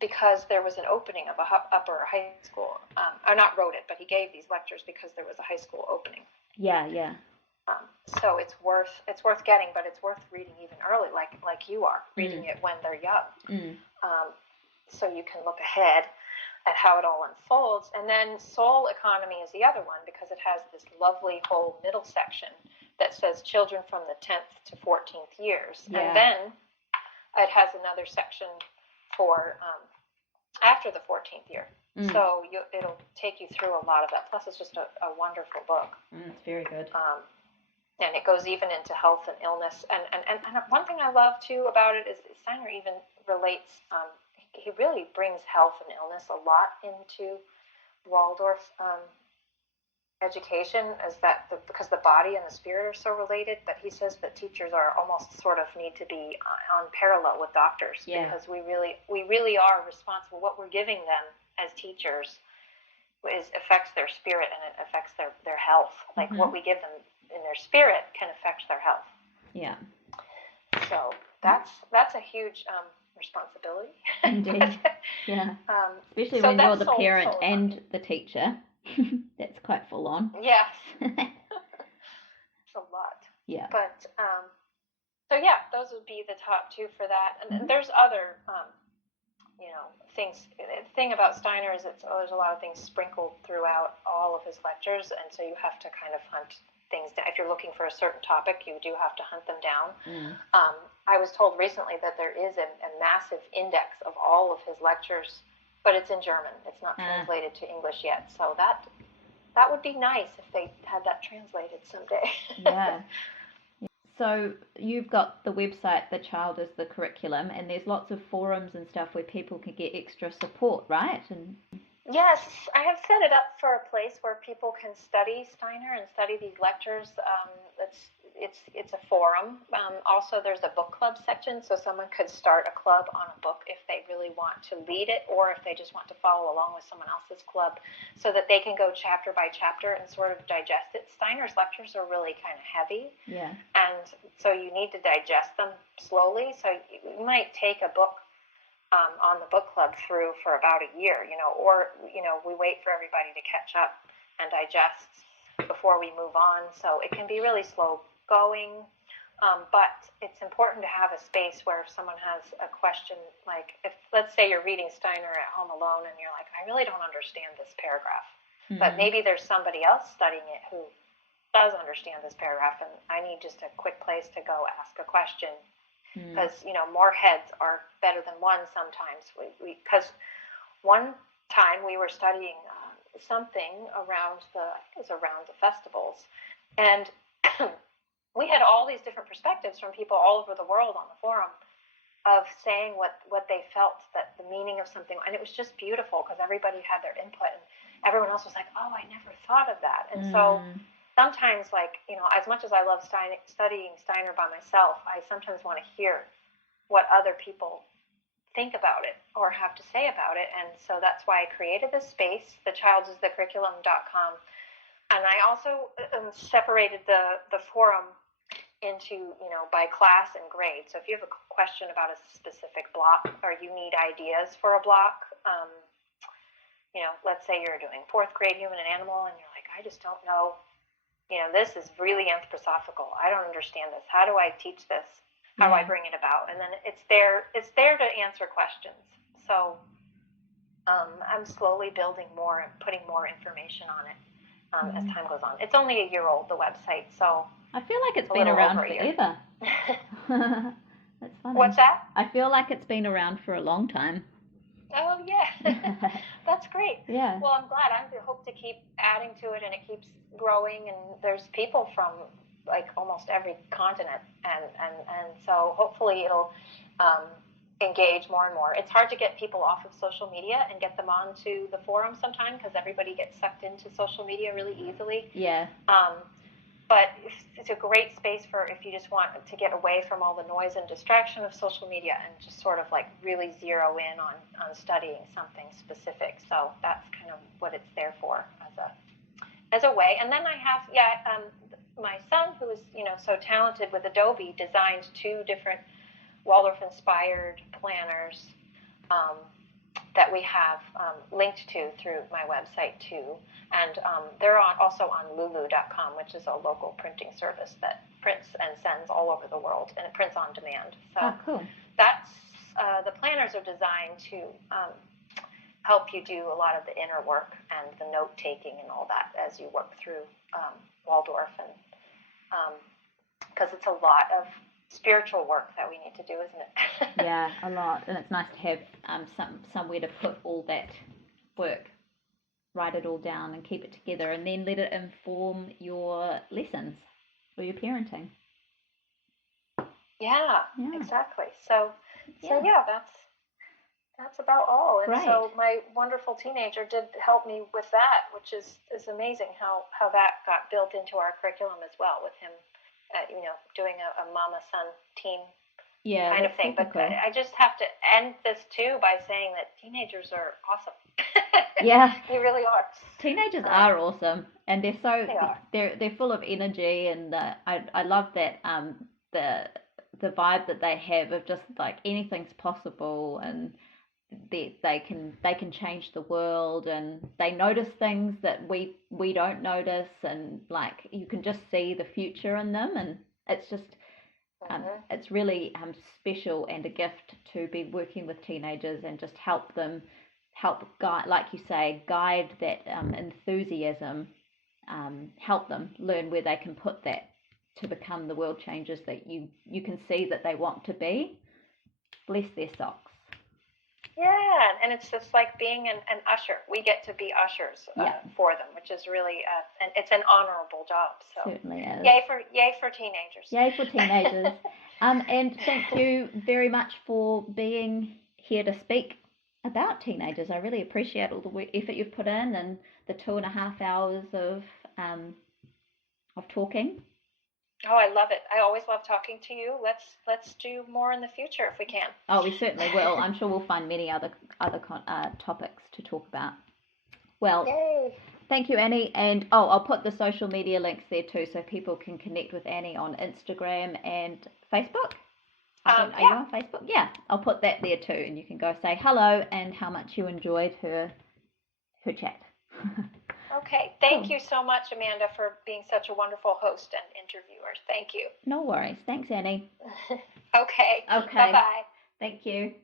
because there was an opening of a upper high school. Or not wrote it, but he gave these lectures because there was a high school opening. Yeah. So it's worth getting, but it's worth reading even early, like you are, reading it when they're young. So you can look ahead at how it all unfolds. And then Soul Economy is the other one, because it has this lovely whole middle section that says children from the 10th to 14th years. Yeah. And then it has another section for after the 14th year. So it'll take you through a lot of that. Plus, it's just a wonderful book. It's very good. And it goes even into health and illness. And one thing I love, too, about it is Steiner even relates, he really brings health and illness a lot into Waldorf education, because the body and the spirit are so related. But he says that teachers are almost sort of need to be on parallel with doctors, because we really are responsible. What we're giving them as teachers affects their spirit, and it affects their health. Like what we give them in their spirit can affect their health. Yeah. So that's a huge responsibility. Indeed. Yeah. Especially when you're the parent and the teacher. That's quite full on. Yes. It's a lot. Yeah. But so those would be the top 2 for that. And there's other things. The thing about Steiner is there's a lot of things sprinkled throughout all of his lectures, and so you have to kind of hunt things down. If you're looking for a certain topic, you do have to hunt them down. I was told recently that there is a massive index of all of his lectures, but it's in German. It's not translated to English yet. So that would be nice if they had that translated someday. Yeah. So you've got the website, The Child is the Curriculum, and there's lots of forums and stuff where people can get extra support, right? And Yes, I have set it up for a place where people can study Steiner and study these lectures. It's a forum. Also, there's a book club section, so someone could start a club on a book if they really want to lead it, or if they just want to follow along with someone else's club, so that they can go chapter by chapter and sort of digest it. Steiner's lectures are really kind of heavy, yeah, and so you need to digest them slowly. So you might take a book on the book club through for about a year, or we wait for everybody to catch up and digest before we move on. So it can be really slow going, but it's important to have a space where if someone has a question, like if, let's say you're reading Steiner at home alone and you're like, I really don't understand this paragraph, but maybe there's somebody else studying it who does understand this paragraph, and I need just a quick place to go ask a question. Because more heads are better than one sometimes. Because one time we were studying something around the festivals, and we had all these different perspectives from people all over the world on the forum of saying what they felt, that the meaning of something, and it was just beautiful because everybody had their input, and everyone else was like, oh, I never thought of that. And so sometimes, as much as I love studying Steiner by myself, I sometimes want to hear what other people think about it or have to say about it. And so that's why I created this space, thechildisthecurriculum.com. And I also separated the forum into, by class and grade. So if you have a question about a specific block, or you need ideas for a block, let's say you're doing 4th grade human and animal, and you're like, I just don't know. This is really anthroposophical. I don't understand this. How do I teach this? How do I bring it about? And then it's there to answer questions. So I'm slowly building more and putting more information on it as time goes on. It's only a year old, the website, so I feel like it's been around forever. That's funny. What's that? I feel like it's been around for a long time. Oh, yeah. That's great. Yeah. Well, I'm glad. I hope to keep adding to it, and it keeps growing, and there's people from almost every continent, and so hopefully it'll engage more and more. It's hard to get people off of social media and get them onto the forum sometimes, because everybody gets sucked into social media really easily. Yeah. But it's a great space for if you just want to get away from all the noise and distraction of social media and just sort of really zero in on studying something specific. So that's kind of what it's there for as a way. And then I have, my son, who is, so talented with Adobe, designed 2 different Waldorf-inspired planners that we have linked to through my website too. And they're also on lulu.com, which is a local printing service that prints and sends all over the world, and it prints on demand. So cool. That's the planners are designed to help you do a lot of the inner work and the note taking and all that as you work through Waldorf, and because it's a lot of spiritual work that we need to do, isn't it? Yeah, a lot. And it's nice to have somewhere to put all that work, write it all down and keep it together, and then let it inform your lessons or your parenting. Yeah. Exactly. So that's about all. And so my wonderful teenager did help me with that, which is amazing how that got built into our curriculum as well, with him doing a mama-son team kind of thing. But cool. I just have to end this too by saying that teenagers are awesome. Yeah, you really are. Teenagers are awesome, and they're full of energy, and I love that the vibe that they have of just anything's possible, and they can change the world, and they notice things that we don't notice, and you can just see the future in them, and it's just it's really special and a gift to be working with teenagers and just help guide, like you say, guide that enthusiasm, help them learn where they can put that to become the world changers that you can see that they want to be. Bless their socks. Yeah, and it's just like being an usher. We get to be ushers for them, which is really and it's an honorable job. So certainly is. Yay for teenagers. Yay for teenagers. And thank you very much for being here to speak about teenagers. I really appreciate all the effort you've put in and the 2.5 hours of talking. Oh, I love it. I always love talking to you. Let's do more in the future if we can. Oh, we certainly will. I'm sure we'll find many other topics to talk about. Well, yay. Thank you, Annie. And I'll put the social media links there too, so people can connect with Annie on Instagram and Facebook. Are you on Facebook? Yeah, I'll put that there too, and you can go say hello and how much you enjoyed her chat. Okay. Thank you so much, Amanda, for being such a wonderful host and interviewer. Thank you. No worries. Thanks, Annie. Okay. Okay. Bye-bye. Thank you.